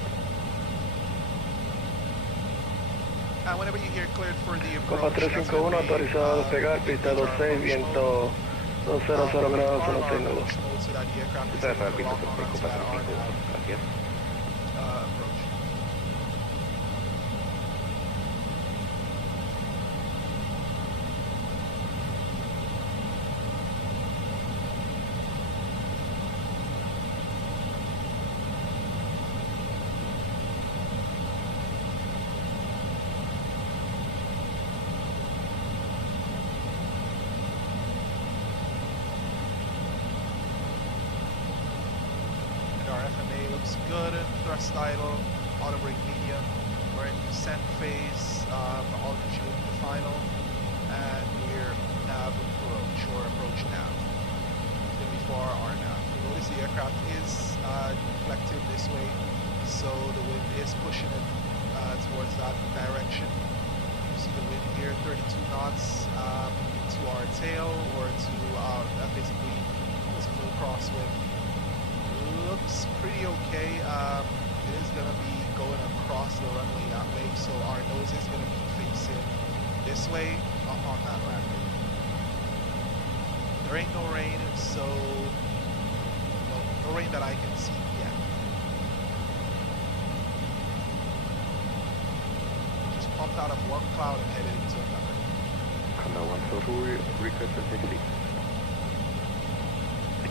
And whenever you hear cleared for the approach, Copa 351, autorizado a despegar, pista 26, viento 200 grados, 162. So that the aircraft is Ustedes saben, able to pista lock 35 onto para that 35. Gracias. approach. Looks good, thrust idle, auto brake medium, we're in descent phase, altitude the final, and we're nav approach, or approach nav. It's going to be for our nav. Notice the aircraft is deflected this way, so the wind is pushing it towards that direction. You see the wind here, 32 knots to our tail, or to basically almost a full crosswind. Looks pretty okay. It is going to be going across the runway that way, so our nose is going to be facing this way on that runway. There ain't no rain, so no rain that I can see yet. Just pumped out of one cloud and headed into another. Condor 102, request for taxi.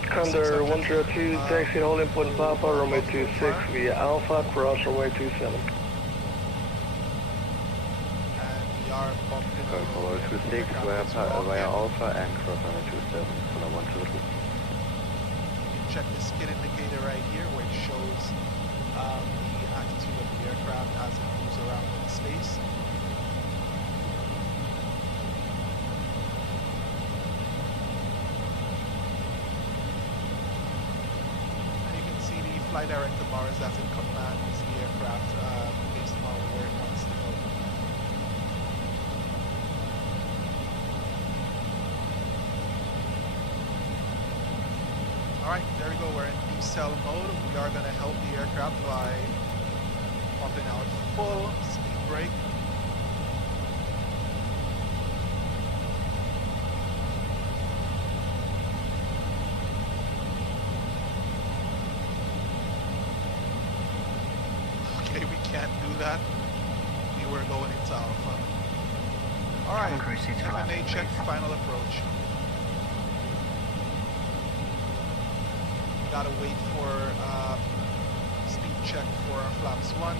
Condor 102, taxi holding point Papa, runway 26 via Alpha, cross runway 27. And we are bumping Follow 26 via Alpha and cross runway 27, follow 123. You can check the skid indicator right here, which shows the attitude of the aircraft as it moves around in space. Flight director bars as it commands the aircraft based on where it wants to go. Alright, there we go, we're in decel mode. We are going to help the aircraft by pumping out full speed brake. That we were going into Alpha. Alright, FMA check, final approach. Gotta wait for speed check for our flaps 1.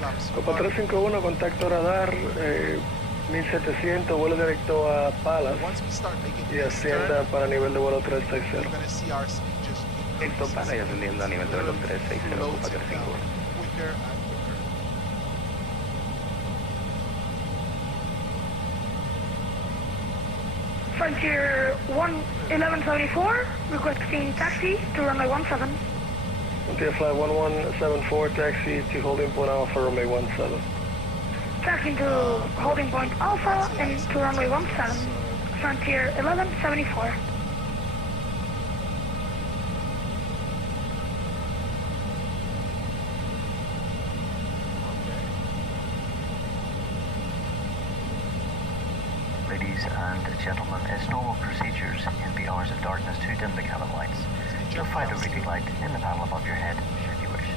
Flaps Copa 351, contacto radar, 1700, vuelo directo a Palas Once we start making y this ascienda turn, para nivel de vuelo you're 360. gonna see our speed just Listo, para y ascendiendo a nivel de vuelo literally 360, floats ocupa it down 35. quicker and quicker. Frontier 1174, requesting taxi to runway 17. Frontier Flight 1174, taxi to holding point Alpha, runway 17. Taxi to holding point Alpha and to runway 17. Frontier 1174. Ladies and gentlemen, as normal procedures in the hours of darkness to dim the cabin lights. You'll find a reading light in the panel above your head, should you wish.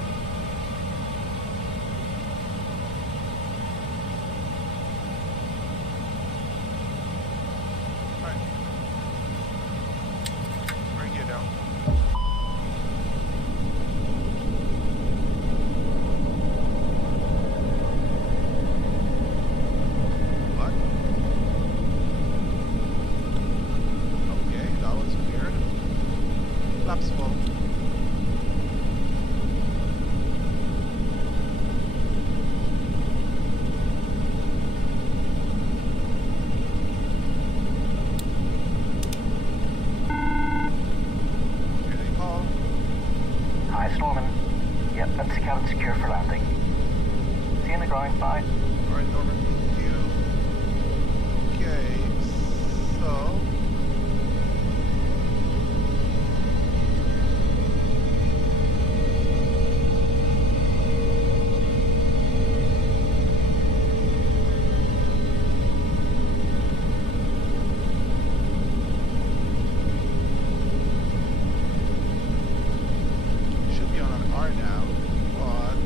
Alright. Bring you down. What? Okay, that was weird. Flaps full. Here they call. Hi, it's Norman. Yep, that's the cabin secure for landing. See you in the ground, bye. Alright, Norman, thank you. Okay, so. Should be on an R now, but.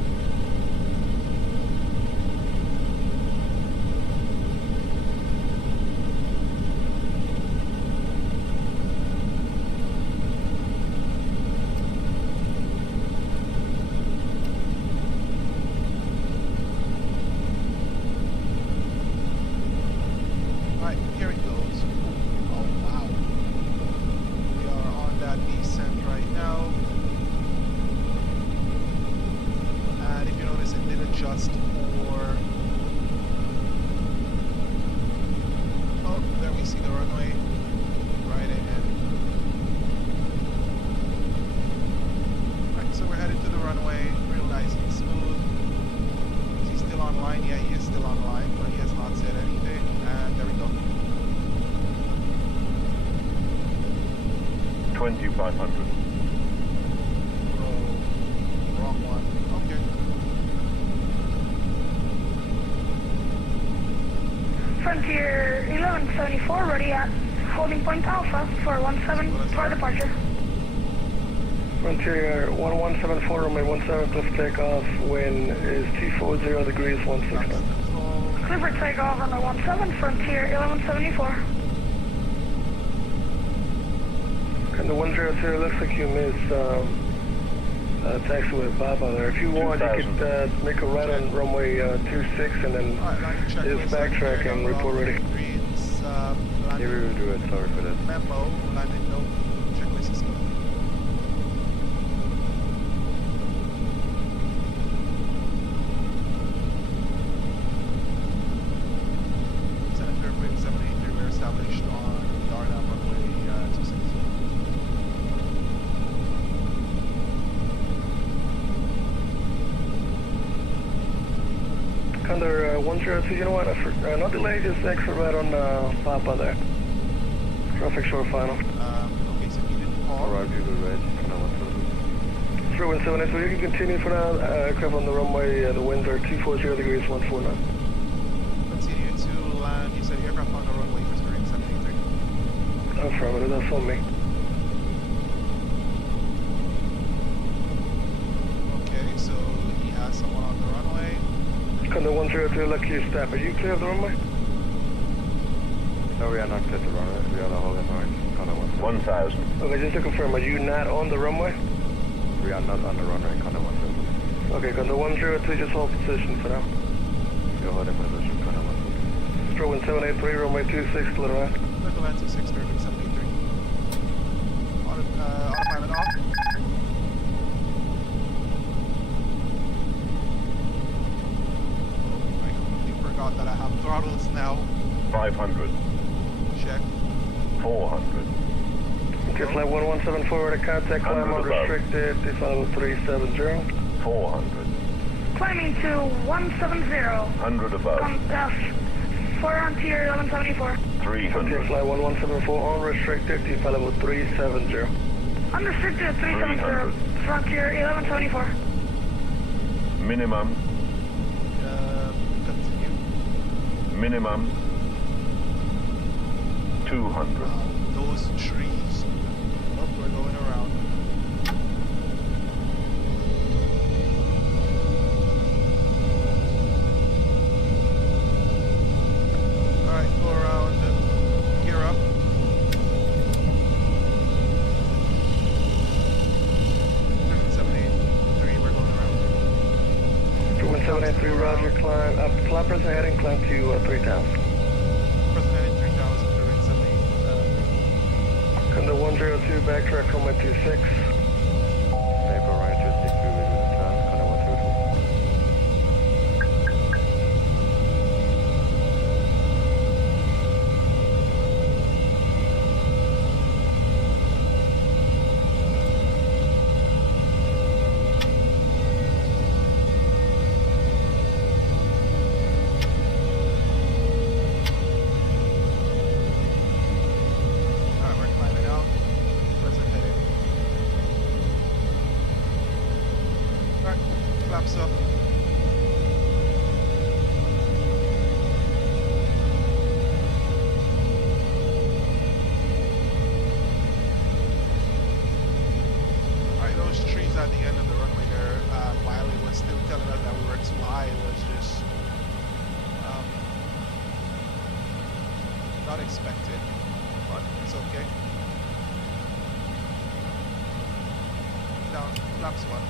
Right, here it goes. Oh wow. We are on that descent right now. And if you notice, it did adjust for. Oh, there we see the runway. Right ahead. Right, so we're headed to the runway. Real nice and smooth. Is he still online? Yeah, he is still online, but he has not said anything. And there we go. 2500. Oh, wrong one. Okay. Frontier 1174, ready at holding point Alpha for 17 for departure. Frontier 1174, runway 17, cliff takeoff, wind is 240 degrees 169. Clear for takeoff runway 17, Frontier 1174. And the 102, looks like you missed taxi with Baba there. If you want, you could make a right on runway 26 and then Alright, landing just checklist. backtrack Here and we go. report ready. Greens, Yeah, we landing will do it. Sorry for that. memo, landing note, checklist is good. Senator Wind 783, we're established on the RNAV runway 26. Under 102, you know what? No delay, just exit right on Papa there. Traffic short final. Okay, so he didn't call. Alright, we will wait. Through 17, so you can continue for now. Aircraft on the runway, the winds are 240 degrees 149. Continue to land. You said aircraft on the runway for Spirit 783. Affirmative, that's on me. Okay, so he has someone on the runway. Under 102, lucky you step. Are you clear of the runway? No, we are not clear to run it. We are not holding hard. 1000. Okay, just to confirm, are you not on the runway? We are not on the runway. Connor 1000. Okay, under 102, just hold position for now. You're holding position. Connor 1000. Stroke 783, runway 26, clear to land. Clear to land 26, turbine 783. Autopilot off. I completely forgot that I have throttles now. 500. Check. 400. Okay, flight 1174 to contact, climb 100 above. unrestricted, default 370. 400. Climbing to 170. 100 above. Compass Frontier 1174. Okay, 300. flight 1174 unrestricted, default 370. Unrestricted 370. 300. Frontier 1174. Minimum. Continue. Minimum. 200. Those trees. Oh, we're going around. Alright, go around. Gear up. We're going around. Stroke 783, roger, climb, flight present heading, climb to 3000. Present heading 3000, turbine 78. Under 102, backtrack, runway 26. Paper right 26, we will return, Conda 122. Alright, we're climbing out. Present heading. Alright, flaps up. Alright, those trees at the end of the runway there, while it was still telling us that we were too high, it was just not expected, but it's okay. Down, flaps one.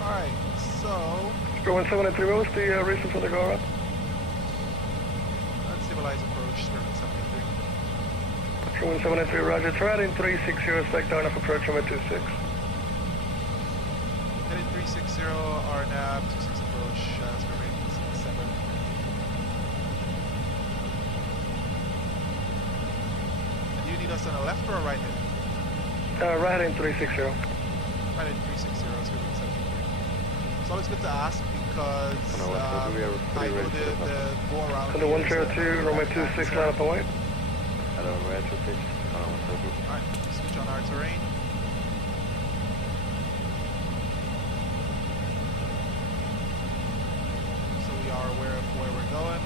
Alright, so Stroke 783, what was the reason for the go around? uncivilized approach, turbine 73. Stroke 783, roger, Trading 360, expect RNF approach, runway 26. Heading 360, RNAV 26 approach, as we're rating 7. And do you need us on the left or a right heading? Right heading 360. Right heading 360, as we're rating 73. It's always good to ask because I know the go around. Under 102, runway 26, line up and wait. Hello, right 26, Conda 122. Alright, switch on our terrain. So we are aware of where we're going.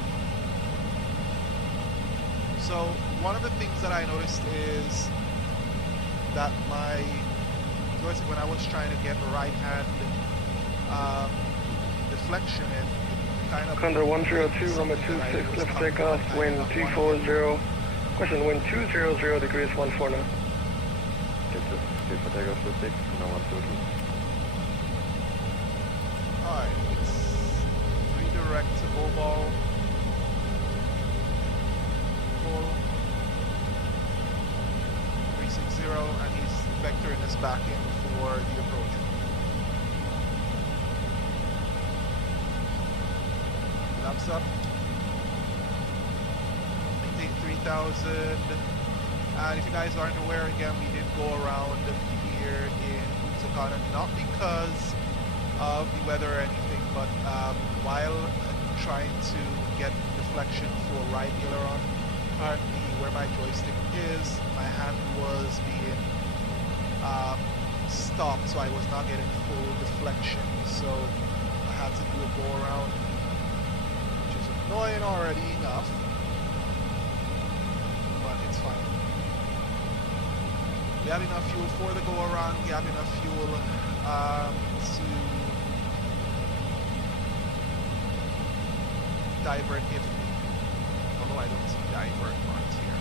So one of the things that I noticed is that when I was trying to get right hand deflection in, it kind of Under 102, runway 26, left takeoff, wind 240. Question, wind 200 degrees 149. Clear for takeoff 26, Conda 122. Alright, it's redirect to oval. Full 360, and he's vectoring us back in for the approach. Laps up. Maintain 3000. And if you guys aren't aware, again, we did go around here in Punta Cana, not because of the weather or anything, but while trying to get deflection for right aileron, currently where my joystick is, my hand was being stopped, so I was not getting full deflection, so I had to do a go around, which is annoying already enough, but it's fine. We have enough fuel for the go around, we have enough fuel to divert if, although I don't see divert marks here.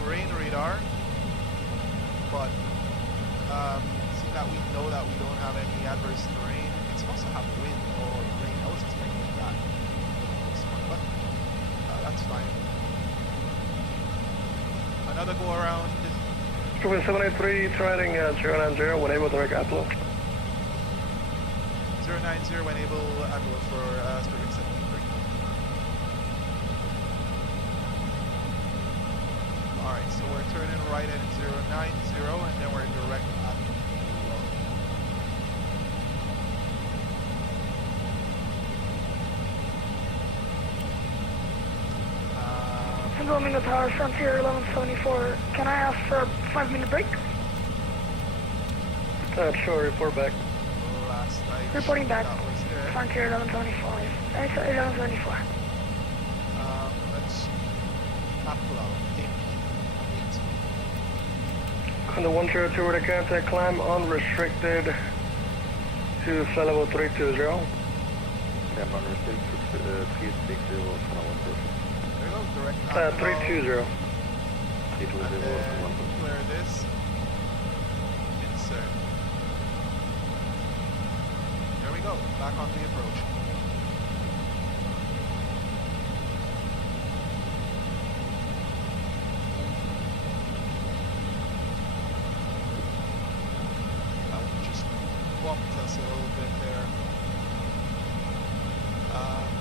terrain radar, but seeing that we know that we don't have any adverse terrain, it's supposed to have wind or rain. I was expecting that for this one, but that's fine. Another go around. Scooping 783, trailing 090, when able direct upload. 090 when able upload for Spiritwings 73. Alright, so we're turning right at 090 and then we're direct at below. Central Domingo Tower, Frontier 1174. Can I ask for a 5-minute break? Sure, report back. Last I Reporting back. that was there. Frontier 1125. 1174. Let's upload On the 102 with a contact climb unrestricted to flight level 320. Climb unrestricted to 360 There we go, direct 320. And then clear this. Insert. There we go, back on the approach. That one just bumped us a little bit there.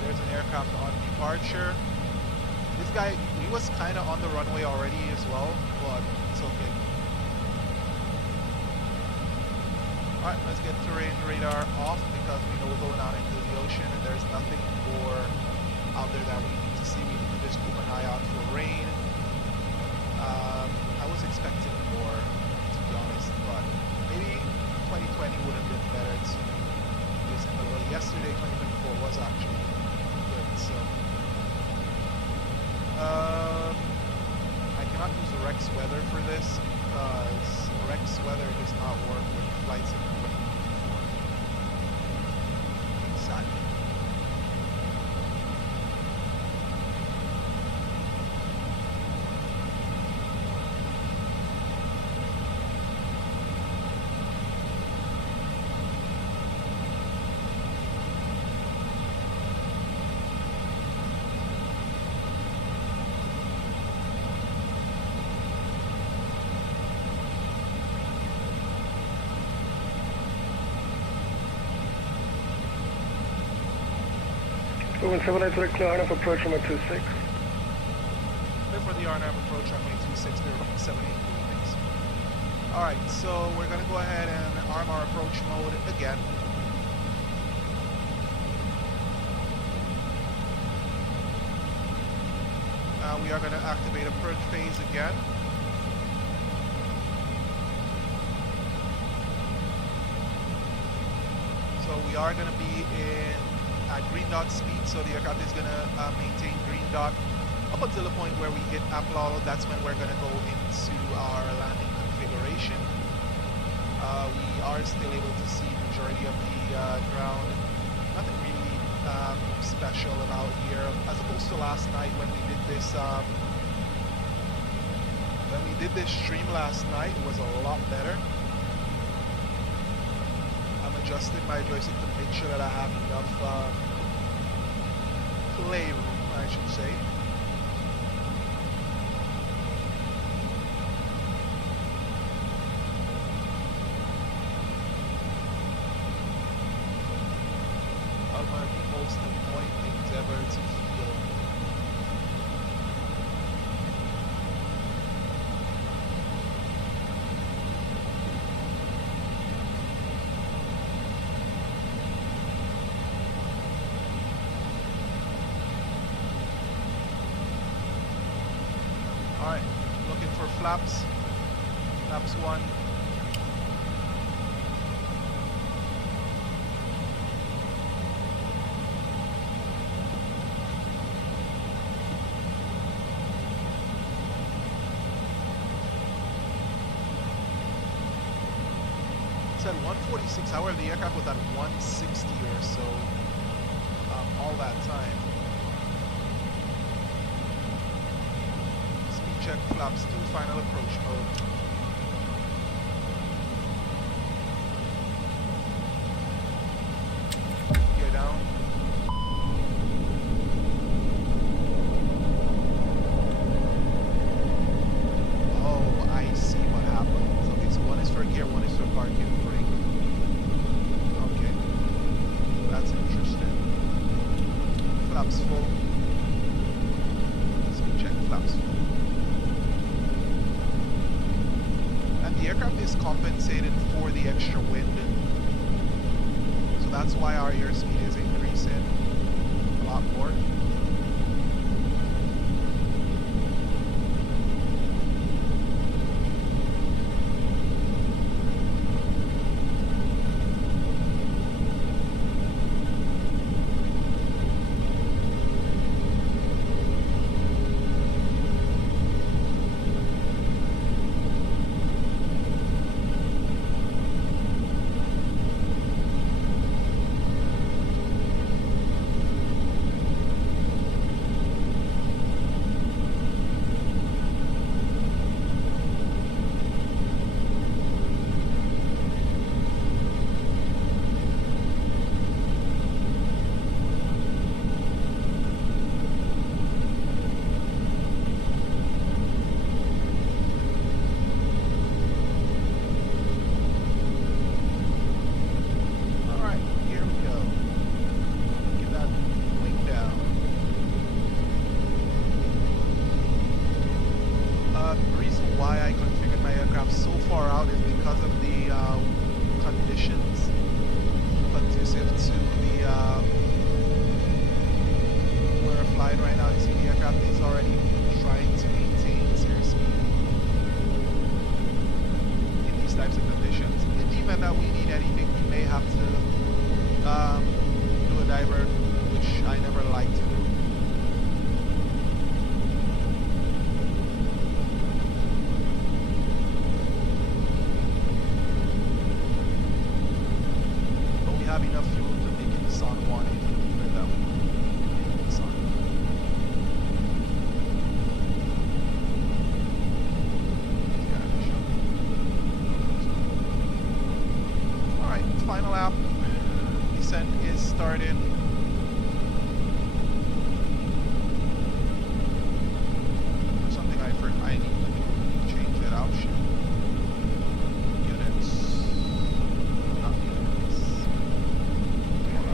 There's an aircraft on departure. This guy, he was kind of on the runway already as well, but it's okay. Alright, let's get terrain radar off because we know we're going out into the ocean and there's nothing more out there that we need to see. We need to just keep an eye out for rain. I was expecting more, to be honest, but maybe 2020 would have been better to use it. Well, yesterday, 2024 was actually good, so. I cannot use Rex weather for this because Rex weather does not work with flights in 2024. Sadly. Moving 783, clear RNF approach runway 26. Clear for the RNAV approach runway 26, clear 78 Phoenix. Alright, so we're going to go ahead and arm our approach mode again. We are going to activate approach phase again. So we are going to be in at green dot speed, so the aircraft is going to maintain green dot up until the point where we hit upload. That's when we're going to go into our landing configuration. We are still able to see the majority of the ground. Nothing really special about here, as opposed to last night when we did this. When we did this stream last night, it was a lot better. I'm adjusting my joystick to make sure that I have enough playroom, I should say. One of the most annoying things ever to feel. Alright, looking for flaps. Flaps 1. It's at 146, however the aircraft was at 160 or so all that time. Speed check flaps 2, final approach mode. Gear down. Oh, I see what happens. Okay, so one is for gear, one is for parking brake. Okay, that's interesting. Flaps full. Flaps. And the aircraft is compensated for the extra wind, so that's why our airspeed is increasing a lot more.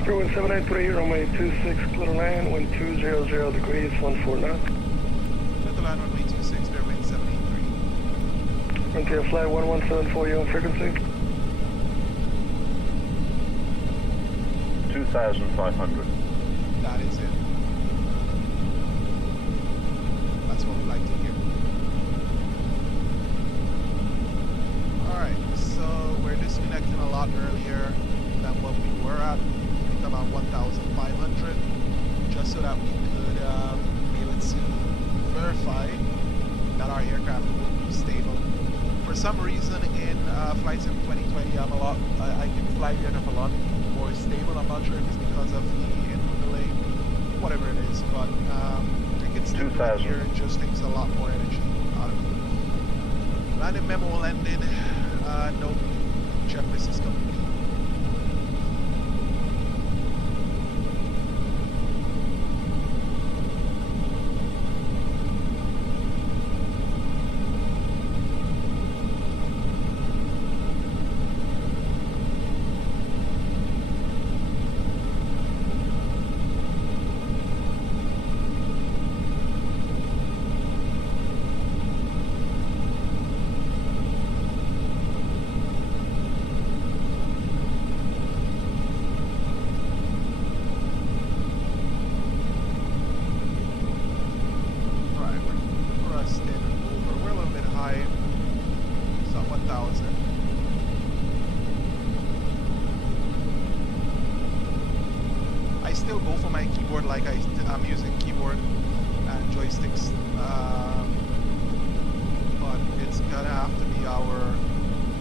Wind 783, runway 26, clear to land, wind 200 degrees, 14 knots. Clear to land, runway 26, clear wind 783. Frontier flight 1174, you on frequency? 2,500. That is it. That's what we like to hear. Alright, so we're disconnecting a lot earlier than what we were at. About 1,500, just so that we could be able to verify that our aircraft will be stable. For some reason in flights in 2020, I can fly the aircraft a lot more stable. I'm not sure if it's because of the input delay, whatever it is, but I can still do it here. It just takes a lot more energy out of it. Landing memo ended. No checklist is complete. I'm using keyboard and joysticks, but it's gonna have to be our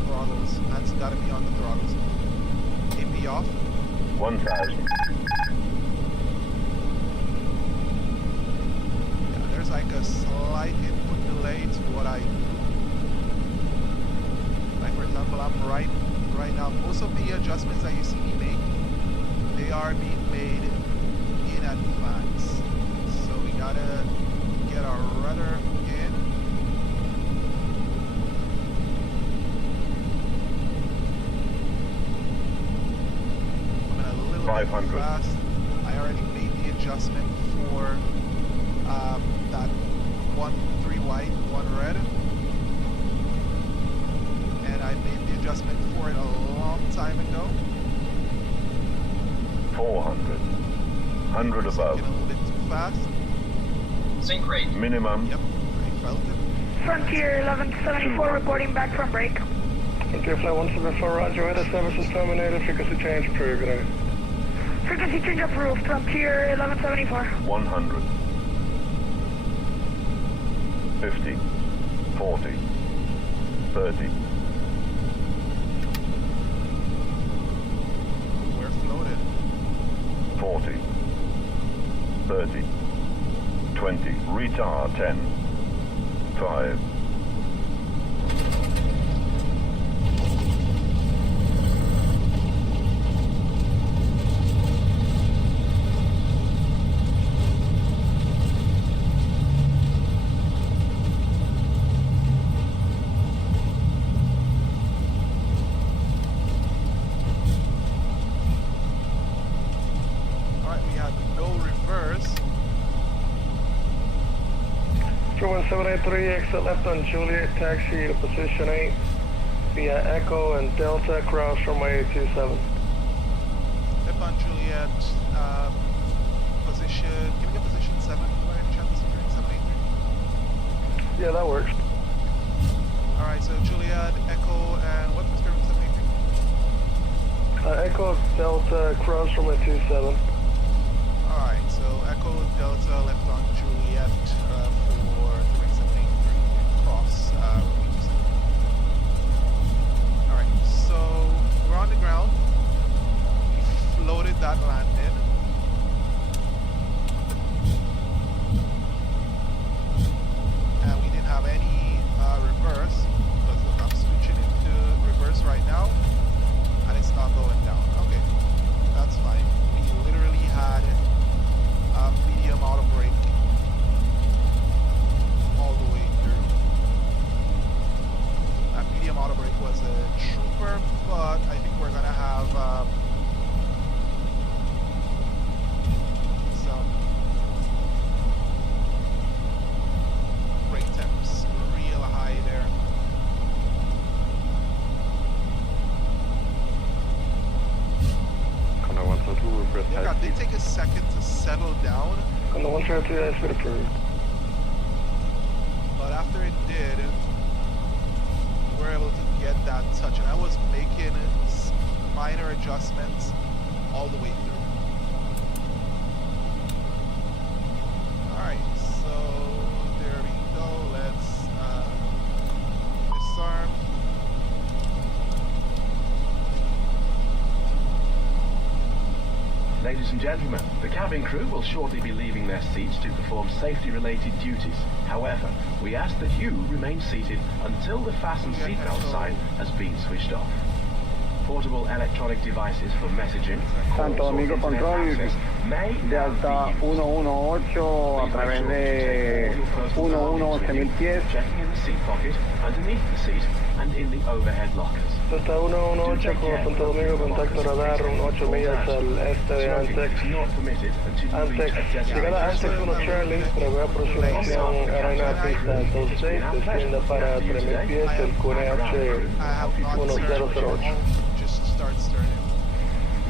throttles. That's gotta be on the throttles. AP off. 1,000. Yeah, there's like a slight input delay what I do. Like for example, I'm right now, most of the adjustments that you see me make, they are being made in advance. So we gotta get our rudder in. I'm a little 500. bit fast. I already made the adjustment for that 3 white, 1 red. And I made the adjustment for it a long time ago. 400. 100 above. Getting a little bit too fast. Sync rate. Minimum. Yep, I felt it. Frontier 1174 reporting back from break. Frontier Flight 174, roger. Weather service is terminated. Frequency change approved. Good night. Frequency change approved. Frontier 1174. 100. 50. 40. 30. We're floated. 40. 30. 20. Retard 10. 5. Alright, we have no reverse. 1783, exit left on Juliet, taxi to position 8 via Echo and Delta, cross runway 27. Left on Juliet, position, can we get position 7? Do I have a chance of securing 783? Yeah, that works. Alright, so Juliet, Echo, and what was securing 783? Echo, Delta, cross runway 27. Alright, so Echo, Delta, left on Juliet for 3783 cross runway 27. Alright, so we're on the ground. We floated that landing. And we didn't have any reverse. But look, I'm switching into reverse right now. And it's not going down. Okay, that's fine. We literally had medium auto brake all the way through. That medium auto brake was a trooper, but I think we're gonna have some brake temps real high there. Connor 122, request Yeah, high they speed. take a second to settle down, On the 102, that's been approved. but after it did, we were able to get that touch, and I was making minor adjustments all the way through. Alright, so there we go. Let's disarm. Ladies and gentlemen, the cabin crew will shortly be leaving their seats to perform safety-related duties. However, we ask that you remain seated until the fasten seatbelt sign has been switched off. Portable electronic devices for messaging, calls, Santo or Domingo internet Control, access may Delta now be used. 118 a través de 111000 pies. Checking in the seat pocket, underneath the seat, and in the overhead lockers. Delta 118 con Santo Domingo, contacto radar, 8 millas al este de Antex. Antex, llegada a Antex 1 Charlie, prevé aproximación aeronáutica 26, descienda para 3000 pies, el QNH I have not started. 1008. Just start starting.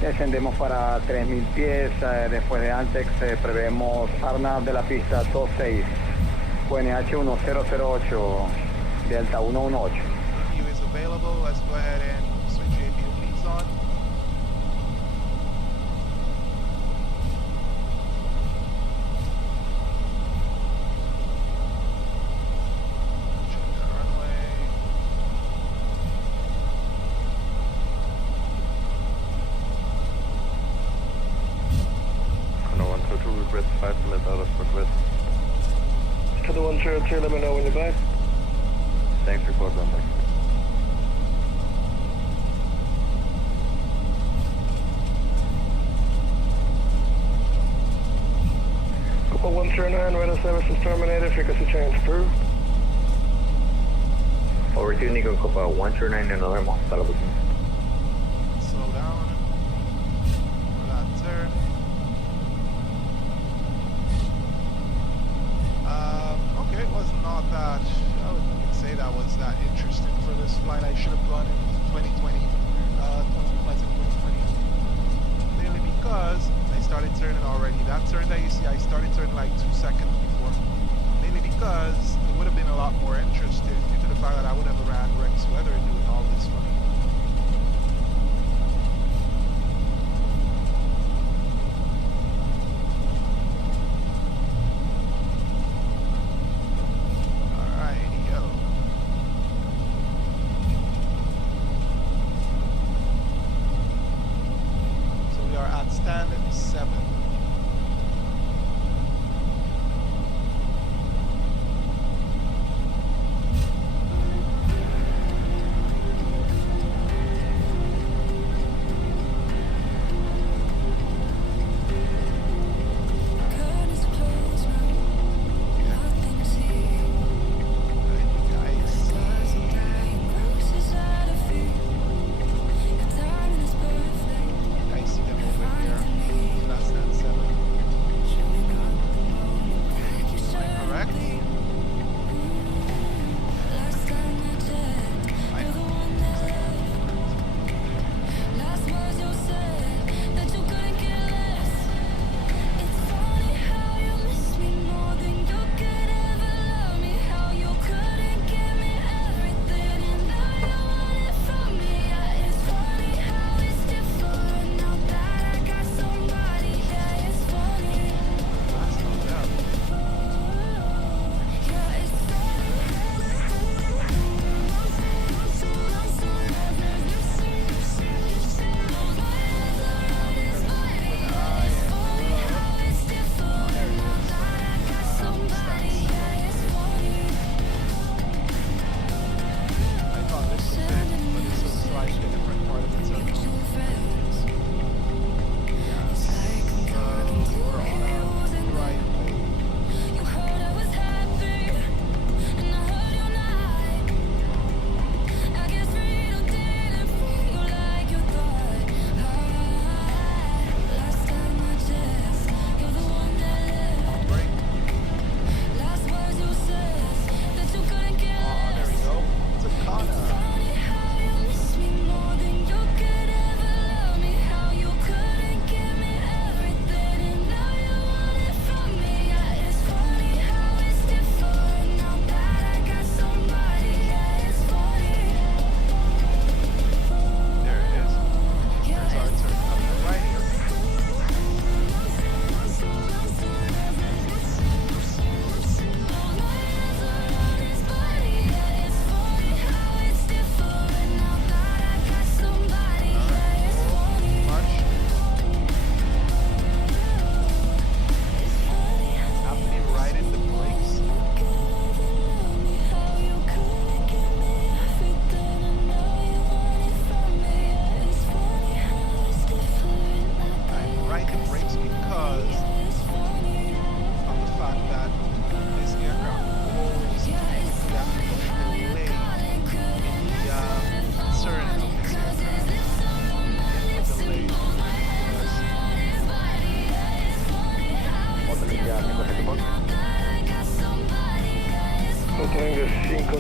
Descendemos para 3000 pies, después de Antex prevemos Arnab de la pista 26, QNH 1008, Delta 118. View is available. Let's go ahead and switch APU leads on. Check that runway. Connor 122, request 5 minutes out of request. To the 102, let me know when you're back. Thanks for close on that. Copa 139, radar service is terminated, frequency change approved. Over to Nico Copa 139 and alarm off, para booking. Slow down. For that turn. Okay, it was not that. I wouldn't say that was that interesting for this flight. I should have gone in 2020, 2020, mainly because I started turning already. That turn that you see, I started turning like 2 seconds before. Mainly because it would have been a lot more interesting due to the fact that I would have ran Rex Weather doing all this for me.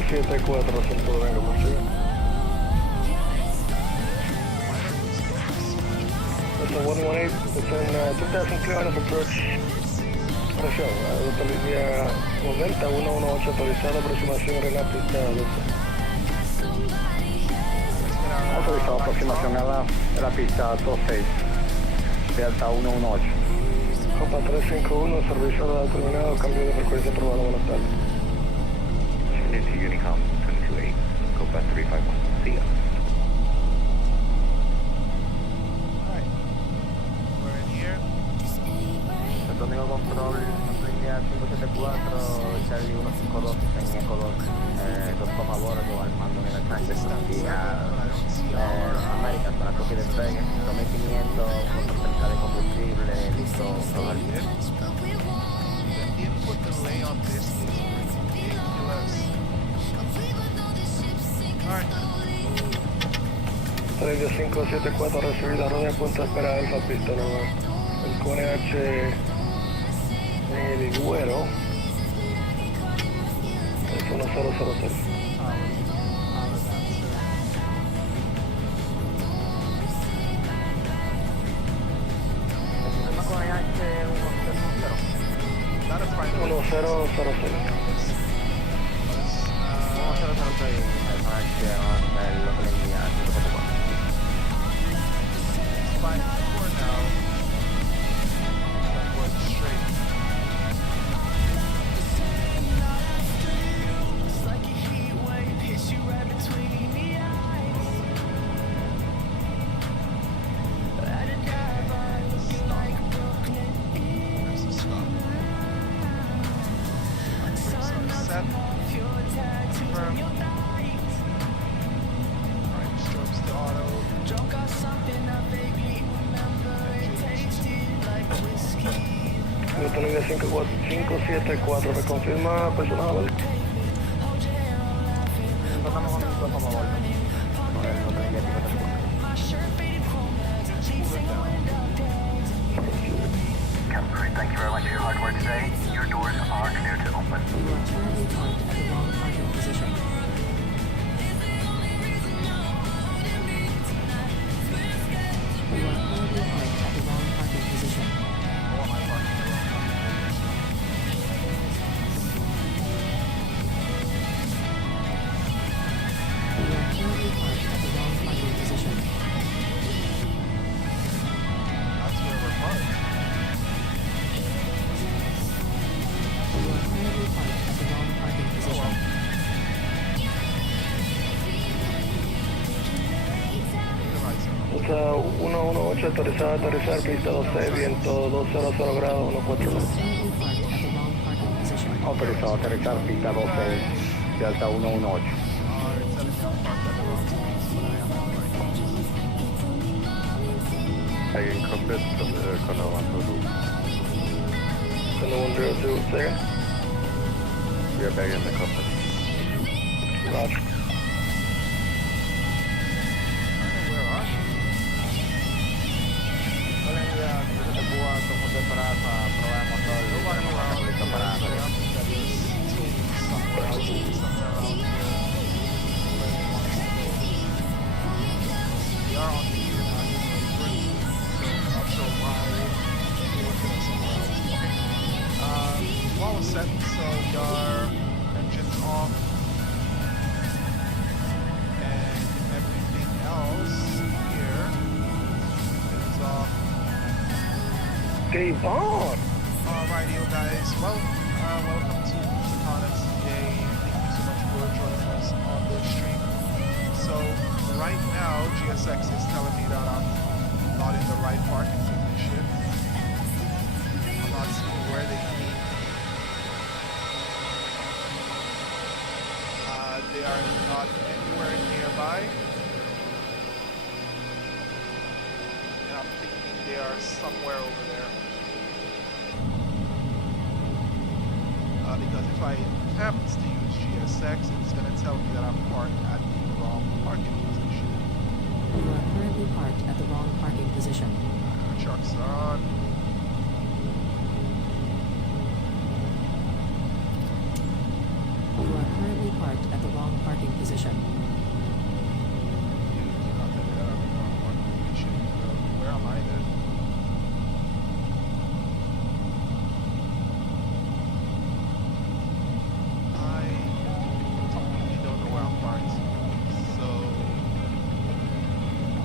Range 574, Santo Domingo, Michigan. Delta 118, within 2,300 approach. Presión, línea 90, 118 autorizado, aproximación Renata, pista 12. Autorizado, aproximación a la pista 26, Delta 118. Copa 351, servicio radar terminado, cambio de frecuencia probado, buenas tardes. Into Unicom 228, Copa 351. See ya. Alright. We're in here. Antonio Control, línea 574, Charlie 152 en Eco 2, por favor, al mando en el tanque, América para copia de despegue, 2500, con reserva de combustible, listo, todo The input delay on this is ridiculous. Alright. 3574 recibida, rodea Punta Espera Alfa, pista nueva. El QNH en el Higuero es 1000. Not a primary. 1000. Fine for now. I'm going straight. There's a stop. Set. Confirm. Alright, strokes the auto. Minuto línea 574, me confirma personal. Captain, thank you very much for your hard work today. Your doors are clear to open. You are currently parked at the wrong parking position. You are currently parked at the wrong parking position. You are currently parked at the wrong parking position. That's where we're parked. You are currently parked at the wrong parking position. Ruta 118 autorizada a aterrizar, pista 26, viento 200 grados, 149. Currently parked at the wrong parking position. Autorizado a aterrizar, pista 12, Delta 118. Tagging cockpit, Connor 122. Connor 102, second. We are back in the cockpit. Roger. Where are you? Nobody around. Somewhere else. We are on the international bridge, so I'm not sure why we're looking at somewhere else. Okay. Wall set, so your engines off. And everything else here is off. Game on! Alrighty, you guys. Well, welcome to Punta Cana today. Thank you so much for joining us on this stream. So, right now, GSX is telling me that I'm not in the right parking position. I'm not seeing where they keep. They are not anywhere nearby. And I'm thinking they are somewhere over there. Because if I attempt to use GSX, it's going to tell me that I'm parked at the wrong parking position. You are currently parked at the wrong parking position. Trucks are on. You are currently parked at the wrong parking position. Not that they are in the wrong parking position. Where am I then? I completely don't know where I'm parked. So,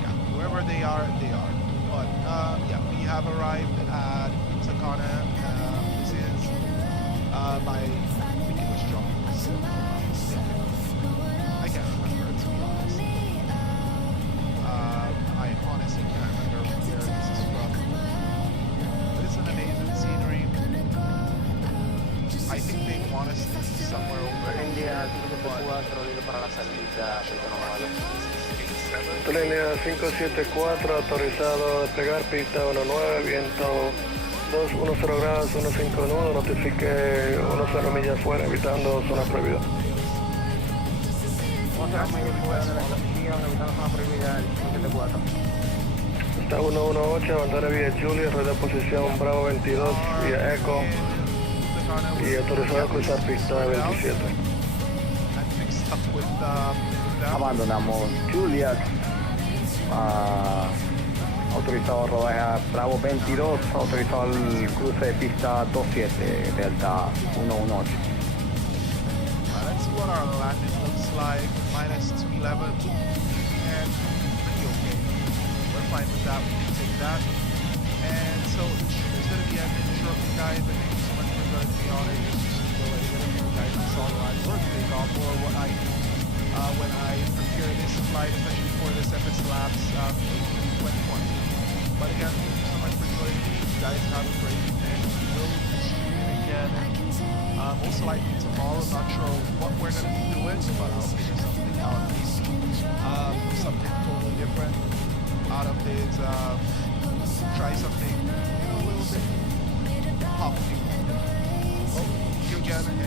yeah, wherever they are, they are. Línea 574, autorizado a despegar, pista 19, viento 210 grados, 151, notifique 10 millas fuera, evitando zona prohibida. Está 118, bandera vía Julia, red de posición Bravo 22, vía Eco, y autorizado a cruzar pista 27. Abandonamos Juliet, autorizado rodaje a Bravo 22, autorizado el cruce de pista 27, Delta 118. Let's see what our landing looks like. Minus 211 and pretty okay. We're fine with that. We can take that. And so the stream is going to be ending shortly, guys. But thank you so much for joining me on it. This is the way that you guys saw the line work takeoff or what I do when I prepare this flight, especially for this FSLABSA321. But again, thank you so much for joining me. You guys have a great evening. We'll be streaming again. Most likely tomorrow. I'm not sure what we're going to be doing, but I'll figure something out. Something totally different out of this. Try something a little bit poppy. Well, see you again and